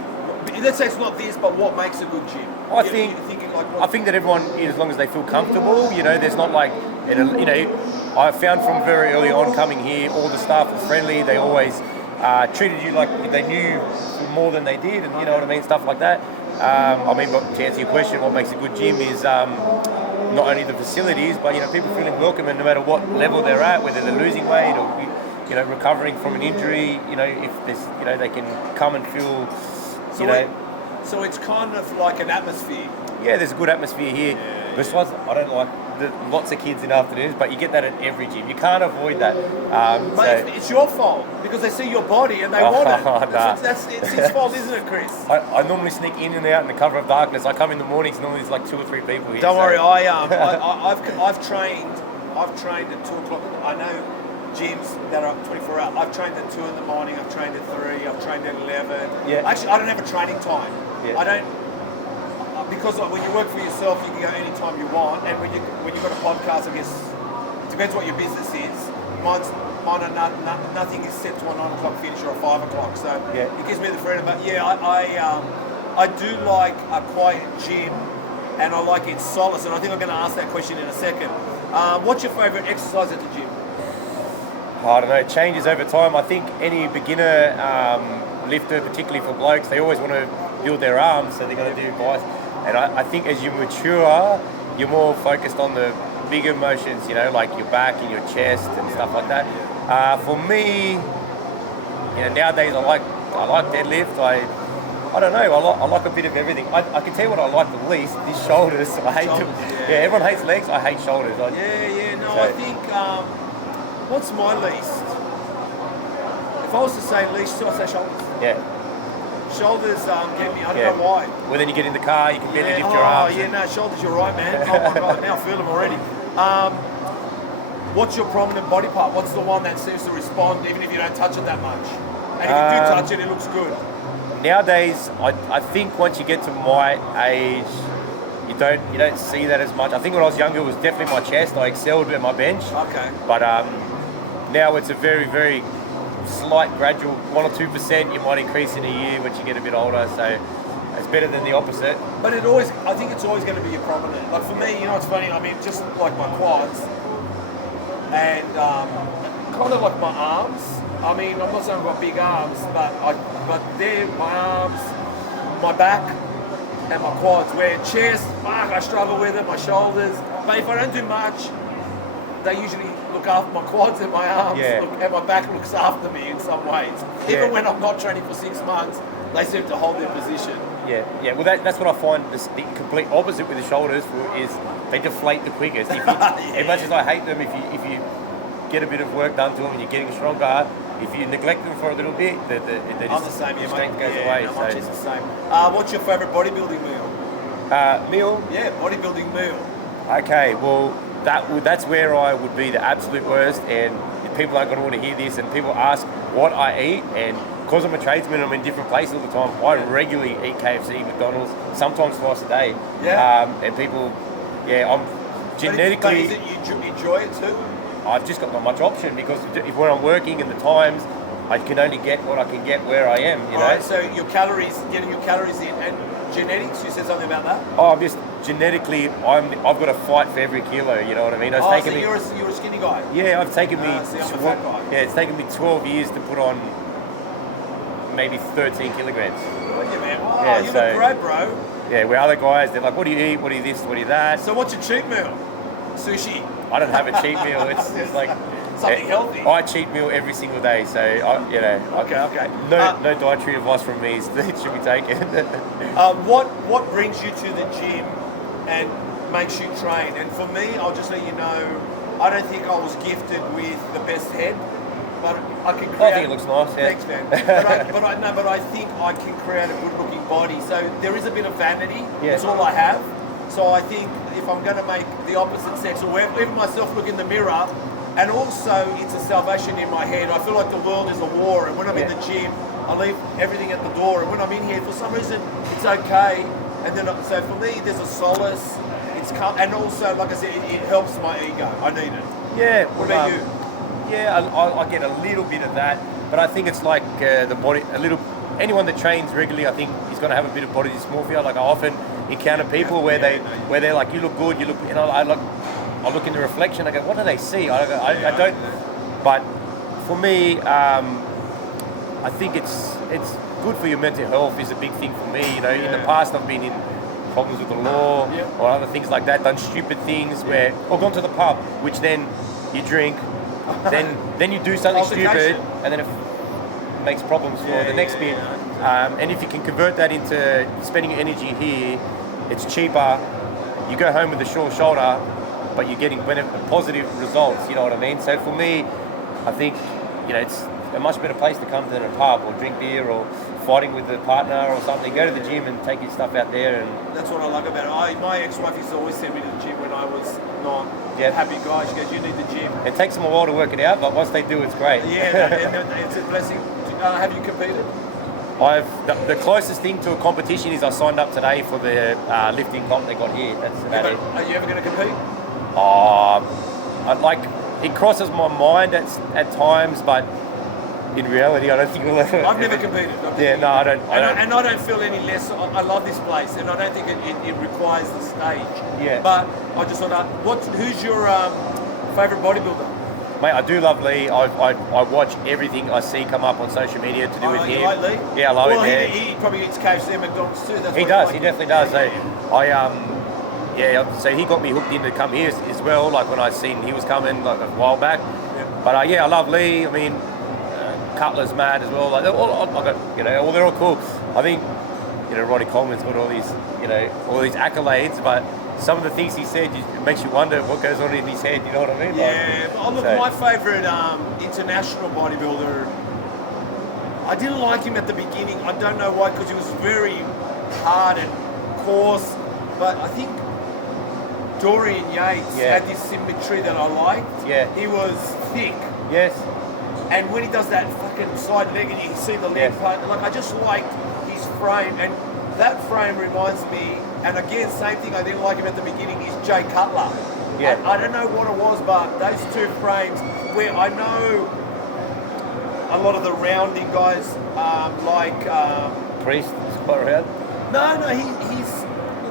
Let's say it's not this, but what makes a good gym? I think that everyone, as long as they feel comfortable, you know, there's not like, you know, I found from very early on coming here, all the staff were friendly. They always treated you like they knew more than they did, and you know what I mean, stuff like that. I mean, but to answer your question, what makes a good gym is not only the facilities, but you know, people feeling welcome, and no matter what level they're at, whether they're losing weight or you know, recovering from an injury, you know, if there's, you know, they can come and feel, So it's kind of like an atmosphere. Yeah, there's a good atmosphere here. Besides, I don't like lots of kids in afternoons, but you get that at every gym. You can't avoid that. Mate, it's your fault because they see your body and they want it. Nah. It's his fault, isn't it, Chris? I normally sneak in and out in the cover of darkness. I come in the mornings, normally there's like 2 or 3 people here. Don't worry, I've trained at 2 o'clock. I know gyms that are up 24 hours. I've trained at 2 in the morning, I've trained at 3, I've trained at 11. Yeah. Actually, I don't have a training time. Yeah. I don't, because when you work for yourself, you can go anytime you want, and when you've got a podcast, I guess, it depends what your business is. Mine are nothing is set to a 9 o'clock finish or a 5 o'clock, so it gives me the freedom. But yeah, I do like a quiet gym, and I like its solace, and I think I'm going to ask that question in a second. What's your favourite exercise at the gym? I don't know, it changes over time. I think any beginner lifter, particularly for blokes, they always want to build their arms, so they're going to do biceps. And I think as you mature, you're more focused on the bigger motions, you know, like your back and your chest and stuff like that. For me, you know, nowadays I like deadlift. I don't know, I like a bit of everything. I can tell you what I like the least is shoulders. I hate them. Yeah, everyone hates legs, I hate shoulders. I think, what's my least? If I was to say least, I'd say shoulders. Yeah. Shoulders get me, I don't know why. Well, then you get in the car, you can barely lift your arms. Shoulders, you're right, man. Oh my God, now I feel them already. What's your prominent body part? What's the one that seems to respond even if you don't touch it that much? And if you do touch it, it looks good. Nowadays, I think once you get to my age, you don't see that as much. I think when I was younger, it was definitely my chest. I excelled at my bench. Okay. But Now it's a very, very slight gradual 1 or 2% you might increase in a year once you get a bit older, so it's better than the opposite. But I think it's always going to be a prominent. Like for me, you know, it's funny. I mean, just like my quads and kind of like my arms. I mean, I'm not saying I've got big arms, but they're my arms, my back, and my quads. Where chest, fuck, I struggle with it. My shoulders. But if I don't do much, they usually look after my quads and my arms, and my back looks after me in some ways. Even when I'm not training for 6 months, they seem to hold their position. Yeah. Well, that's what I find the complete opposite with the shoulders is they deflate the quickest. As much as I hate them, if you get a bit of work done to them and you're getting stronger, if you neglect them for a little bit, the strength goes away. No, my chest is the same. What's your favourite bodybuilding meal? Meal? Yeah, bodybuilding meal. Okay, well, that's where I would be the absolute worst, and people aren't going to want to hear this, and people ask what I eat, and because I'm a tradesman, I'm in different places all the time, I regularly eat KFC, McDonald's, sometimes twice a day. And people, I'm genetically... But you enjoy it too? I've just got not much option, because when I'm working and the times, I can only get what I can get where I am, you know? Right, so getting your calories in, and genetics, you said something about that? Oh, I'm just genetically, I've got to fight for every kilo, you know what I mean? You're a skinny guy? Yeah, I've taken me... See, I'm a fat guy. Yeah, it's taken me 12 years to put on maybe 13 kilograms. Look at man. Wow, you look great, bro. Yeah, where other guys, they're like, what do you eat? What do you this? What do you that? So what's your cheat meal? Sushi? I don't have a cheat meal. It's like... Something healthy? I cheat meal every single day, so, Okay. No dietary advice from me. It should be taken. What brings you to the gym and makes you train? And for me, I'll just let you know, I don't think I was gifted with the best head, but I can create... I think it looks nice, yeah. Thanks, man. but I think I can create a good-looking body. So there is a bit of vanity. Yeah. That's all I have. So I think if I'm going to make the opposite sex, or even myself look in the mirror, and also it's a salvation in my head. I feel like the world is a war, and when I'm in the gym, I leave everything at the door. And when I'm in here, for some reason, it's okay. And then, so for me, there's a solace. And also, like I said, it helps my ego. I need it. Yeah. What about you? Yeah, I get a little bit of that, but I think it's like the body. Anyone that trains regularly, I think is going to have a bit of body dysmorphia. Like I often encounter people where they're like, you look good, you look, and I look in the reflection. I go, what do they see? I don't. But for me, I think it's good for your mental health is a big thing for me. You know, in the past I've been in problems with the law or other things like that, done stupid things or gone to the pub, which then you drink, then you do something stupid, and then it makes problems for the next bit. And if you can convert that into spending your energy here, it's cheaper. You go home with a sore shoulder, but you're getting positive results, you know what I mean? So for me, I think, it's a much better place to come than a pub or drink beer or fighting with a partner or something. Go to the gym and take your stuff out there. And that's what I like about it. My ex-wife used to always send me to the gym when I was not a happy guy. She goes, you need the gym. It takes them a while to work it out, but once they do, it's great. Yeah, it's a blessing. Have you competed? The closest thing to a competition is I signed up today for the lifting comp they got here. That's about it. Are you ever going to compete? It crosses my mind at times, but in reality, I don't think we'll ever. I've never competed. I don't. And I don't feel any less. I love this place, and I don't think it requires the stage. Yeah. But I just thought, who's your favourite bodybuilder? Mate, I do love Lee. I watch everything I see come up on social media to do with him. You like Lee? Yeah, I love him. He probably eats KFC and McDonald's too. He does. He definitely does. So he got me hooked in to come here as well. Like when I seen he was coming like a while back. Yeah. But I love Lee. I mean, Cutler's mad as well. Like they're all cool. I think Ronnie Coleman's got all these accolades, but some of the things he said it makes you wonder what goes on in his head. You know what I mean? My favourite international bodybuilder. I didn't like him at the beginning. I don't know why, because he was very hard and coarse. But I think Dorian Yates had this symmetry that I liked. Yeah. He was thick. Yes. And when he does that fucking side leg and you see the leg part, I just liked his frame. And that frame reminds me, and again, same thing, I didn't like him at the beginning, is Jay Cutler. Yeah. I don't know what it was, but those two frames where I know a lot of the rounding guys, Priest is quite around. No, he's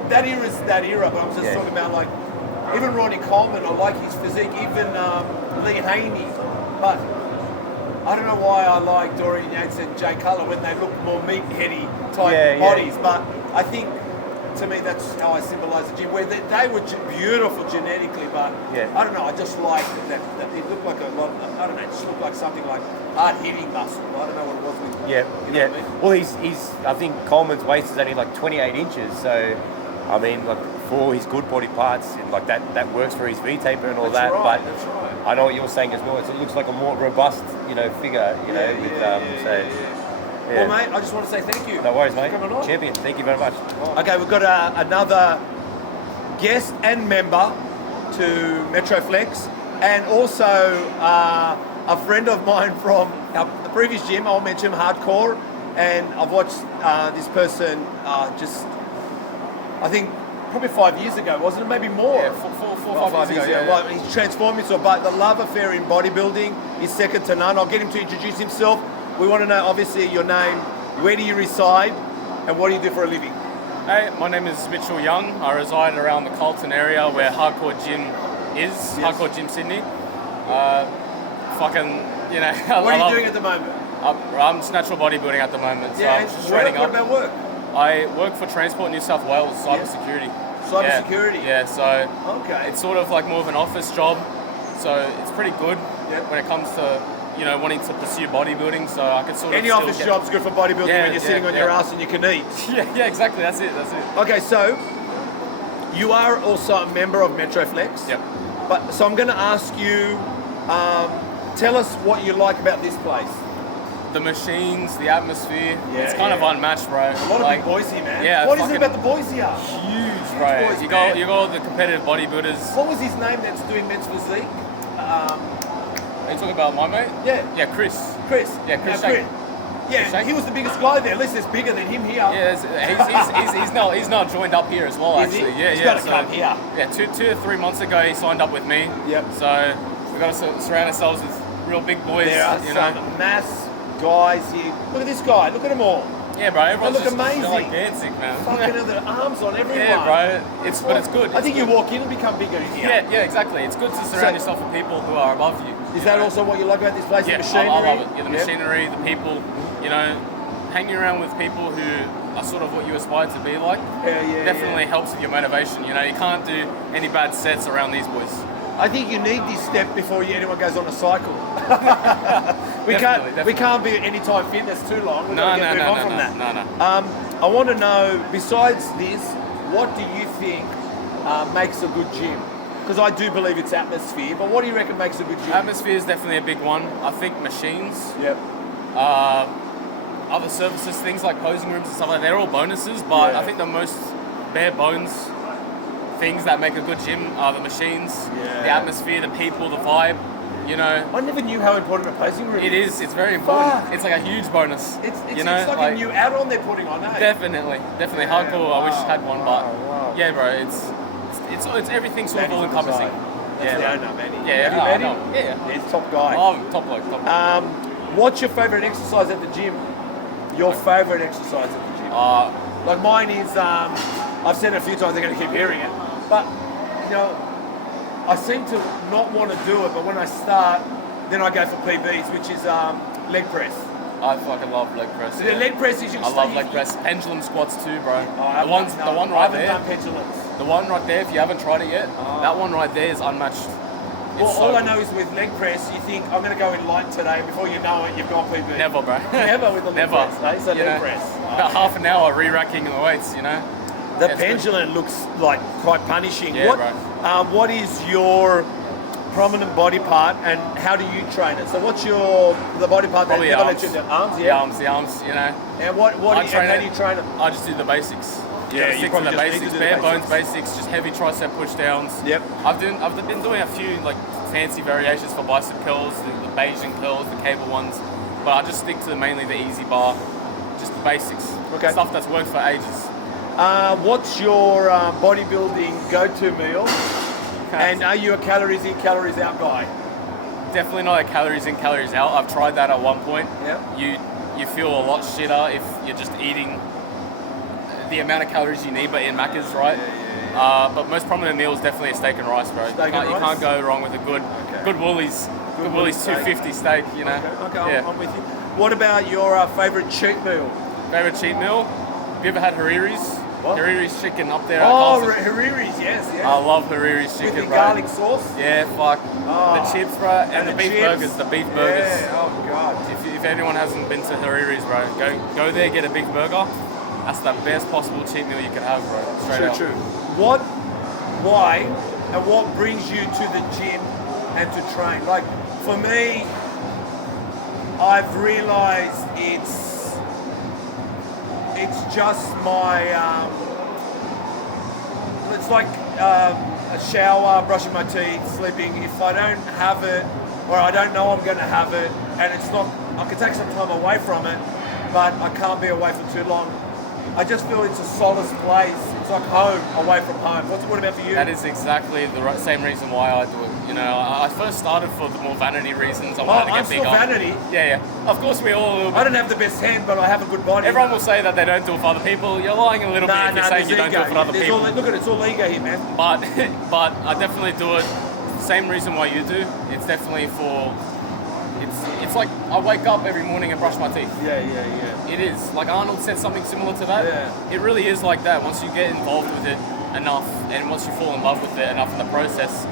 that era's that era. But I'm just talking about like even Ronnie Coleman. I like his physique. Even Lee Haney. But I don't know why I like Dorian Yates and Jay Cutler when they look more meatheady type bodies. But I think to me that's how I symbolise the gym. Where they were beautiful genetically, but I don't know. I just like that it looked like a lot. I don't know. It just looked like something like hard hitting muscle. I don't know what it was with. Yeah, you know what I mean? Well, he's. I think Coleman's waist is only like 28 inches. So, I mean, like for all his good body parts, and like that works for his V taper and all That's that. right, But that's right. I know what you're saying as well. It looks like a more robust, figure. Well, mate, I just want to say thank you. No worries, mate. For coming on. Champion, thank you very much. Okay, we've got another guest and member to Metroflex, and also a friend of mine from the previous gym. I'll mention Hardcore, and I've watched this person I think probably 5 years ago, wasn't it? Maybe more. Yeah, four or 5 years ago. Well, he's transformed himself, but the love affair in bodybuilding is second to none. I'll get him to introduce himself. We want to know, obviously, your name, where do you reside, and what do you do for a living? Hey, my name is Mitchell Young. I reside around the Carlton area where Hardcore Gym is, Hardcore Gym Sydney. What are you doing at the moment? I'm just natural bodybuilding at the moment, so I'm just training What up. about work? I work for Transport New South Wales, cybersecurity. Cybersecurity? Yeah, so okay. it's sort of like more of an office job, so it's pretty good when it comes to wanting to pursue bodybuilding. So I could sort of any office job's good for bodybuilding when you're sitting on your ass and you can eat. Yeah, exactly. That's it. Okay, so you are also a member of Metroflex. Yep. But so I'm going to ask you, tell us what you like about this place. The machines, the atmosphere, it's kind of unmatched, bro. A lot of big boys here, man. Yeah, what is it about the boys here? Huge, bro. Boys, you got all the competitive bodybuilders. What was his name that's doing men's physique? Are you talking about my mate? Yeah, Chris. Yeah, Chris. Yeah, he was the biggest guy there. At least it's bigger than him here. Yeah, he's not joined up here as well. Is he? Actually, He's got to come here. Yeah, two or 3 months ago he signed up with me. Yep. So we've got to surround ourselves with real big boys. There are some mass guys here. Look at this guy. Look at them all. Yeah, bro. Everyone's they look just amazing. like dancing, man. Fucking have their arms on everyone. Yeah, bro. But it's good. I think you walk in and become bigger in here. Yeah, exactly. It's good to surround yourself with people who are above you. Is that also what you like about this place? Yeah, the machinery? I love it. Yeah, the machinery, the people. Hanging around with people who are sort of what you aspire to be like. Definitely helps with your motivation. You can't do any bad sets around these boys. I think you need this step before anyone goes on a cycle. We can't be at Anytime Fitness too long. We've got to move on from that. No. I want to know, besides this, what do you think makes a good gym? Because I do believe it's atmosphere, but what do you reckon makes a good gym? Atmosphere is definitely a big one. I think machines. Yep. Other services, things like posing rooms and stuff like that, they're all bonuses, but I think the most bare bones things that make a good gym are the machines, the atmosphere, the people, the vibe. I never knew how important a posing room is. It's very important. Fuck. It's like a huge bonus. It's like a new add-on they're putting on, eh? Definitely. Hardcore. I wish I had one, but yeah, bro, it's everything sort of all encompassing. That's the owner, man. Yeah, Have you met him? Yeah. He's top guy. Oh, top bloke. What's your favourite exercise at the gym? Your favourite exercise at the gym? Like mine is, I've said it a few times, they're going to keep hearing it, but I seem to not want to do it, but when I start, then I go for PBs, which is leg press. I fucking love leg press. The leg press is I love leg press. Pendulum squats too, bro. The one I right haven't there. done pendulums. The one right there, if you haven't tried it yet, that one right there is unmatched. Well, all I know is with leg press, you think, I'm going to go in light today, and before you know it, you've gone PB. Never, bro. Never with the leg press, eh? So leg press. About half an hour re-racking the weights, The pendulum looks like quite punishing. Yeah, what is your prominent body part, and how do you train it? So what's the body part Probably that never arms. lets you down? The arms, And how do you train it? I just do the basics. Yeah, you stick to probably the just need basics, to do the bare basics. bones basics, just heavy tricep push downs. Yep. I've been doing a few like fancy variations for bicep curls, the Bayesian curls, the cable ones, but I just stick to mainly the easy bar, just the basics. Okay. Stuff that's worked for ages. What's your bodybuilding go-to meal And are you a calories in, calories out guy? Definitely not a calories in, calories out. I've tried that at one point. Yeah. You feel a lot shitter if you're just eating the amount of calories you need, but in Macca's, right? But most prominent meal is definitely a steak and rice, bro. You can't go wrong with a good Woolies. Good Woolies 250 steak, you know. Okay, I'm with you. What about your favourite cheat meal? Favourite cheat meal? Have you ever had Hariri's? What? Hariri's chicken up there. Oh, Hariri's, yes, yeah. I love Hariri's chicken, with the bro. garlic sauce? Yeah, fuck. The chips, bro, and the beef chips. burgers. The beef burgers. Yeah, oh god. If anyone hasn't been to Hariri's, bro, go there, get a beef burger. That's the best possible cheat meal you can have, bro. Straight out. True. Why, and what brings you to the gym and to train? Like, for me, I've realised it's just my, it's like a shower, brushing my teeth, sleeping. If I don't have it, or I don't know I'm going to have it, and it's not, I can take some time away from it, but I can't be away for too long. I just feel it's a solace place. It's like home, away from home. What about for you? That is exactly the same reason why I do it. You know, I first started for the more vanity reasons. I wanted to get bigger. Vanity. Yeah. Of course, we all. I don't have the best hand, but I have a good body. Everyone will say that they don't do it for other people. You're lying a little bit if you're saying you don't do it for other people. Look at it, it's all ego here, man. But I definitely do it. Same reason why you do. It's definitely for. It's like I wake up every morning and brush my teeth. Yeah. It is. Like Arnold said something similar to that. Yeah. It really is like that. Once you get involved with it enough, and once you fall in love with it enough in the process,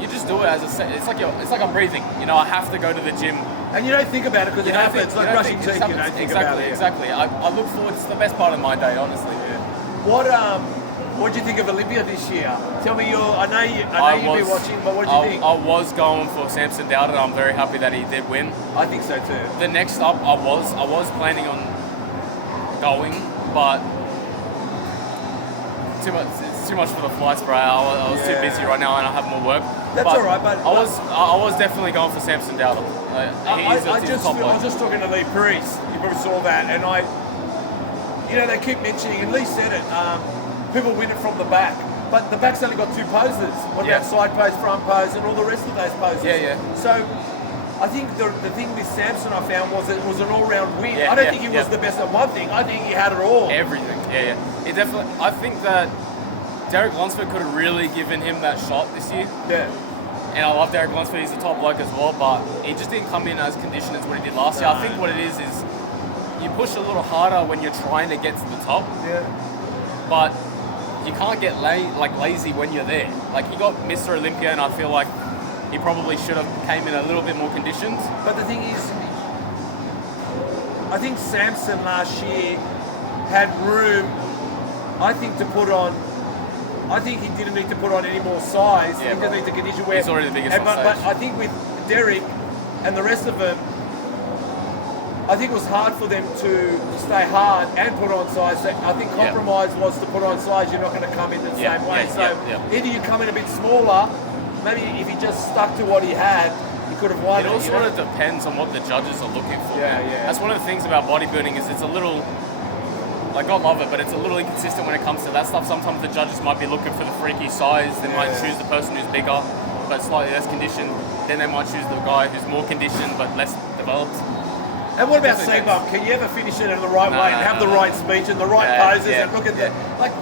you just do it as it's like I'm breathing. You know, I have to go to the gym. And you don't think about it because it happens. It's like brushing teeth. You don't think about it. Exactly. I look forward. It's the best part of my day, honestly. Yeah. What did you think of Olympia this year? Tell me I know you've been watching, but what did you think? I was going for Samson Dowd, and I'm very happy that he did win. I think so too. The next up, I was planning on going, but it's too much for the flights, bro. I was too busy right now, and I have more work. That's all right, but I was definitely going for Samson Dowd. I was just talking to Lee Priest. You probably saw that, and they keep mentioning, and Lee said it. People win it from the back, but the back's only got two poses. What about side pose, front pose, and all the rest of those poses? Yeah. So I think the thing with Samson I found was it was an all-round win. I don't think he was the best at one thing. I think he had it all. Everything. Yeah. It definitely. I think that Derek Lunsford could have really given him that shot this year. Yeah. And I love Derek Lunsford. He's a top bloke as well, but he just didn't come in as conditioned as what he did last year. I think what it is you push a little harder when you're trying to get to the top. Yeah. But you can't get lazy when you're there. Like, he got Mr. Olympia, and I feel like he probably should have came in a little bit more conditioned. But the thing is, I think Samson last year had room, I think, to put on. I think he didn't need to put on any more size. Yeah, he didn't need to condition where. He's already the biggest on but stage. I think with Derek and the rest of them, I think it was hard for them to stay hard and put on size. I think compromise was to put on size. You're not going to come in the same way. Either you come in a bit smaller. Maybe if he just stuck to what he had, he could have won. It all sort of depends on what the judges are looking for. Yeah. That's one of the things about bodybuilding is it's a little, like, I love it, but it's a little inconsistent when it comes to that stuff. Sometimes the judges might be looking for the freaky size. They might choose the person who's bigger but slightly less conditioned. Then they might choose the guy who's more conditioned but less developed. And what about C-Bump? Can you ever finish it in the right way and have the right speech and the right poses and look at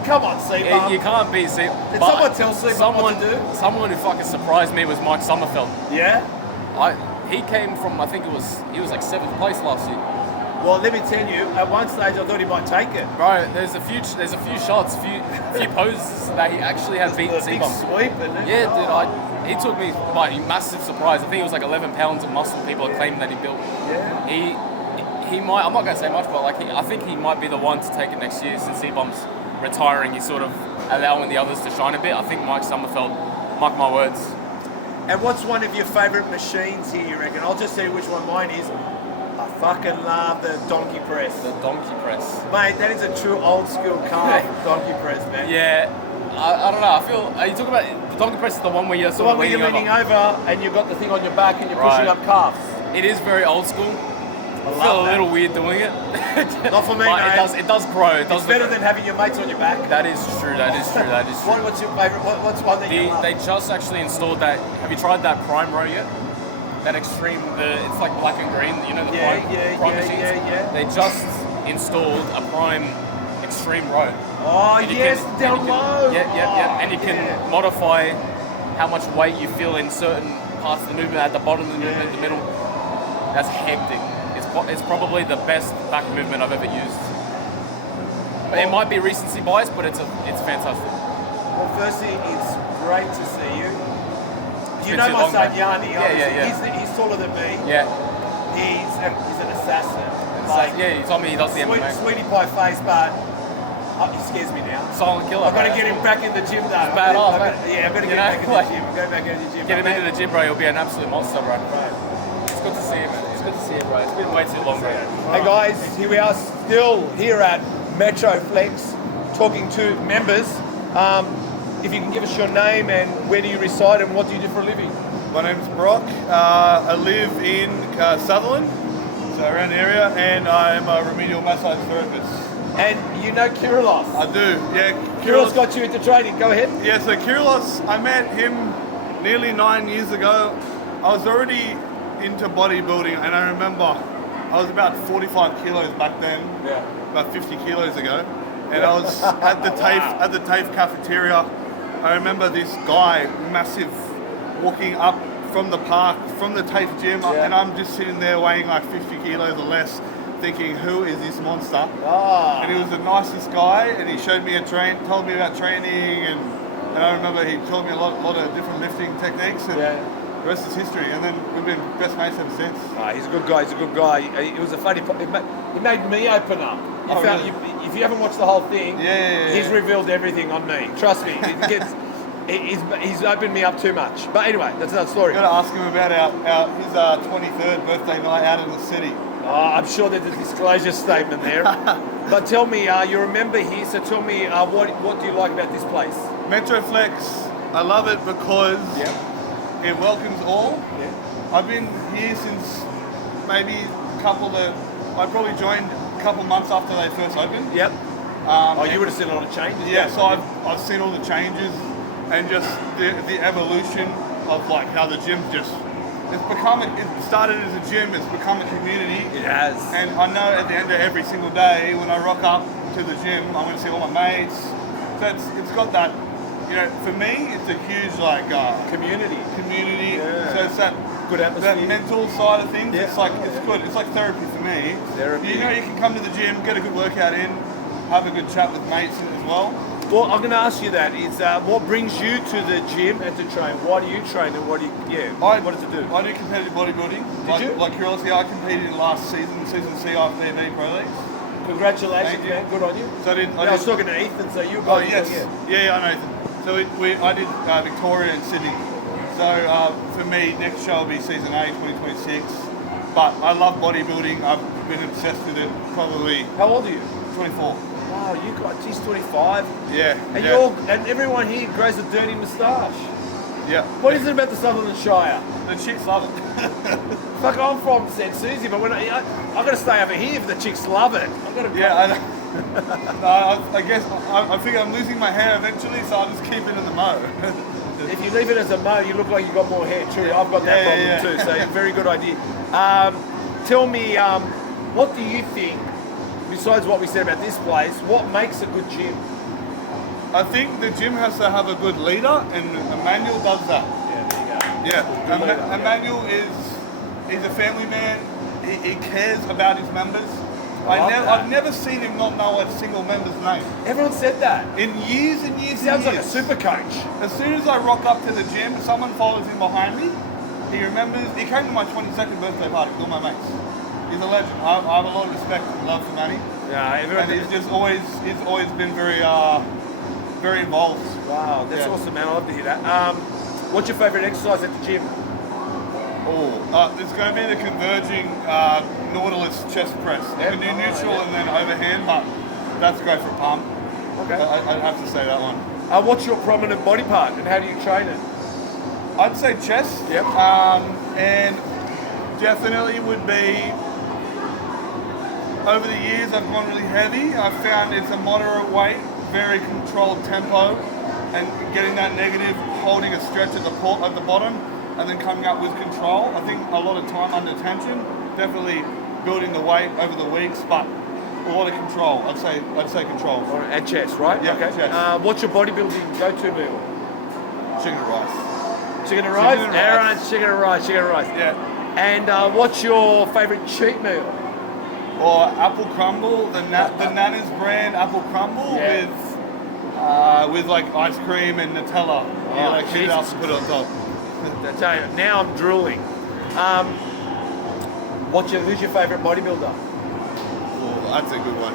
come on, C-Bump. You can't beat C-Bump. Did someone tell C-Bump what to do? Someone who fucking surprised me was Mike Sommerfeld. Yeah? He came from, I think he was like 7th place last year. Well, let me tell you, at one stage I thought he might take it. Bro, there's a few shots, few poses that he actually had beaten C-Bump. Sweep, isn't it? Yeah, dude, he took me by a massive surprise. I think it was like 11 pounds of muscle people are claiming that he built. Yeah. He might, I'm not going to say much, but I think he might be the one to take it next year since C-Bump's retiring. He's sort of allowing the others to shine a bit. I think Mike Sommerfeld, mark my words. And what's one of your favourite machines here, you reckon? I'll just tell you which one mine is. I fucking love the donkey press. The donkey press. Mate, that is a true old school calf donkey press, man. Yeah, I don't know. I feel, are you talking about, the donkey press is the one where you're the one where you're leaning over and you've got the thing on your back and you're pushing up calves. It is very old school. I feel a little weird doing it. Not for me, But mate. it does grow. It does It's better than having your mates on your back. That is true. That is true. That is true. What's your favourite? What's one that you love? They just actually installed that. Have you tried that Prime row yet? That extreme. It's like black and green. You know the Prime machines. They just installed a Prime extreme row. Oh And you yes, can- down and you can- low. Yeah. And you can modify how much weight you feel in certain parts of the movement at the bottom and the middle. That's hectic. It's probably the best back movement I've ever used. But it might be recency bias, but it's fantastic. Well, firstly, it's great to see you. You been know too my long, son mate. Yanni. Yeah. He's taller than me. Yeah. He's an assassin. Yeah, he told me he does the MMA. Sweetie pie face, but he scares me now. Silent killer. I've got to bro. get him back in the gym though. It's badass, mate. Yeah, I've got to You get him back know, in the like- gym. Go back into the gym. Get him But into the gym, bro. He'll be an absolute monster, bro. It's good to see him, man. It's good to see him, bro. It's been way too long, bro. Hey guys, here we are still here at Metroflex talking to members. If you can give us your name and where do you reside and what do you do for a living? My name's Brock. I live in Sutherland, so around the area, and I'm a remedial massage therapist. And you know Kirilos. I do, yeah. Kirilos got you into training. Go ahead. Yeah, so Kirilos, I met him nearly 9 years ago. I was already into bodybuilding, and I remember I was about 45 kilos back then, about 50 kilos ago, and I was at the TAFE cafeteria. I remember this guy, massive, walking up from the park, from the TAFE gym, and I'm just sitting there weighing like 50 kilos or less, thinking, who is this monster? And he was the nicest guy, and he showed me told me about training, and I remember he told me a lot of different lifting techniques, and the rest is history. And then we've been best mates ever since. He's a good guy. He's a good guy. It was a funny. It made me open up. If you haven't watched the whole thing, he's revealed everything on me. Trust me. It gets. He's opened me up too much. But anyway, that's another story. Got to ask him about his 23rd birthday night out in the city. I'm sure there's a disclosure statement there. But tell me, you're a member here, so tell me, what do you like about this place? Metroflex, I love it because it welcomes all. I've been here since maybe I probably joined a couple months after they first opened. You would have seen a lot of changes. Yeah, so I've seen all the changes and just the evolution of like how the gym it started as a gym, it's become a community. It has. And I know at the end of every single day when I rock up to the gym, I'm going to see all my mates. So it's got that, for me, it's a huge community. Yeah. So it's that good atmosphere. That mental side of things. It's good. It's like therapy for me. Therapy. You can come to the gym, get a good workout in, have a good chat with mates as well. Well, I'm going to ask you that. Is what brings you to the gym and to train? Why do you train and what does it do? I do competitive bodybuilding. Did you? Like curiosity, I competed in last season C IFBB Pro Leagues. Congratulations, Thank you. man. Good on you. So I was talking to Ethan, so you Oh guys. yes, yeah, I know Ethan. So I did Victoria and Sydney. So for me, next show will be season 8, 2026. But I love bodybuilding. I've been obsessed with it probably. How old are you? 24. Wow, you got geez, 25. Yeah. And yeah. everyone here grows a dirty moustache. Yeah. What is it about the Sutherland Shire? The chicks love it. Fuck, I'm from St. Susie, but I've got to stay over here if the chicks love it. I've got to I know. I guess I figure I'm losing my hair eventually, so I'll just keep it in the mo. If you leave it as a mo, you look like you've got more hair. True, I've got that problem too, so very good idea. Tell me, what do you think, besides what we said about this place, what makes a good gym? I think the gym has to have a good leader, and Emmanuel does that. Yeah, there you go. Yeah, Emmanuel he's a family man. He cares about his members. I've never seen him not know a single member's name. Everyone said that. In years and years He sounds and like a years. super coach. As soon as I rock up to the gym, someone follows him behind me. He remembers. He came to my 22nd birthday party with all my mates. He's a legend. I have a lot of respect and love for Manny. Yeah, everyone. And he's always been very involved. Wow, that's awesome, man. I love to hear that. What's your favourite exercise at the gym? It's going to be the converging Nautilus chest press. You can do neutral and then overhand, but that's great for a pump. Okay. I'd have to say that one. What's your prominent body part and how do you train it? I'd say chest. Yep. And definitely would be over the years I've gone really heavy. I've found it's a moderate weight, very controlled tempo, and getting that negative, holding a stretch at the bottom, and then coming up with control. I think a lot of time under tension, definitely building the weight over the weeks, but a lot of control. I'd say control. And chest, right? Yeah, Okay. chest. What's your bodybuilding go-to meal? Chicken and rice. Chicken and rice? Chicken and Aaron, rice. chicken and rice, chicken and rice. Yeah. And what's your favourite cheat meal? Or apple crumble, the Nana's brand apple crumble with like ice cream and Nutella. You like shit else to put it on top. I tell you, now I'm drooling. Who's your favourite bodybuilder? Oh, that's a good one.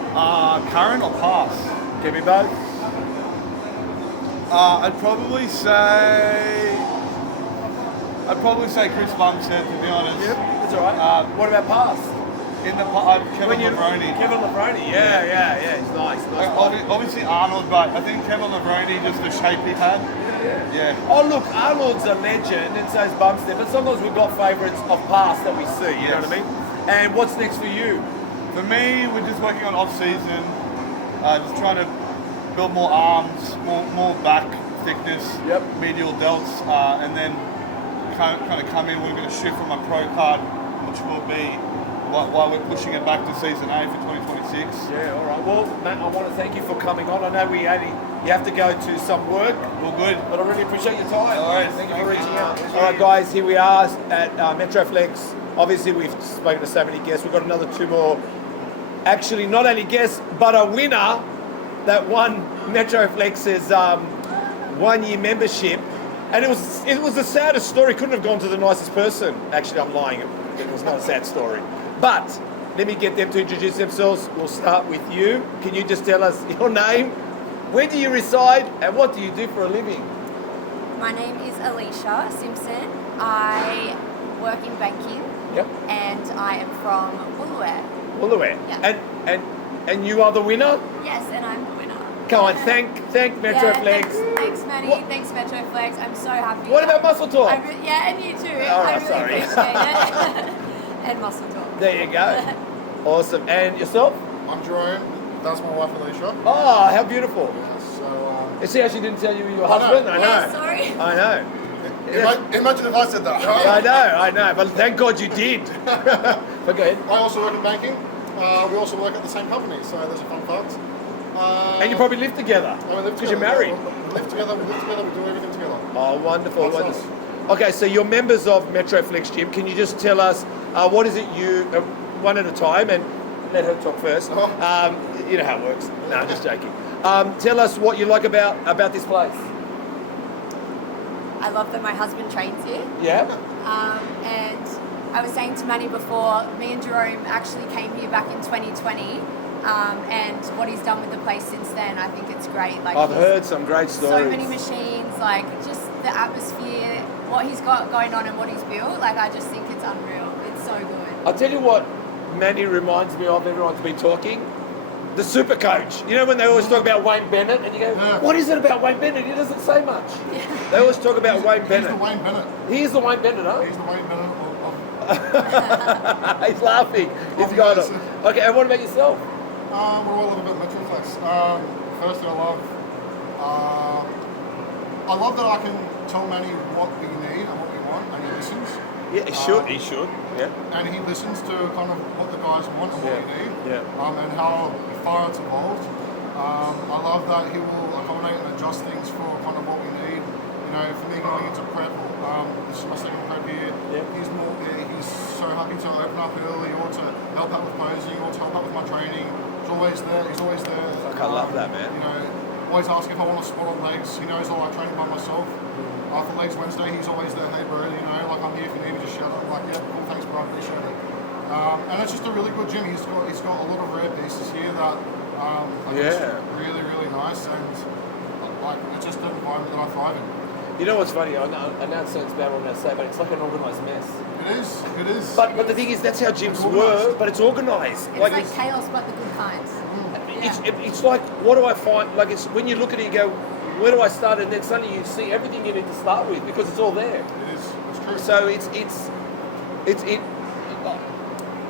Current or past? Give me both. I'd probably say Chris Bumstead, to be honest. Yep, that's all right. What about past? In the Kevin Levrone. Kevin Levrone, yeah, he's nice. Obviously Arnold, but I think Kevin Levrone, just the shape he had. Yeah. Oh look, Arnold's a legend, and so's Bumstead, but sometimes we've got favourites of past that we see, you know what I mean? And what's next for you? For me, we're just working on off-season, just trying to build more arms, more back thickness, medial delts, and then kind of come in. We're going to shoot for my pro card, which will be while we're pushing it back to season 8 for 2026. Yeah, all right. Well, Matt, I want to thank you for coming on. I know you have to go to some work. All good. But I really appreciate your time. All right. Thank you for reaching out. All right, guys, here we are at Metroflex. Obviously, we've spoken to so many guests. We've got another 2 more. Actually, not only guests, but a winner that won Metroflex's 1-year membership. And it was the saddest story. Couldn't have gone to the nicest person. Actually, I'm lying. It was not a sad story. But let me get them to introduce themselves. We'll start with you. Can you just tell us your name? Where do you reside? And what do you do for a living? My name is Alicia Simpson. I work in banking. Yep. And I am from Woolooware. Woolooware. Yep. And you are the winner? Yes, and I'm the winner. Come on, thank Metroflex. Thanks, Maddie. Thanks, Metroflex. I'm so happy. What about Muscle Talk? And you too. All right, I really sorry. appreciate it. And Muscle Talk. There you go. Awesome. And yourself? I'm Jerome. That's my wife, Alicia. Oh, how beautiful. So, you see how she didn't tell you your husband? I know. Yeah, sorry. I know. Imagine if I said that. I know. But thank God you did. But go ahead. I also work in banking. We also work at the same company, so there's a fun fact. And you probably live together? Because you're married? We live together, we do everything together. Oh, wonderful. That's wonderful. Okay, so you're members of Metroflex Gym. Can you just tell us what is it you, one at a time, and let her talk first. You know how it works. No, I'm just joking. Tell us what you like about this place. I love that my husband trains here. Yeah. And I was saying to Manny before, me and Jerome actually came here back in 2020. And what he's done with the place since then, I think it's great. Like, I've heard some great stories. So many machines, like just the atmosphere, what he's got going on and what he's built. Like, I just think it's unreal. It's so good. I'll tell you what Manny reminds me of, everyone's been talking. The super coach. You know when they always talk about Wayne Bennett and you go, what is it about Wayne Bennett? He doesn't say much. Yeah. They always talk about Wayne Bennett. He's the Wayne Bennett. He is the Wayne Bennett, huh? He's the Wayne Bennett He's laughing. He's going on. Okay, and what about yourself? We're all a little bit Metroflex. Firstly, I love that I can tell Manny what we need and what we want, and he listens. Yeah, he should. Yeah. And he listens to kind of what the guys want and what we need. Yeah. And how far it's evolved. I love that he will accommodate and adjust things for kind of what we need. You know, for me going into prep, this is my second prep here. Yeah. He's so happy to open up early or to help out with posing or to help out with my training. He's always there. Fuck, I love that, man. You know, always asking if I want to spot on legs. He knows I like training by myself. For legs Wednesday, he's always there. Hey, bro, you know, like I'm here if you need me, just shout out. I'm like, yeah, cool, thanks, bro, appreciate it. And it's just a really good gym. He's got a lot of rare pieces here that are really, really nice, and like it's just an environment that I thrive in. You know what's funny? I know it sounds bad what I'm going to say, but it's like an organised mess. It is. But the thing is, that's how gyms were, but it's organised. It's like chaos, but the good kinds. It's like, what do I find? Like, it's when you look at it, you go, where do I start? And then suddenly you see everything you need to start with because it's all there. It is. It's true. So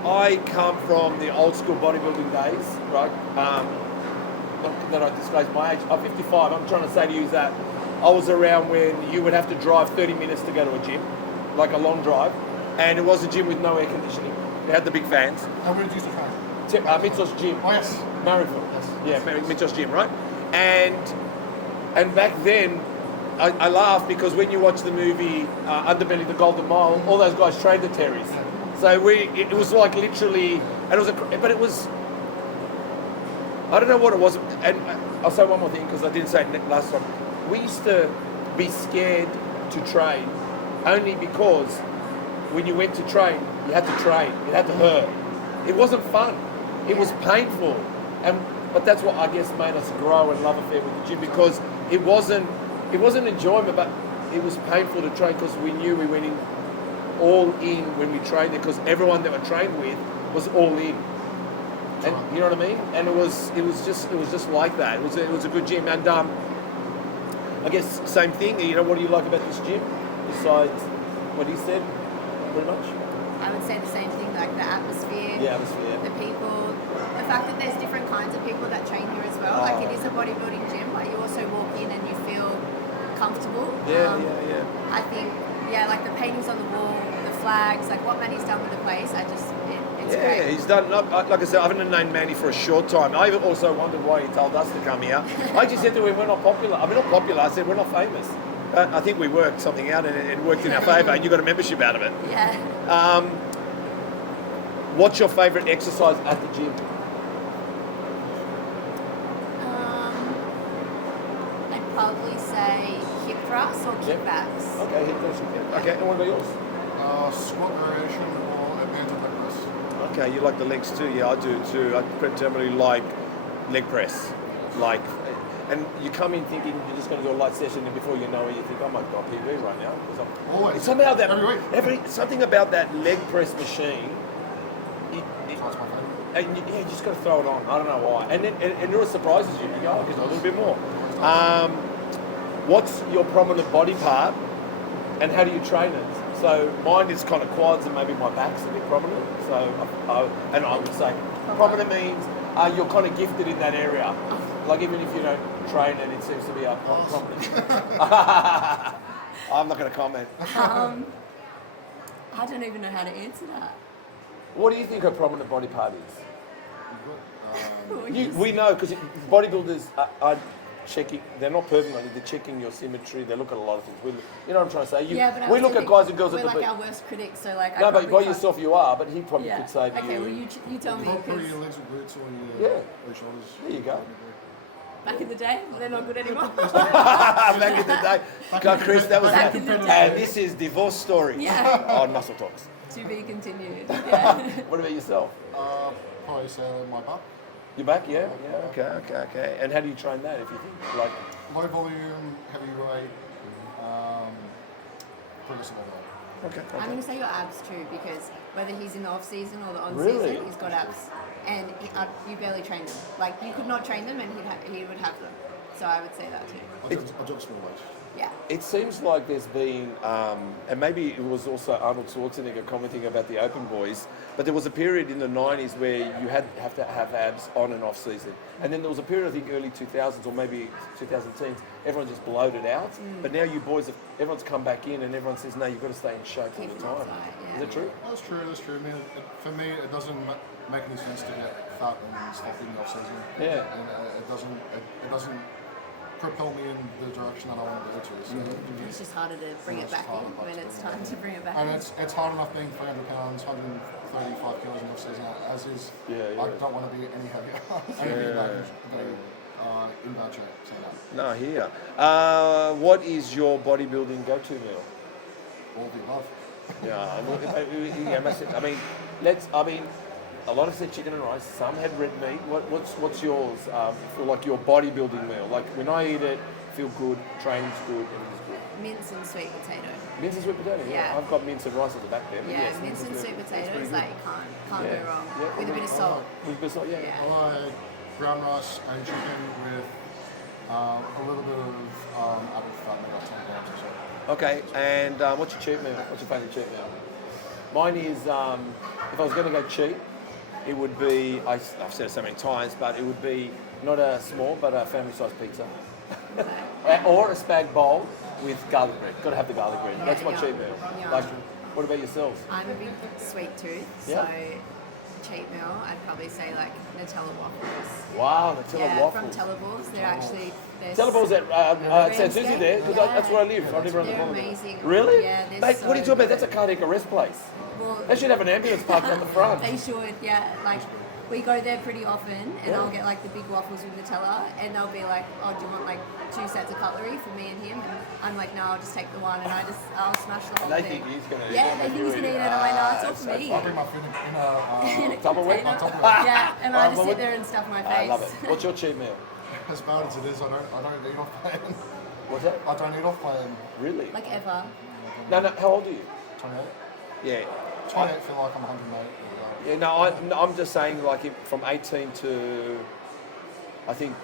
I come from the old school bodybuilding days, right? Not that I disclose my age. I'm 55. I'm trying to say to you that I was around when you would have to drive 30 minutes to go to a gym, like a long drive, and it was a gym with no air conditioning. They had the big fans. And where did you used to train? Mitchell's gym. Oh, yes. Marrickville. Yes. Yeah, Mitchell's gym, right? And back then, I laugh because when you watch the movie Underbelly, The Golden Mile, all those guys trained at Terry's. So it was like literally, and it was, but it was, I don't know what it was. And I'll say one more thing because I didn't say it last time. We used to be scared to train only because when you went to train, you had to train. It had to hurt. It wasn't fun. It was painful. But that's what I guess made us grow and love affair with the gym because it wasn't enjoyment, but it was painful to train because we knew we went in all in when we trained there because everyone that we trained with was all in. And you know what I mean? And it was just like that. It was a good gym. And I guess same thing. You know, what do you like about this gym besides what he said? Pretty much. I would say the same thing, like the atmosphere, the people, the fact that there's different kinds of people that train here as well. Like it is a bodybuilding gym, but you also walk in and you feel comfortable. Yeah. I think, like the paintings on the wall, the flags, like what Manny's done with the place, it's great. Yeah, he's done, like I said, I haven't known Manny for a short time. I also wondered why he told us to come here. I just said to him, we're not popular. I mean, not popular, I said, we're not famous. I think we worked something out and it worked in our favour and you got a membership out of it. Yeah. What's your favourite exercise at the gym? I'd probably say hip thrusts or kickbacks. Okay, hip thrusts. Okay, and what about yours? Squat variation or advanced leg press. Okay, you like the legs too? Yeah, I do too. I predominantly like leg press. And you come in thinking you're just going to do a light session, and before you know it, you think, oh my God, PB right now. Always. It's somehow that every week. something about that leg press machine. That's my favourite. And you just got to throw it on. I don't know why. And it really surprises you. You go, oh, a little bit more. What's your prominent body part, and how do you train it? So mine is kind of quads, and maybe my back's a bit prominent. So I would say prominent means you're kind of gifted in that area. Like even if you don't train it, it seems to be a prominent. I'm not going to comment. I don't even know how to answer that. What do you think a prominent body part is? We know because bodybuilders are checking. They're not perfect on you. They're checking your symmetry. They look at a lot of things. You know what I'm trying to say? We look at guys and girls at the beach. We're like our worst critics. So like. No, but by yourself you are. But he probably could say to you. Okay, well you tell me. Probably your legs or glutes or your shoulders. There you go. Back in the day, they're not good anymore. Back in the day. Go, Chris, that was Back in the day. And this is divorce story. Yeah. On Muscle Talks. To be continued. Yeah. What about yourself? Probably say my butt. Your back, yeah? Okay. And how do you train that if you think like low volume, heavy weight, progressive overload. Okay. I'm going to say your abs too, because whether he's in the off season or the on Really? season, he's got abs, and you barely train them. Like you could not train them, and he would have them. So I would say that too. I'll do small weights. Yeah. It seems like there's been, and maybe it was also Arnold Schwarzenegger commenting about the Open Boys, but there was a period in the 90s where you have to have abs on and off season. And then there was a period, I think, early 2000s or maybe 2010s, everyone just bloated out. But now you boys, everyone's come back in and everyone says, no, you've got to stay in shape all the time. Is that true? That's true. I mean, for me, it doesn't make any sense to get fat and stuff in the off season. Yeah. And it doesn't propel me in the direction that I want to go to. So It's just harder to bring it back in when it's time to bring it back and in. it's hard enough being 300 pounds, 135 kilos in off season as is. I don't want to be any heavier. In bad shape. So No, here. What is your bodybuilding go-to meal? all the above. I mean, a lot of said chicken and rice. Some had red meat. What's yours for like your bodybuilding meal? Like when I eat it, feel good, training's good, everything's good. Mince and sweet potato. Mince and sweet potato. Yeah. I've got mince and rice at the back there. But Yeah, yes, mince and sweet potatoes, like can't Yeah. go wrong. Yeah. With a bit of salt. With a bit of salt, yeah. Yeah. I like brown rice and chicken with a little bit of added fat, maybe like 10 grams or so. Okay, and what's your cheat meal? What's your favourite cheat meal? Mine is, if I was going to go cheap, it would be, I've said it so many times, but it would be not a small, but a family-sized pizza. Or a spag bowl with garlic bread. Got to have the garlic bread. That's my cheap meal. Like, what about yourselves? I'm a big sweet tooth, so cheap meal, I'd probably say like Nutella waffles. Wow, Nutella waffles. From Tellaballs. They're actually... Tellaballs at San Susie there, because that's where I live. I live around the corner. They're amazing. Really? Yeah, they're Mate, so what are you talking about? good. That's a cardiac arrest place. Well, They should have an ambulance parked on the front. They should, yeah. Like, we go there pretty often, and I'll get like the big waffles with Nutella, and they'll be like, "Oh, do you want like 2 sets of cutlery for me and him?" And I'm like, "No, I'll just take the one," and I'll smash the whole They thing. think he's going to eat it. Yeah, they think he's going to eat it. I'm like, "No, it's all for me." I bring my food in a Tupperware? Tupperware. Yeah, and I just sit there and stuff my face. I love it. What's your cheat meal? As bad as it is, I don't eat off plan. What's that? I don't eat off plan. Really? Like ever. No, how old are you? 28. Yeah. 28 feel like I'm 108. Yeah, no, I'm just saying, like, from 18 to, I think,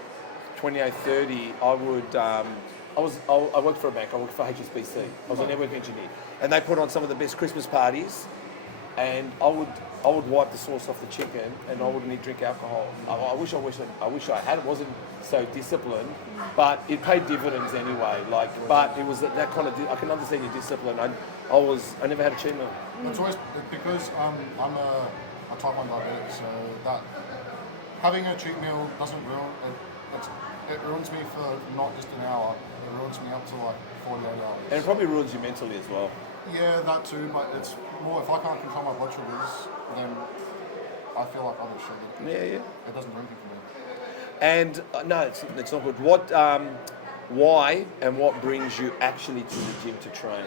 28, 30, I would, I worked for a bank, I worked for HSBC, I was a network engineer, and they put on some of the best Christmas parties, and I would wipe the sauce off the chicken, and I wouldn't drink alcohol. I wish I had. It wasn't so disciplined, but it paid dividends anyway. Like, but it was that kind of. I can understand your discipline. I never had a cheat meal. It's always because I'm a type 1 diabetic, so that having a cheat meal doesn't ruin it. It ruins me for not just an hour. It ruins me up to like 48 hours. And it probably ruins you mentally as well. Yeah, that too, but it's more if I can't control my blood sugars, then I feel like I'm sugar. Yeah. It doesn't do anything for me. And no, it's not good. Why and what brings you actually to the gym to train?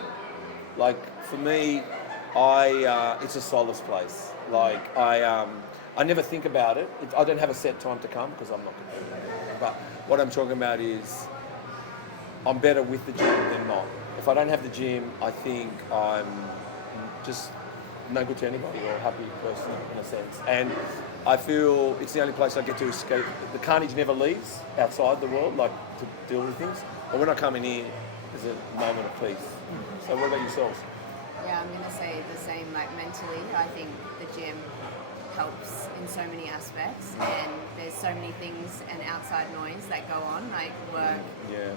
Like for me, it's a solace place. Like I never think about it. I don't have a set time to come because I'm not competitive. But what I'm talking about is I'm better with the gym than not. If I don't have the gym, I think I'm just no good to anybody or a happy person in a sense. And I feel it's the only place I get to escape. The carnage never leaves outside the world, like to deal with things. But when I come in here, there's a moment of peace. So what about yourselves? Yeah, I'm going to say the same. Like mentally, I think the gym helps in so many aspects, and there's so many things and outside noise that go on, like work,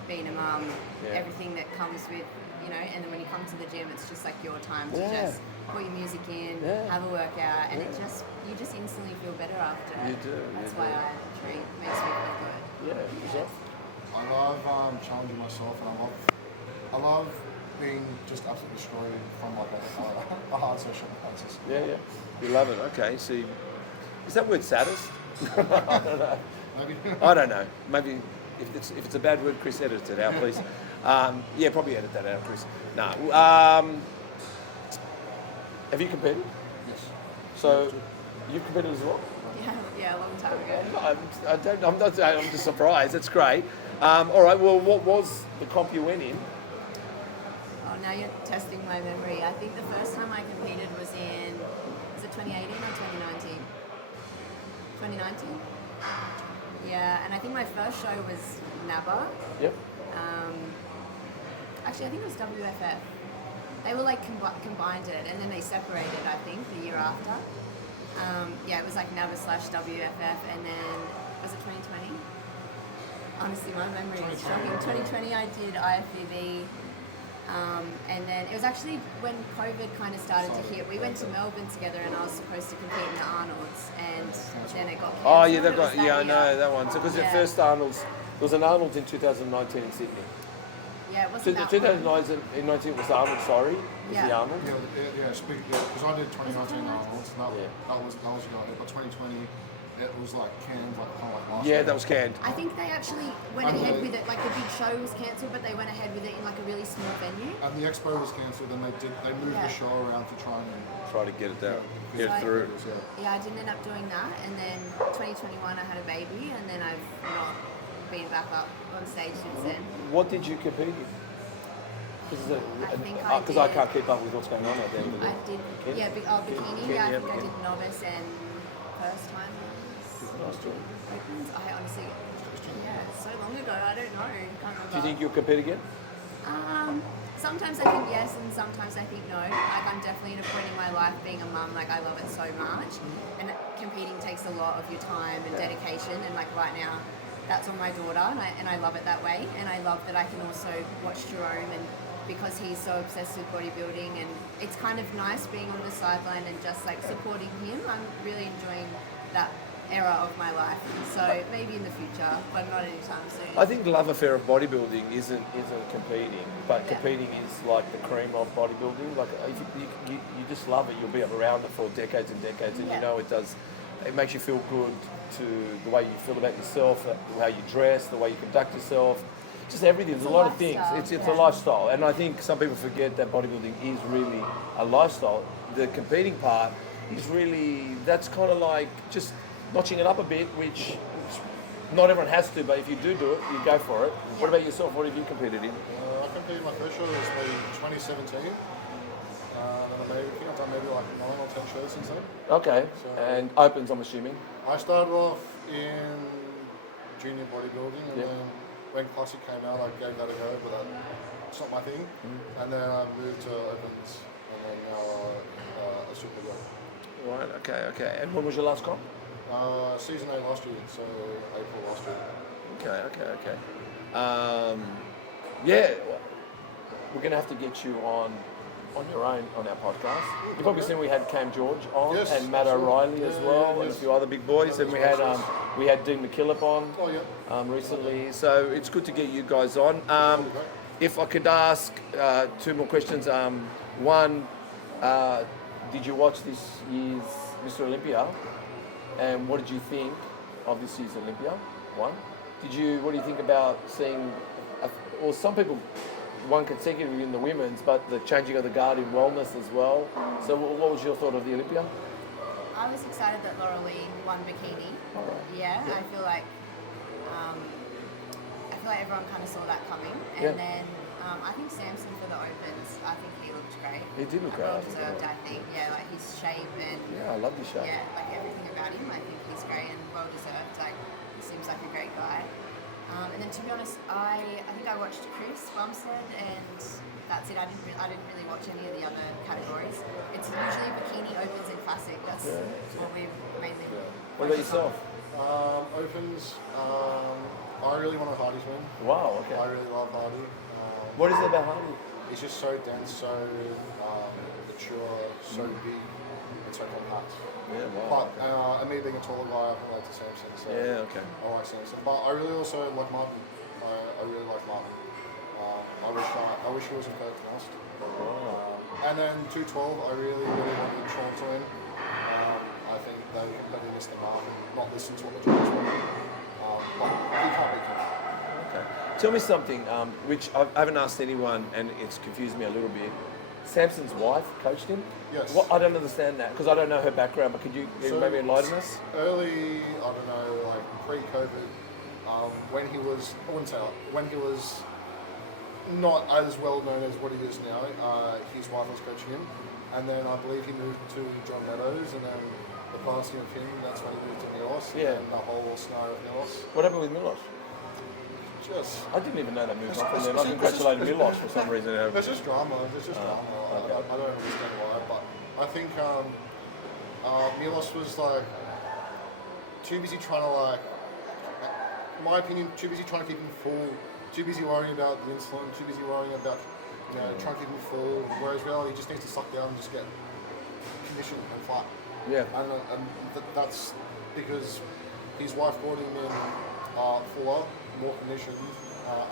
being a mum, everything that comes with, and then when you come to the gym, it's just like your time to just put your music in, have a workout, and you just instantly feel better after it. You do. That's why I treat. Makes me feel good. Yeah, yourself? I love challenging myself, and I love being just absolutely destroyed from like a hard session. Yeah. You love it. Okay. So, is that word saddest? I don't know. Maybe. I don't know. Maybe if it's a bad word, Chris, edit it out, please. Probably edit that out, Chris. No. Have you competed? Yes. So, you've competed as well? Yeah, a long time ago. I'm just surprised. That's great. All right. Well, what was the comp you went in? Oh, now you're testing my memory. I think the first time I competed was it 2018 or 2019? 2019? Yeah, and I think my first show was NABA. Yep. Actually, I think it was WFF. They were like combined it, and then they separated, I think, the year after. It was like NABA / WFF, and then, was it 2020? Honestly, my memory is shocking. 2020 I did IFBB. And then it was actually when COVID kind of started to hit. We went to Melbourne together, and I was supposed to compete in the Arnold's, and then it got cancelled. Oh yeah, I know that one. So because the first Arnold's, there was an Arnold's in 2019 in Sydney. Yeah, it wasn't that 2019 was the Arnold. Sorry, was the Arnold. Because I did 2019 Arnold's, and that was but 2020. It was like canned, like kind of like last year. That was canned. I think they actually went ahead with it. Like the big show was cancelled, but they went ahead with it in like a really small venue. And the expo was cancelled, and they moved the show around to try to get it down, get it through. Yeah, I didn't end up doing that, and then 2021 I had a baby, and then I've not been back up on stage since then. What did you compete in? Because I can't keep up with what's going on out there. I did, bikini. Yeah, I think I did novice and first time. I honestly, so long ago, I don't know. Can't remember. Do you think you'll compete again? sometimes I think yes, and sometimes I think no. Like I'm definitely at a point in my life being a mum, like I love it so much, and competing takes a lot of your time and dedication. And like right now, that's on my daughter, and I love it that way. And I love that I can also watch Jerome, and because he's so obsessed with bodybuilding, and it's kind of nice being on the sideline and just like supporting him. I'm really enjoying that era of my life. So maybe in the future, but not anytime soon. I think the love affair of bodybuilding isn't competing, but competing is like the cream of bodybuilding. Like if you just love it, you'll be around it for decades and decades, and you know it does. It makes you feel good to the way you feel about yourself, how you dress, the way you conduct yourself, just everything. There's a lot of things. It's a lifestyle, and I think some people forget that bodybuilding is really a lifestyle. The competing part is really, that's kind of like just notching it up a bit, which not everyone has to, but if you do it, you go for it. What about yourself? What have you competed in? I competed my first show was maybe 2017. And I think I've done maybe like 9 or 10 shows since then. Okay, and opens, I'm assuming? I started off in junior bodybuilding, and then when Classic came out, I gave that a go, but it's not my thing. And then I moved to opens, and then now a super go. Right, okay. And when was your last comp? Season 8 last year, so April last year. Okay. Yeah, we're going to have to get you on your own on our podcast. You've probably seen we had Cam George on, and Matt O'Reilly as well, and a few other big boys. And we had Dean McKillop on recently. So it's good to get you guys on. If I could ask 2 more questions. One, did you watch this year's Mr. Olympia? And what did you think of this year's Olympia? One. What do you think about seeing, or some people won consecutively in the women's, but the changing of the guard in wellness as well. So what was your thought of the Olympia? I was excited that Laura Lee won bikini. Yeah, I feel like everyone kind of saw that coming. And then I think Samson for the opens, I think he looked great. He did look great. Well deserved, I think. Yeah, like his shape and I love his shape. Yeah, like everything about him, I think he's great and well deserved. Like he seems like a great guy. And then to be honest, I think I watched Chris Bumstead, and that's it. I didn't really watch any of the other categories. It's usually bikini, opens, and classic. That's what we mainly. What about yourself? Opens. I really want a Hardy win. Wow. Okay. I really love Hardy. What is it about Hardy? He's just so dense, so mature, so big, and so compact. Yeah, wow. But me being a taller guy, I relate to Samson. So okay. I like Samson, but I really also like Martin. I really like Martin. I wish he was a third cast. And then 212, I really wanted Sean to win. I think they completely missed the mark and not listened to what the judges wanted. But he can't be king. Okay. Tell me something, which I haven't asked anyone, and it's confused me a little bit. Samson's wife coached him? Yes. I don't understand that, because I don't know her background, but could you maybe enlighten us? Early, I don't know, like pre-COVID, when he was not as well known as what he is now, his wife was coaching him, and then I believe he moved to John Meadows, and then the passing of him, that's when he moved to Milos, and the whole scenario of Milos. What happened with Milos? I didn't even know that moved on from there. I congratulated Milos for some reason. There's just drama. Okay. I don't understand why, but I think Milos was like too busy trying to in my opinion, too busy trying to keep him full, too busy worrying about the insulin, too busy worrying about trying to keep him full. Whereas he just needs to suck down and just get conditioned and flat. Yeah. And that's because his wife brought him in fuller, more conditioned,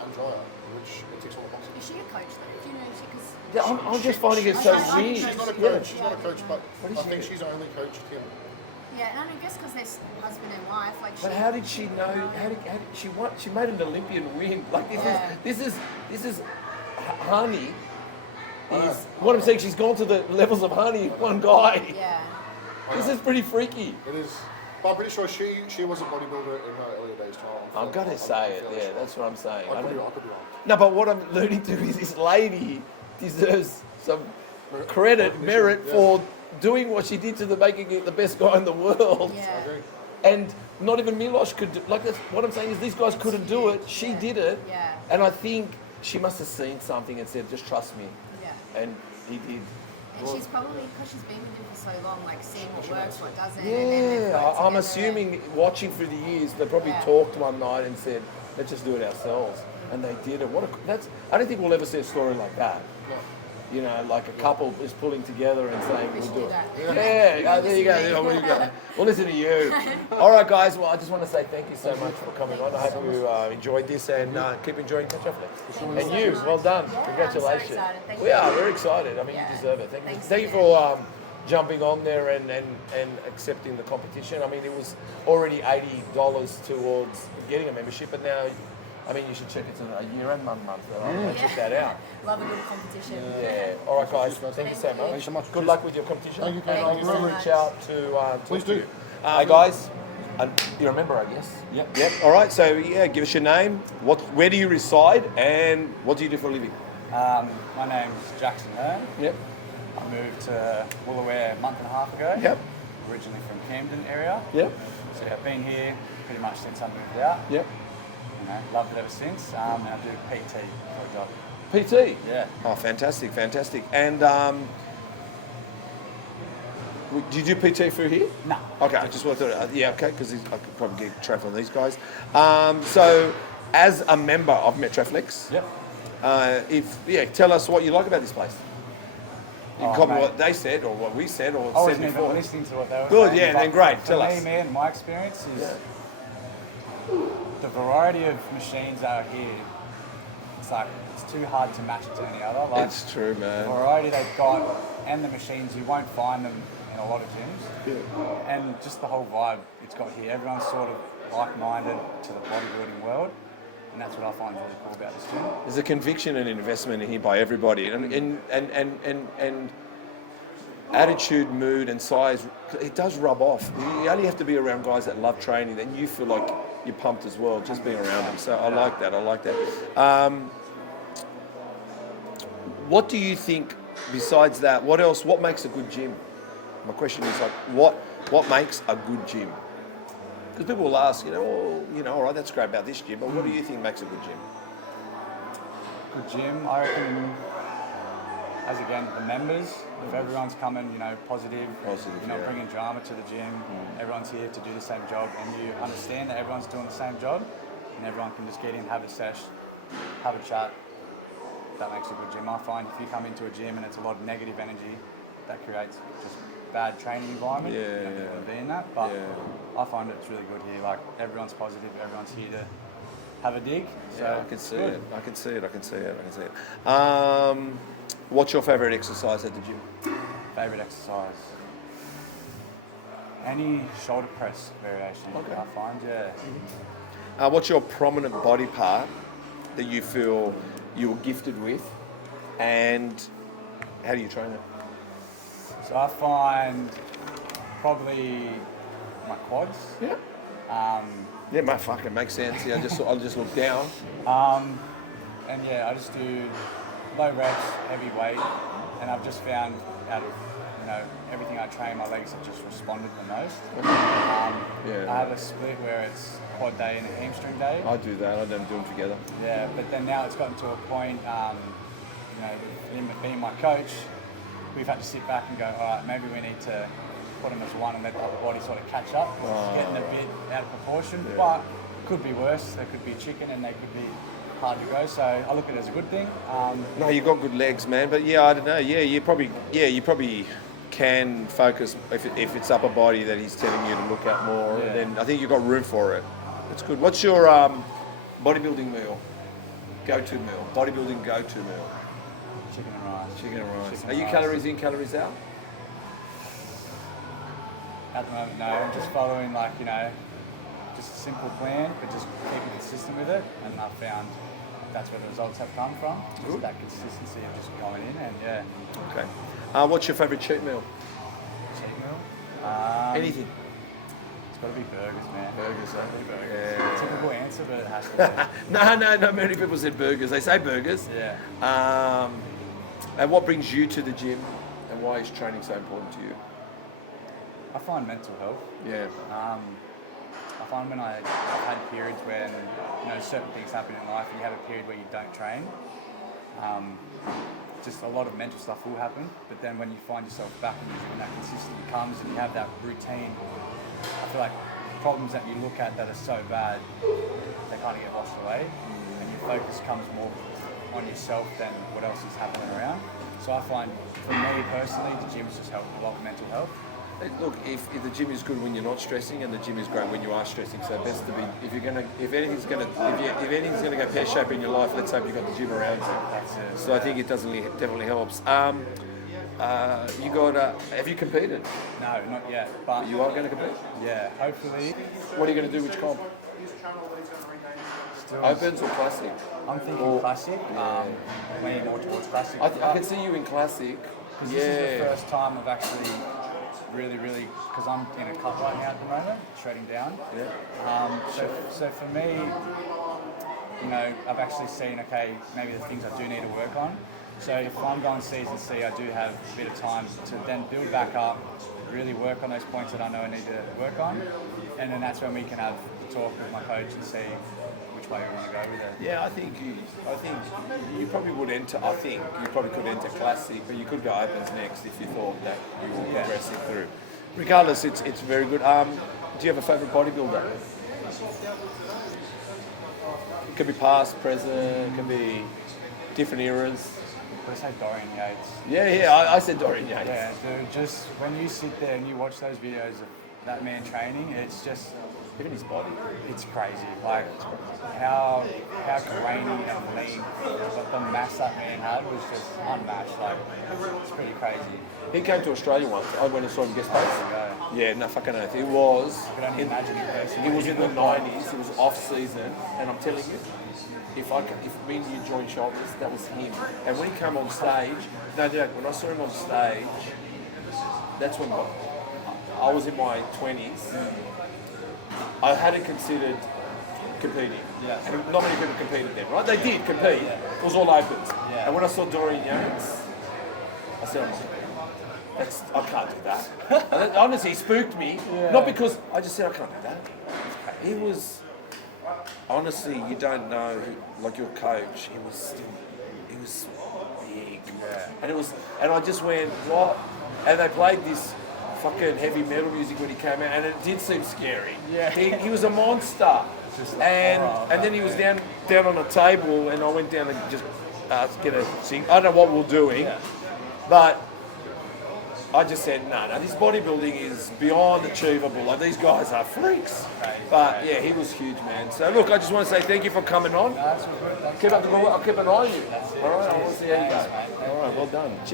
and drier, which ticks all the boxes. Is she a coach though? Do you know? I'm just finding it so weird. She's not a coach. She's not a coach, but I think she's only coached him. Yeah, and I guess because they're husband and wife. But how did she know? How did she won? She made an Olympian win. Like this is Hani. What I'm saying, she's gone to the levels of Hani, one guy. Yeah. This is pretty freaky. It is. But I'm pretty sure she was a bodybuilder in her earlier days too. I've got to say it. Yeah, that's what I'm saying. I could be wrong. No, but what I'm alluding to is this lady deserves some credit, merit for doing what she did to making it the best guy in the world. Yeah. I agree. And not even Milos could do, that's what I'm saying is these guys couldn't do it. She did it. Yeah. And I think she must have seen something and said, just trust me. Yeah. And he did. And she's probably, because she's been with him for so long, like seeing what works, what doesn't. And then they've Yeah, worked I'm together. assuming watching through the years, they probably Yeah. talked one night and said, let's just do it ourselves. And they did it. I don't think we'll ever see a story like that. You know, like a couple is pulling together and saying, We we'll should do do it. that. Yeah, there you go. Yeah, well, you go. We'll listen to you. All right, guys. Well, I just want to say thank you so much for coming on. I hope you enjoyed this and keep enjoying Metroflex. And you, well done. Yeah, Congratulations. I'm so excited. Thank We you. are very excited. I mean, Yeah. you deserve it. Thank you. Thanks Thank you again. for jumping on there and accepting the competition. I mean, it was already $80 towards getting a membership, but now, I mean, you should check it to a year and 1 month. Check that out. Love a good competition. Yeah. All right, guys. Thank you so much. Thanks so much. Good luck with your competition. Thank you, Kate. Thank you so We'll much. reach out to Please to do. you. Hey, guys. You're a member, I guess. Yep. Yep. All right. So yeah, give us your name. Where do you reside, and what do you do for a living? My name's Jackson Hearn. Yep. I moved to Woolooware a month and a half ago. Yep. Originally from Camden area. Yep. So yeah, I've been here pretty much since I moved out. Yep. You know, loved it ever since. And I do PT for a job. PT. Yeah. Oh, fantastic, fantastic. And do you do PT through here? No. Okay, I just wanted to, yeah, okay, because I could probably get trapped on these guys. So, as a member of Metroflex, Yep. tell us what you like about this place. You can copy mate. what they said or what we said or I wasn't said even before. listening to what they were Good, saying. yeah, but then great. For Tell me, us. man, my experience is the variety of machines that are here. It's too hard to match it to any other. Like, It's true, the man. variety they've got and the machines, you won't find them in a lot of gyms. And just the whole vibe it's got here. Everyone's sort of like-minded to the bodybuilding world, and that's what I find really cool about this gym. There's a conviction and investment in here by everybody, and attitude, mood, and size. It does rub off. You only have to be around guys that love training, then you feel like you're pumped as well, just being around them. So I like that. I like that. What do you think? Besides that, what else? What makes a good gym? My question is like, what makes a good gym? Because people will ask, all right, that's great about this gym, but what do you think makes a good gym? Good gym, I reckon, as again, the members, if everyone's coming, positive, you're not bringing drama to the gym, everyone's here to do the same job, and you understand that everyone's doing the same job, and everyone can just get in, have a sesh, have a chat. That makes a good gym. I find if you come into a gym and it's a lot of negative energy, that creates just bad training environment. You don't really want to be in that, but I find it's really good here. Like, everyone's positive, everyone's here to have a dig. So Yeah, I can see it. I can see it. What's your favourite exercise at the gym? Favourite exercise? Any shoulder press variation, I find, What's your prominent body part that you feel you were gifted with, and how do you train it? So I find probably my quads. Yeah. Yeah, mate, fucking makes sense. Yeah, I'll just look down. And yeah, I just do low reps, heavy weight, and I've just found out of everything I train, my legs have just responded the most. I have a split where it's quad day and a hamstring day. I do that. I don't do them together. Yeah, but then now it's gotten to a point, him being my coach, we've had to sit back and go, all right, maybe we need to put them as one and let the upper body sort of catch up. It's getting a bit out of proportion, but could be worse. They could be chicken and they could be hard to go. So I look at it as a good thing. No, you got good legs, man. But yeah, I don't know. Yeah, you probably can focus if it's upper body that he's telling you to look at more. Yeah. Then I think you've got room for it. That's good. What's your bodybuilding meal? Go-to meal. Bodybuilding go-to meal. Chicken and rice. Chicken and rice. Chicken Are and you rice. calories in, calories out? At the moment, no. I'm just following just a simple plan, but just keeping consistent with it. And I've found that's where the results have come from. Just that consistency of just going in and Okay. What's your favourite cheat meal? Cheat meal? Anything. It's got to be burgers, man. Burgers, Gotta be burgers. Yeah. Typical answer, but it has to be. No. Many people said burgers. They say burgers. Yeah. And what brings you to the gym, and why is training so important to you? I find mental health. Yeah. I find when I've had periods when certain things happen in life, and you have a period where you don't train. Just a lot of mental stuff will happen, but then when you find yourself back in the gym and that consistency comes and you have that routine, I feel like problems that you look at that are so bad, they kind of get washed away, and your focus comes more on yourself than what else is happening around. So I find, for me personally, the gym's just helped a lot with mental health. Look, if the gym is good when you're not stressing, and the gym is great when you are stressing, so best to be. If anything's gonna go pear shaped in your life, let's hope you've got the gym around you. That's it. So I think it definitely helps. You got? Have you competed? No, not yet. But you are going to compete. Yeah, hopefully. What are you going to do? Which comp? Opens or classic? I'm thinking classic. Leaning more towards classic. I can see you in classic. This is the first time I've actually really, because I'm in a cut right now at the moment, shredding down. Yeah. So for me, I've actually seen, okay, maybe the things I do need to work on. So if I'm going season C, I do have a bit of time to then build back up, really work on those points that I know I need to work on, and then that's when we can have a talk with my coach and see which way we want to go with it. Yeah, I think you probably would enter. I think you probably could enter classic, but you could go opens next if you thought that you were progressing through. Regardless, it's very good. Do you have a favourite bodybuilder? It could be past, present, it could be different eras. I say Dorian Yates. Yeah, I said Dorian Yates. Yeah, dude, just when you sit there and you watch those videos of that man training, it's just, even his body, it's crazy. Like how grainy and lean, but the mass that man had was just unmatched. Like, it's pretty crazy. He came to Australia once. I went and saw him guest post. Yeah, no fucking oath. It was. It was in the 90s. It was off season, and I'm telling you, if me and you joined shoulders, that was him. And when he came on stage, no joke, when I saw him on stage, that's when I was in my 20s. I hadn't considered competing. Yeah. And not many people competed then, right? They did compete. It was all opens. Yeah. And when I saw Dorian Yates, I said, I can't do that. And honestly, he spooked me. Yeah. Not because I just said I can't do that. He was, honestly, you don't know, like your coach, he was big. Yeah. And I just went, what? And they played this fucking heavy metal music when he came out, and it did seem scary. Yeah. He was a monster. And then he was down on a table, and I went down and just get a sing. I don't know what we we're doing, but I just said, no, this bodybuilding is beyond achievable. Like, these guys are freaks. But yeah, he was huge, man. So look, I just want to say thank you for coming on. Keep up the good work. I'll keep an eye on you. All right, I want to see how you go. All right, well done. Cheers.